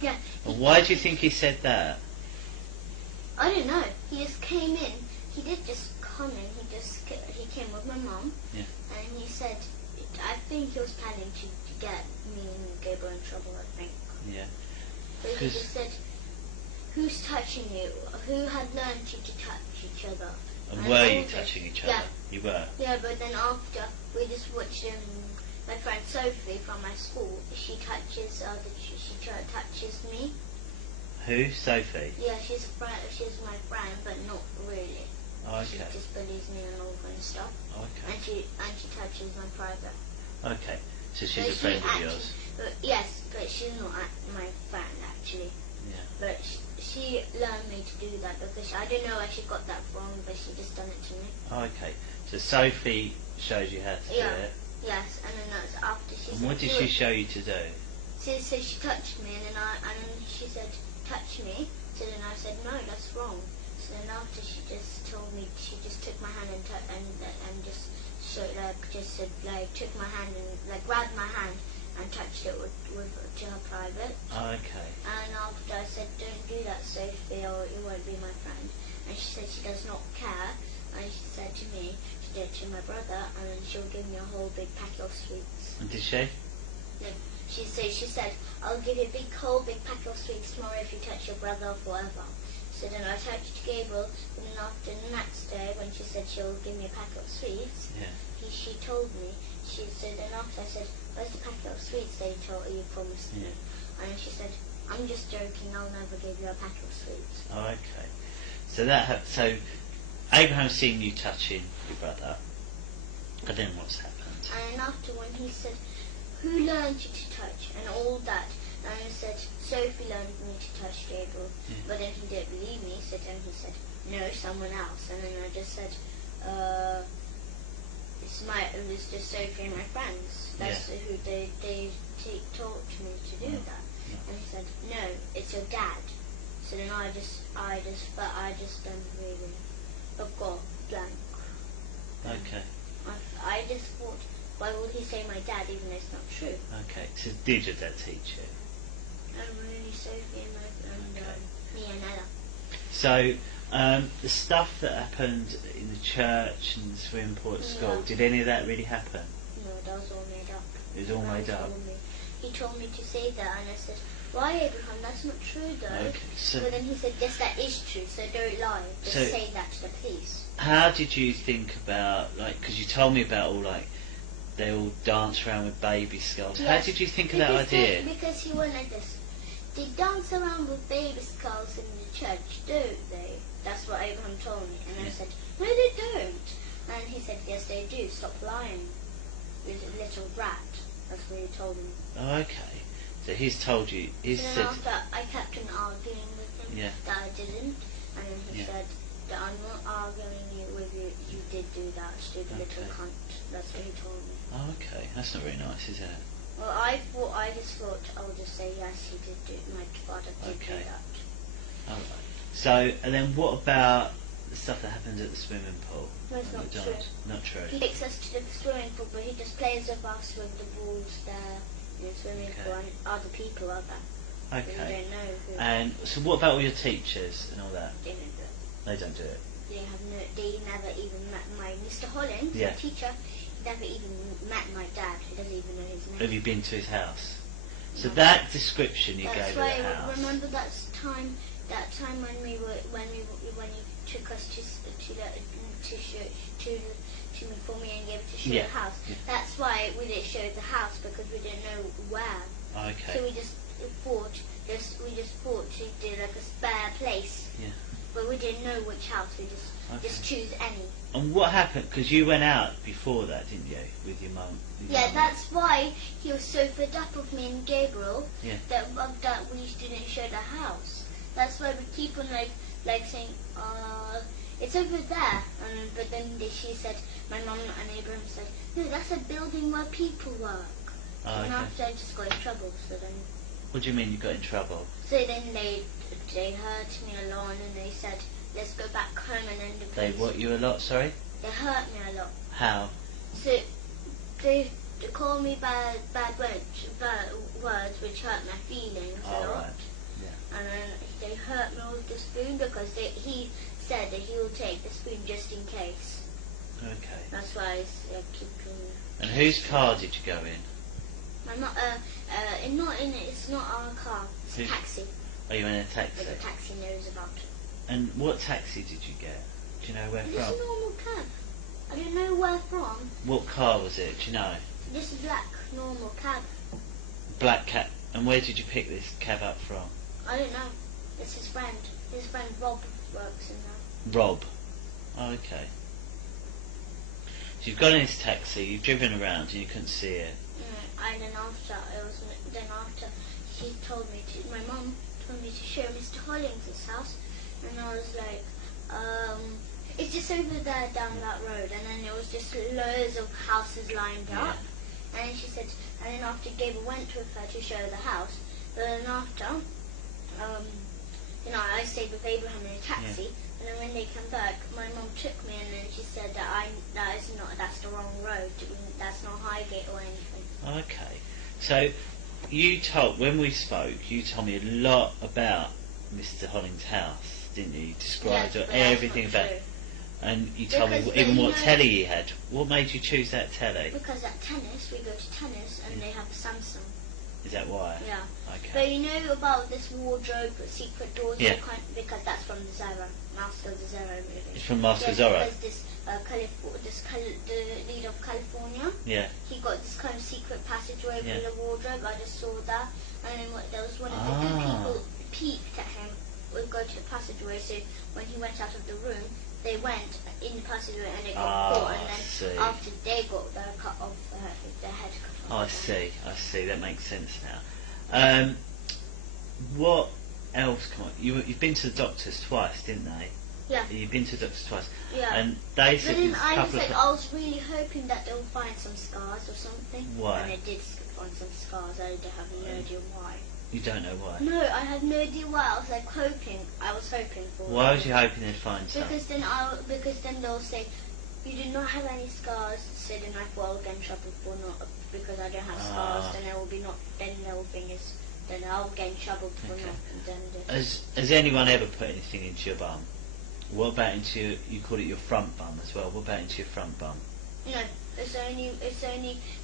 Yeah. And why do you think he said that? I don't know. He just came in. He did just come in. He came with my mum. Yeah. And he said, I think he was planning to get me and Gabriel in trouble, I think. Yeah. But he just said, "Who's touching you? Who had learned you to touch each other?" And were you touching each other? Yeah. You were? Yeah, but then after, we just watched my friend Sophie from my school. She touches me. Who? Sophie? Yeah, she's my friend, but not really. Oh, She okay. just bullies me and all kind of stuff. Okay. And she touches my private. Okay. So she's But a friend of actually- yours? Yes, but she's not my friend actually. Yeah. But she learned me to do that because I don't know where she got that from, but she just done it to me. Oh, okay. So Sophie showed you how to do it. Yes, and then that's after she And said, what did "Do she it." show you to do? So she touched me, and then she said, "Touch me." So then I said, "No, that's wrong." So then after she just told me, she just took my hand and just showed took my hand and grabbed my hand and touched it to her private. Oh, okay. And after I said, "Don't do that, Sophie, or you won't be my friend." And she said she does not care. And she said to me, she did it to my brother, and then she'll give me a whole big packet of sweets. And did she? No. She said, "I'll give you a whole big packet of sweets tomorrow if you touch your brother forever." So then I touched Gabriel, and then after the next day, when she said she'll give me a packet of sweets, Yeah. she told me, she said, and after I said, "Where's the packet of sweets that you promised me?" Yeah. And she said, "I'm just joking, I'll never give you a packet of sweets." Oh, okay. So Abraham's seen you touching your brother. And then what's happened? And after when he said, "Who learned you to touch?" and all that, and I said, "Sophie learned me to touch Gabriel." Yeah. But then he didn't believe me, so then he said, "No, someone else." And then I just said, it was just Sophie and my friends. That's who they taught me to do that. Yeah. And he said, "No, it's your dad." So then I just really got blank. Okay. I just thought, why would he say my dad even though it's not true? Okay. So did your dad teach you? Really, Sophie and me and Ella. So the stuff that happened in the church and the swimming pool at school, did any of that really happen? No, that was all made up. It was all made up? He told me to say that, and I said, "Why, Abraham? That's not true, though." Okay. So But then he said, "Yes, that is true, so don't lie. Just So- say that to the police." how did you think about, because you told me about they all dance around with baby skulls. How Yes, did you think of that idea? Because he went like this. They dance around with baby skulls in the church, don't they? That's what Abraham told me. And I said, "No, they don't." And he said, "Yes, they do. Stop lying. You're a little brat." That's what he told me. Oh, okay. So he's told you. He's So then said. after I kept on arguing with him Yeah. that I didn't. And then he Yeah. said that I'm not arguing with you. You did do that, stupid little Okay. cunt. That's what he told me. Oh, okay. That's not very nice, is it? Well, I just thought I would just say yes, he did do. My father did Okay. do that. All right. So, and then what about the stuff that happens at the swimming pool? No, it's at not McDonald's? Not true. He takes us to the swimming pool, but he just plays with us with the balls there in the swimming Okay. pool, and other people are there. We Okay. don't know who. And so, what about all your teachers and all that? They don't do it. They don't do it. They never even met my Mr. Holland, Yeah. the teacher. He never even met my dad. He doesn't even know his name. Have you been to his house? So No. that description you That's gave of why the house. remember that time when took us to for me and gave it to show Yeah. the house. Yeah. That's why we didn't show the house, because we didn't know where. Okay. So we just thought to do like a spare place. Yeah. But we didn't know which house. We just choose any. And what happened? Because you went out before that, didn't you, with your mum? Yeah, that's why he was so fed up with me and Gabriel. Yeah. That we didn't show the house. That's why we keep on like saying, it's over there. But then she said, my mum and Abraham said, no, that's a building where people work. And after I just got in trouble. So then. What do you mean you got in trouble? So then they hurt me a lot, and they said, let's go back home, and then the They police. what you a lot? Sorry. They hurt me a lot. How? So they called me bad words, which hurt my feelings a lot. Right. Yeah. And then they hurt me with the spoon because he said that he will take the spoon just in case. Okay. That's why I keep. And whose car did you go in? I'm not. It's not our car. It's a taxi. Are you in a taxi? But the taxi knows about it. And what taxi did you get? Do you know where It's from? a normal cab. I don't know where from. What car was it? Do you know? This is black normal cab. Black cab. And where did you pick this cab up from? I don't know. It's his friend. His friend Rob works in there. Rob. Oh, okay. So you've got in this taxi, you've driven around and you couldn't see it. And then after she told me to, my mum told me to show Mr. Hollings' house, and I was like, it's just over there down that road, and then it was just loads of houses lined up, and then she said, and then after Gabriel went with her to show the house, but then after, I stayed with Abraham in a taxi, and then when they came back, my mum took me, and then she said that that's the wrong road, that's not Highgate or anything. Okay. So when we spoke, you told me a lot about Mr. Hollings' house, didn't you? You described everything about it. And you told me even what telly he had. What made you choose that telly? Because at tennis, we go to tennis and they have Samsung. Is that why? Yeah. Okay. But you know about this wardrobe, secret doors? Yeah. Because that's from the Zorro, Master of the Zorro movie. It's from Master Zorro? Because the lead of California, he got this kind of secret passageway through the wardrobe. I just saw that. And then there was one of the good people peeped at him, would go to the passageway, so when he went out of the room, they went in the passageway and they got caught, and then after they got their head cut off. I see, that makes sense now. What else? Come on, you've been to the doctors twice, didn't they? Yeah. You've been to the doctors twice. Yeah. And they said I was really hoping that they'll find some scars or something. Why? And they did find some scars. I have no idea why. You don't know why? No, I have no idea why. I was hoping. I was hoping for. Why was you hoping they'd find some? Because then they'll say, you do not have any scars. So then well, I'll get in trouble for not, because I don't have scars. Then there will be not. Then the whole thing is. Then I'll get in trouble for not. And then has anyone ever put anything into your bum? What about into you called it your front bum as well? What about into your front bum? No, it's only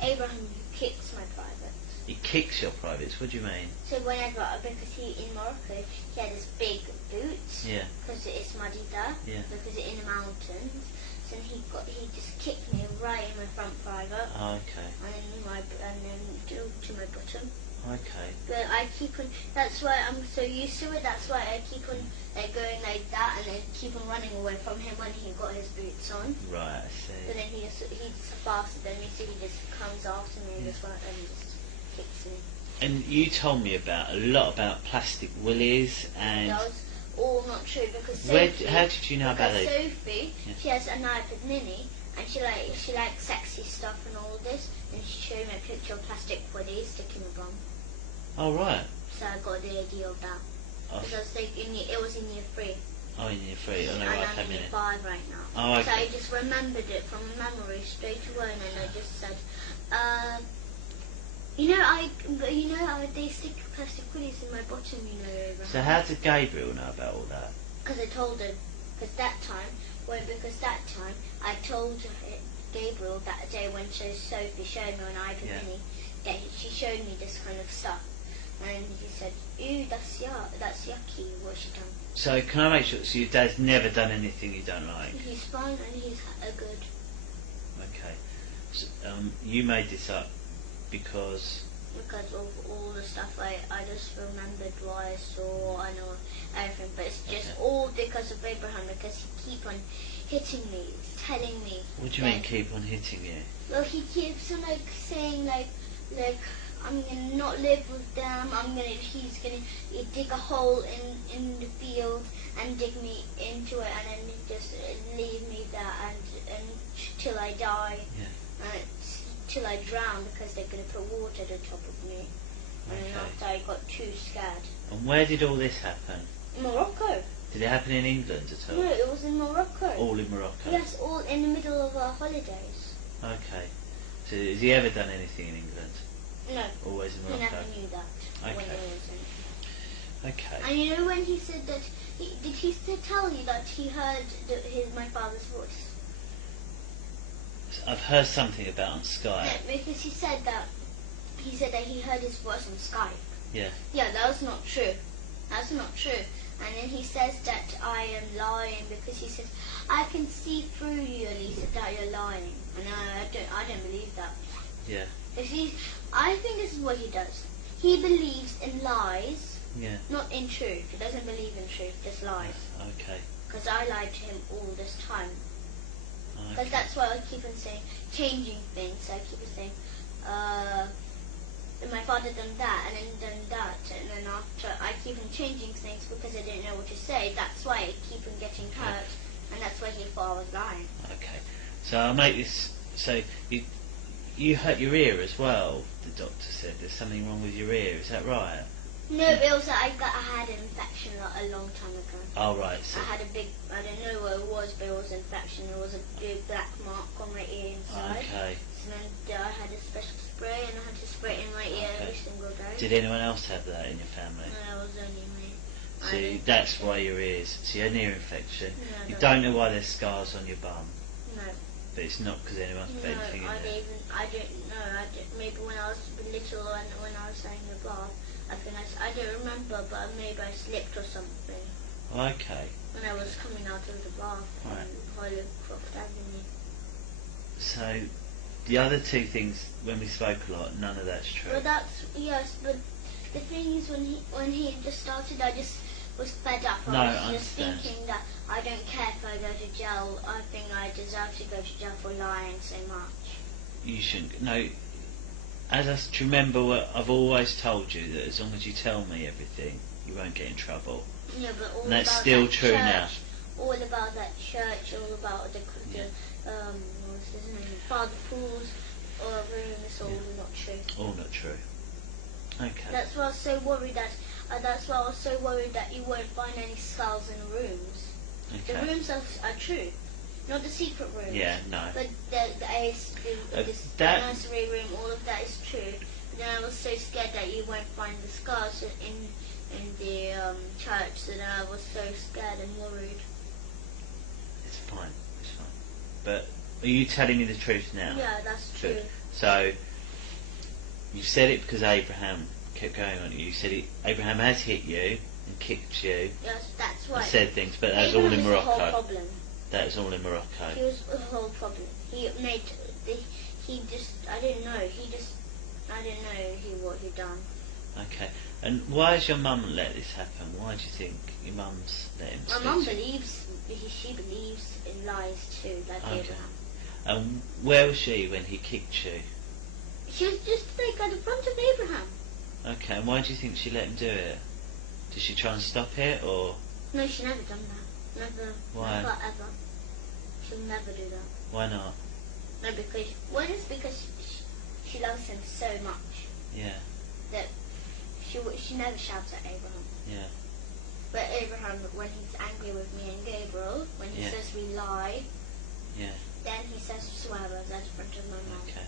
Abraham who kicks my privates. He kicks your privates. What do you mean? So whenever, because in Morocco he had this big boots. Yeah. Because it's muddy there. Yeah. Because it's in the mountains. So he just kicked me right in my front private. Oh, okay. And then to my bottom. Okay. But I keep on. That's why I'm so used to it. That's why I keep on going like that, and then keep on running away from him when he got his boots on. Right, I see. But then he's faster than me, so he just comes after me and just kicks me. And you told me a lot about plastic willies and. That was all not true because Sophie. How did you know about it? those? Sophie, she has an iPad Mini, and she likes sexy stuff and all this, and she showed me a picture of plastic willies sticking in my bum. Oh right. So I got the idea of that. Because it was in year 3. Oh, in year 3. And I'm in year 5 right now. Oh, okay. So I just remembered it from memory straight away, and then I just said, they stick plastic willies in my bottom, Abraham. So how did Gabriel know about all that? Because I told him. Because that time I told Gabriel that day when Sophie showed me on iPad Mini that she showed me this kind of stuff. And he said, ew, that's yucky, what she done. So can I make sure? So your dad's never done anything you don't like? He's fine and he's good. Okay. So, you made this up because of all the stuff I just remembered what I saw. I know everything, but it's just all because of Abraham, because he keep on hitting me, telling me. What do you mean keep on hitting you? Well, he keeps on saying I'm gonna not live with them. He's gonna dig a hole in the field and dig me into it, and then just leave me there and till I die. Yeah. Till I drown, because they're gonna put water at the top of me. And then after I got too scared. And where did all this happen? Morocco. Did it happen in England at all? No, it was in Morocco. All in Morocco? Yes, all in the middle of our holidays. Okay. So has he ever done anything in England? No. Always in Morocco? He never knew that. Okay. When he was in. Okay. And you know when he said that, did he tell you that he heard my father's voice? I've heard something about on Skype. No, because he said that he heard his voice on Skype. Yeah. Yeah, that was not true. That's not true. And then he says that I am lying, because he says, I can see through you, Alissa, that you're lying. And I don't believe that. Yeah. I think this is what he does. He believes in lies, Yeah. not in truth. He doesn't believe in truth, just lies. Okay. Because I lied to him all this time. Because Okay. that's why I keep on saying, changing things. I keep on saying, my father done that, and then done that, and then after I keep on changing things because I didn't know what to say. That's why I keep on getting hurt, and that's why he thought I was lying. Okay. So I'll make this. So you hurt your ear as well. The doctor said there's something wrong with your ear. Is that right? No, it was I had an infection a long time ago. Oh right. So I had a big, I don't know what it was, but it was an infection. It was a big black mark on my ear inside. okay. So then I had a special spray, and I had to spray it in my ear every single day. Did anyone else have that in your family? No, it was only me. See, that's why your ears. So you had an ear infection. No, You don't know why there's scars on your bum, No. but it's not because anyone's put anything in I there. don't know. Maybe when I was little and when I was having a bath, I don't remember, but maybe I slipped or something Okay. when I was coming out of the bath Right. on Holycroft Avenue. So the other two things, when we spoke a lot, none of that's true. But but the thing is, when he just started, I just was fed up. No, I I was just understand. thinking that I don't care if I go to jail. I think I deserve to go to jail for lying so much. You shouldn't. No. Do you remember what I've always told you, that as long as you tell me everything, you won't get in trouble. Yeah, but all And that's about still that true church, now. All about that church, all about the what's his name, Father Paul's room. It's all not true. All not true. Okay. That's why I was so worried that. That's why I was so worried that you won't find any skulls in the rooms. The Okay. rooms are true, not the secret rooms. Yeah. No. But the that- nursery room, all of that is true. But then I was so scared that you won't find the skulls in the church. So then I was so scared and worried. It's fine. It's fine. But are you telling me the truth now? Yeah, that's true. Good. So you said it because Abraham kept going on you. You said Abraham has hit you and kicked you Yes, that's and right. said things, but that was Abraham all in is the whole Morocco. problem. That was all in Morocco. He was the whole problem. I didn't know what he done. Okay. And why has your mum let this happen? Why do you think your mum's let him My speak mum to you? she believes in lies too, like Okay. Abraham. And where was she when he kicked you? She was just like at the front of Abraham. Okay, and why do you think she let him do it? Did she try and stop it, or No, she never done that. Never. Why? Never ever. She'll never do that. why not? No, because she loves him so much Yeah, that she never shouts at Abraham. yeah. But Abraham, when he's angry with me and Gabriel, when he Yeah. says we lie, Yeah. then he says swear words at the front of my mouth. Okay.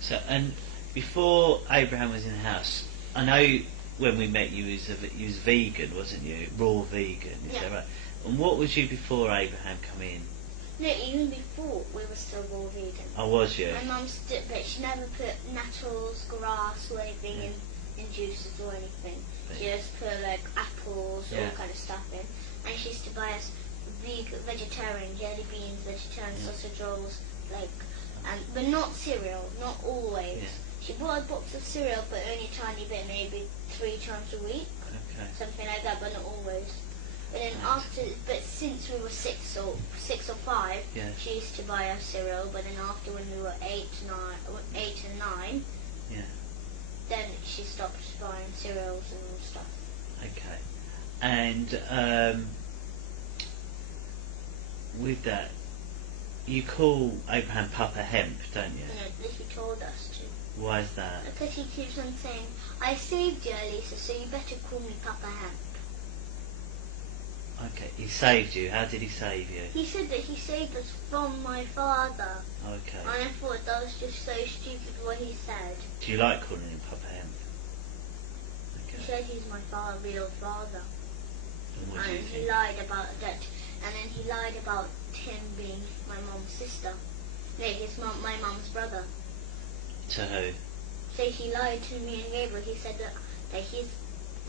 So, and before Abraham was in the house, I know when we met you was vegan, wasn't you? Raw vegan, is Yeah. that right? And what was you before Abraham come in? No, even before we were still raw vegan. Oh, was you? My mum but she never put nettles, grass, or anything in juices or anything. She just put like apples, all kind of stuff in. And she used to buy us vegetarian jelly beans, vegetarian sausage rolls, like, but not cereal, not always. She bought a box of cereal, but only a tiny bit, maybe 3 times a week, something like that, but not always. But then but since we were 6 or 5, she used to buy us cereal. But then after, when we were 8 and 9, then she stopped buying cereals and all stuff. Okay. And with that, you call Abraham Papa Hemp, don't you? No, he told us to. Why is that? Because he keeps on saying, I saved you, Alissa, so you better call me Papa Hemp. Okay, he saved you. How did he save you? He said that he saved us from my father. Okay. And I thought that was just so stupid what he said. Do you like calling him Papa Hemp? Okay. He said he's my real father. And he lied about that. And then he lied about him being my mum's sister. No, my mum's brother. To who? So he lied to me and Gabriel. He said that he's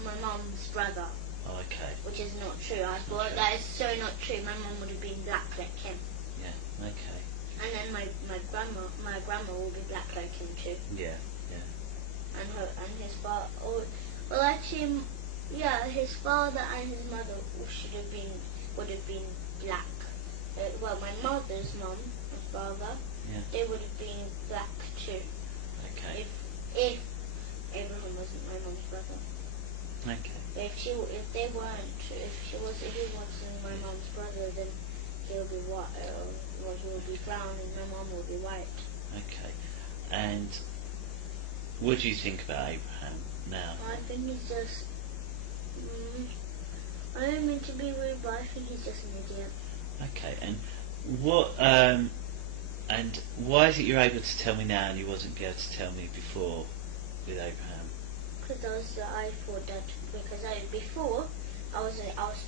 my mum's brother. Okay. Which is not true. I thought that is so not true. My mum would have been black like him. Yeah. Okay. And then my grandma will be black like him too. Yeah. And his father. Well, actually, his father and his mother would have been black. Well, my mother's mum and father, they would have been black too. Okay. If Abraham wasn't my mum's brother. Okay. If he wasn't my mum's brother, then he'll be white. He will be brown, and my mum will be white. Okay. And what do you think about Abraham now? I think he's just. I don't mean to be rude, but I think he's just an idiot. Okay. And what? And why is it you're able to tell me now, and you wasn't able to tell me before with Abraham? Because I thought that before I was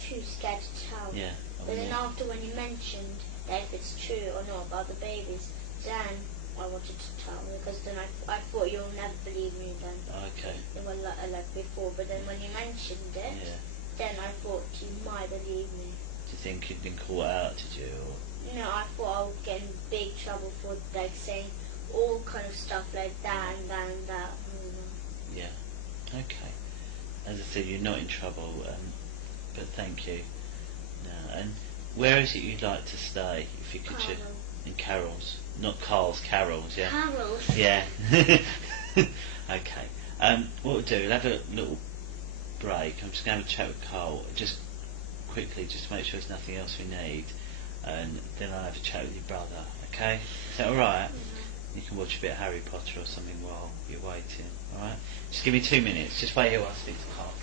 too scared to tell. Yeah. But then after, when you mentioned that if it's true or not about the babies, then I wanted to tell, because then I thought you'll never believe me then. Okay. Well, like before, but then when you mentioned it, then I thought you might believe me. Do you think you'd been caught out? Did you? Or? No, I thought I would get in big trouble for like saying all kind of stuff like that and that and that. Yeah. Okay. As I said, you're not in trouble, but thank you. No. And where is it you'd like to stay, if you could? In Carol's, not Carl's, Carol's. Yeah. Carol's. Yeah. Okay. What we'll do, we'll have a little break. I'm just going to have a chat with Carl, just quickly, just to make sure there's nothing else we need, and then I'll have a chat with your brother. Okay? Is that all right? You can watch a bit of Harry Potter or something while you're waiting. All right? Just give me 2 minutes. Just wait here while I speak to Carl.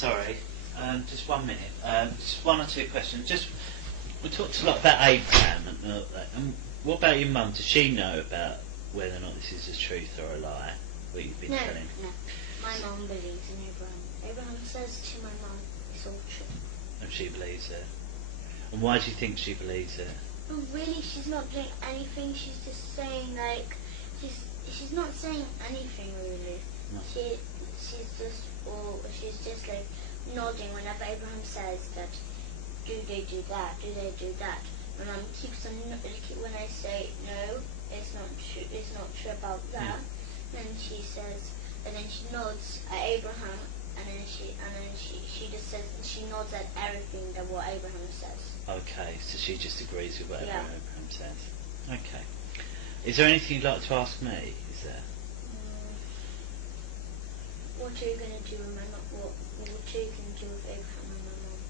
sorry. Just 1 minute. Just one or two questions. We talked a lot about Abraham and what about your mum? Does she know about whether or not this is a truth or a lie? What you've been telling? No. My mum believes in Abraham. Abraham says to my mum, it's all true. And she believes it. And why do you think she believes it? Well, really, she's not doing anything. She's just saying like, she's not saying anything really. No. She's just like nodding whenever Abraham says that. Do they do that? Do they do that? My mum keeps on when I say no, it's not true. It's not true about that. Then she says, and then she nods at Abraham, and then she just says she nods at everything that what Abraham says. Okay, so she just agrees with whatever Abraham says. Okay. Is there anything you'd like to ask me? Is there? What are you going to do with my mum? What are you going to do with Abraham and my mum?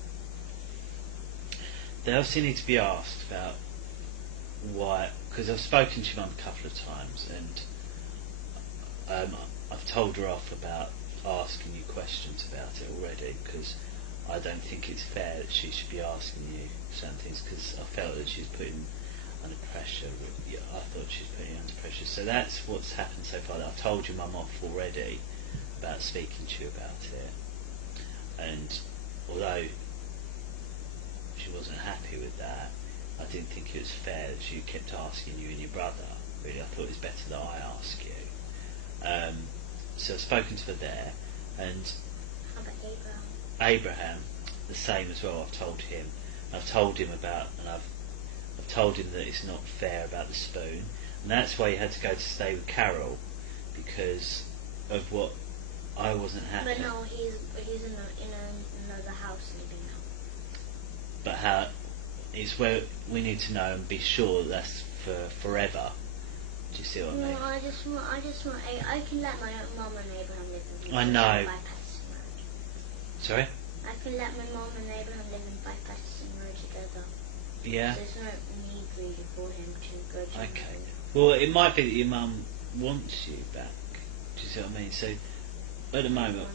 They obviously need to be asked about why, because I've spoken to your mum a couple of times, and I've told her off about asking you questions about it already, because I don't think it's fair that she should be asking you certain things, because I felt that she's putting under pressure. I thought she was putting you under pressure. So that's what's happened so far. I've told your mum off already about speaking to you about it, and although she wasn't happy with that, I didn't think it was fair that she kept asking you and your brother. Really, I thought it was better that I ask you. So I've spoken to her there, and How about Abraham? Abraham, the same as well. I've told him. I've told him about, and I've told him that it's not fair about the spoon, and that's why he had to go to stay with Carol, because of what I wasn't happy. But no, he's in another house living now. But how? It's where we need to know and be sure that that's for forever. Do you see what I mean? No, I just want. I can let my mum and Abraham live in. I know. Bypassing road. Sorry? I can let my mum and Abraham live in bypassing road together. Yeah. There's no need really for him to go to. Okay. Well, it might be that your mum wants you back. Do you see what I mean? So, at the moment,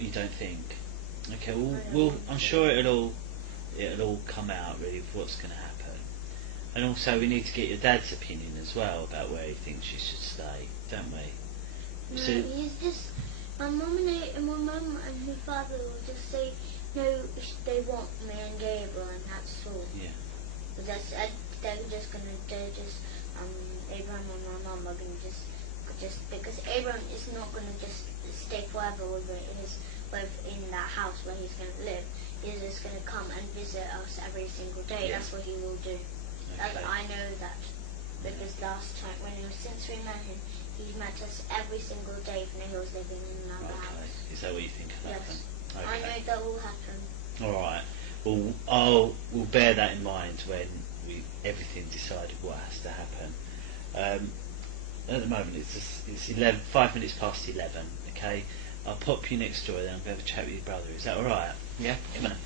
you don't think. Okay. Well, I'm sure it'll all come out really of what's going to happen. And also, we need to get your dad's opinion as well about where he thinks you should stay, don't we? No, So, he's just my mum and her father will just say no. They want me and Gabriel, and that's all. yeah. But Abraham and my mum are gonna just because Abraham is not gonna just stay forever in that house where he's gonna live. He's just gonna come and visit us every single day. Yeah. That's what he will do. Okay. I know that because last time since we met him, he's met us every single day when he was living in another house. Is that what you think will happen? Yes, Okay. I know that will happen. All right. Well, we'll bear that in mind when everything decided what has to happen. At the moment, it's 5 minutes past 11. Okay, I'll pop you next door, then I'll have a chat with your brother. Is that all right? Yeah. Come on.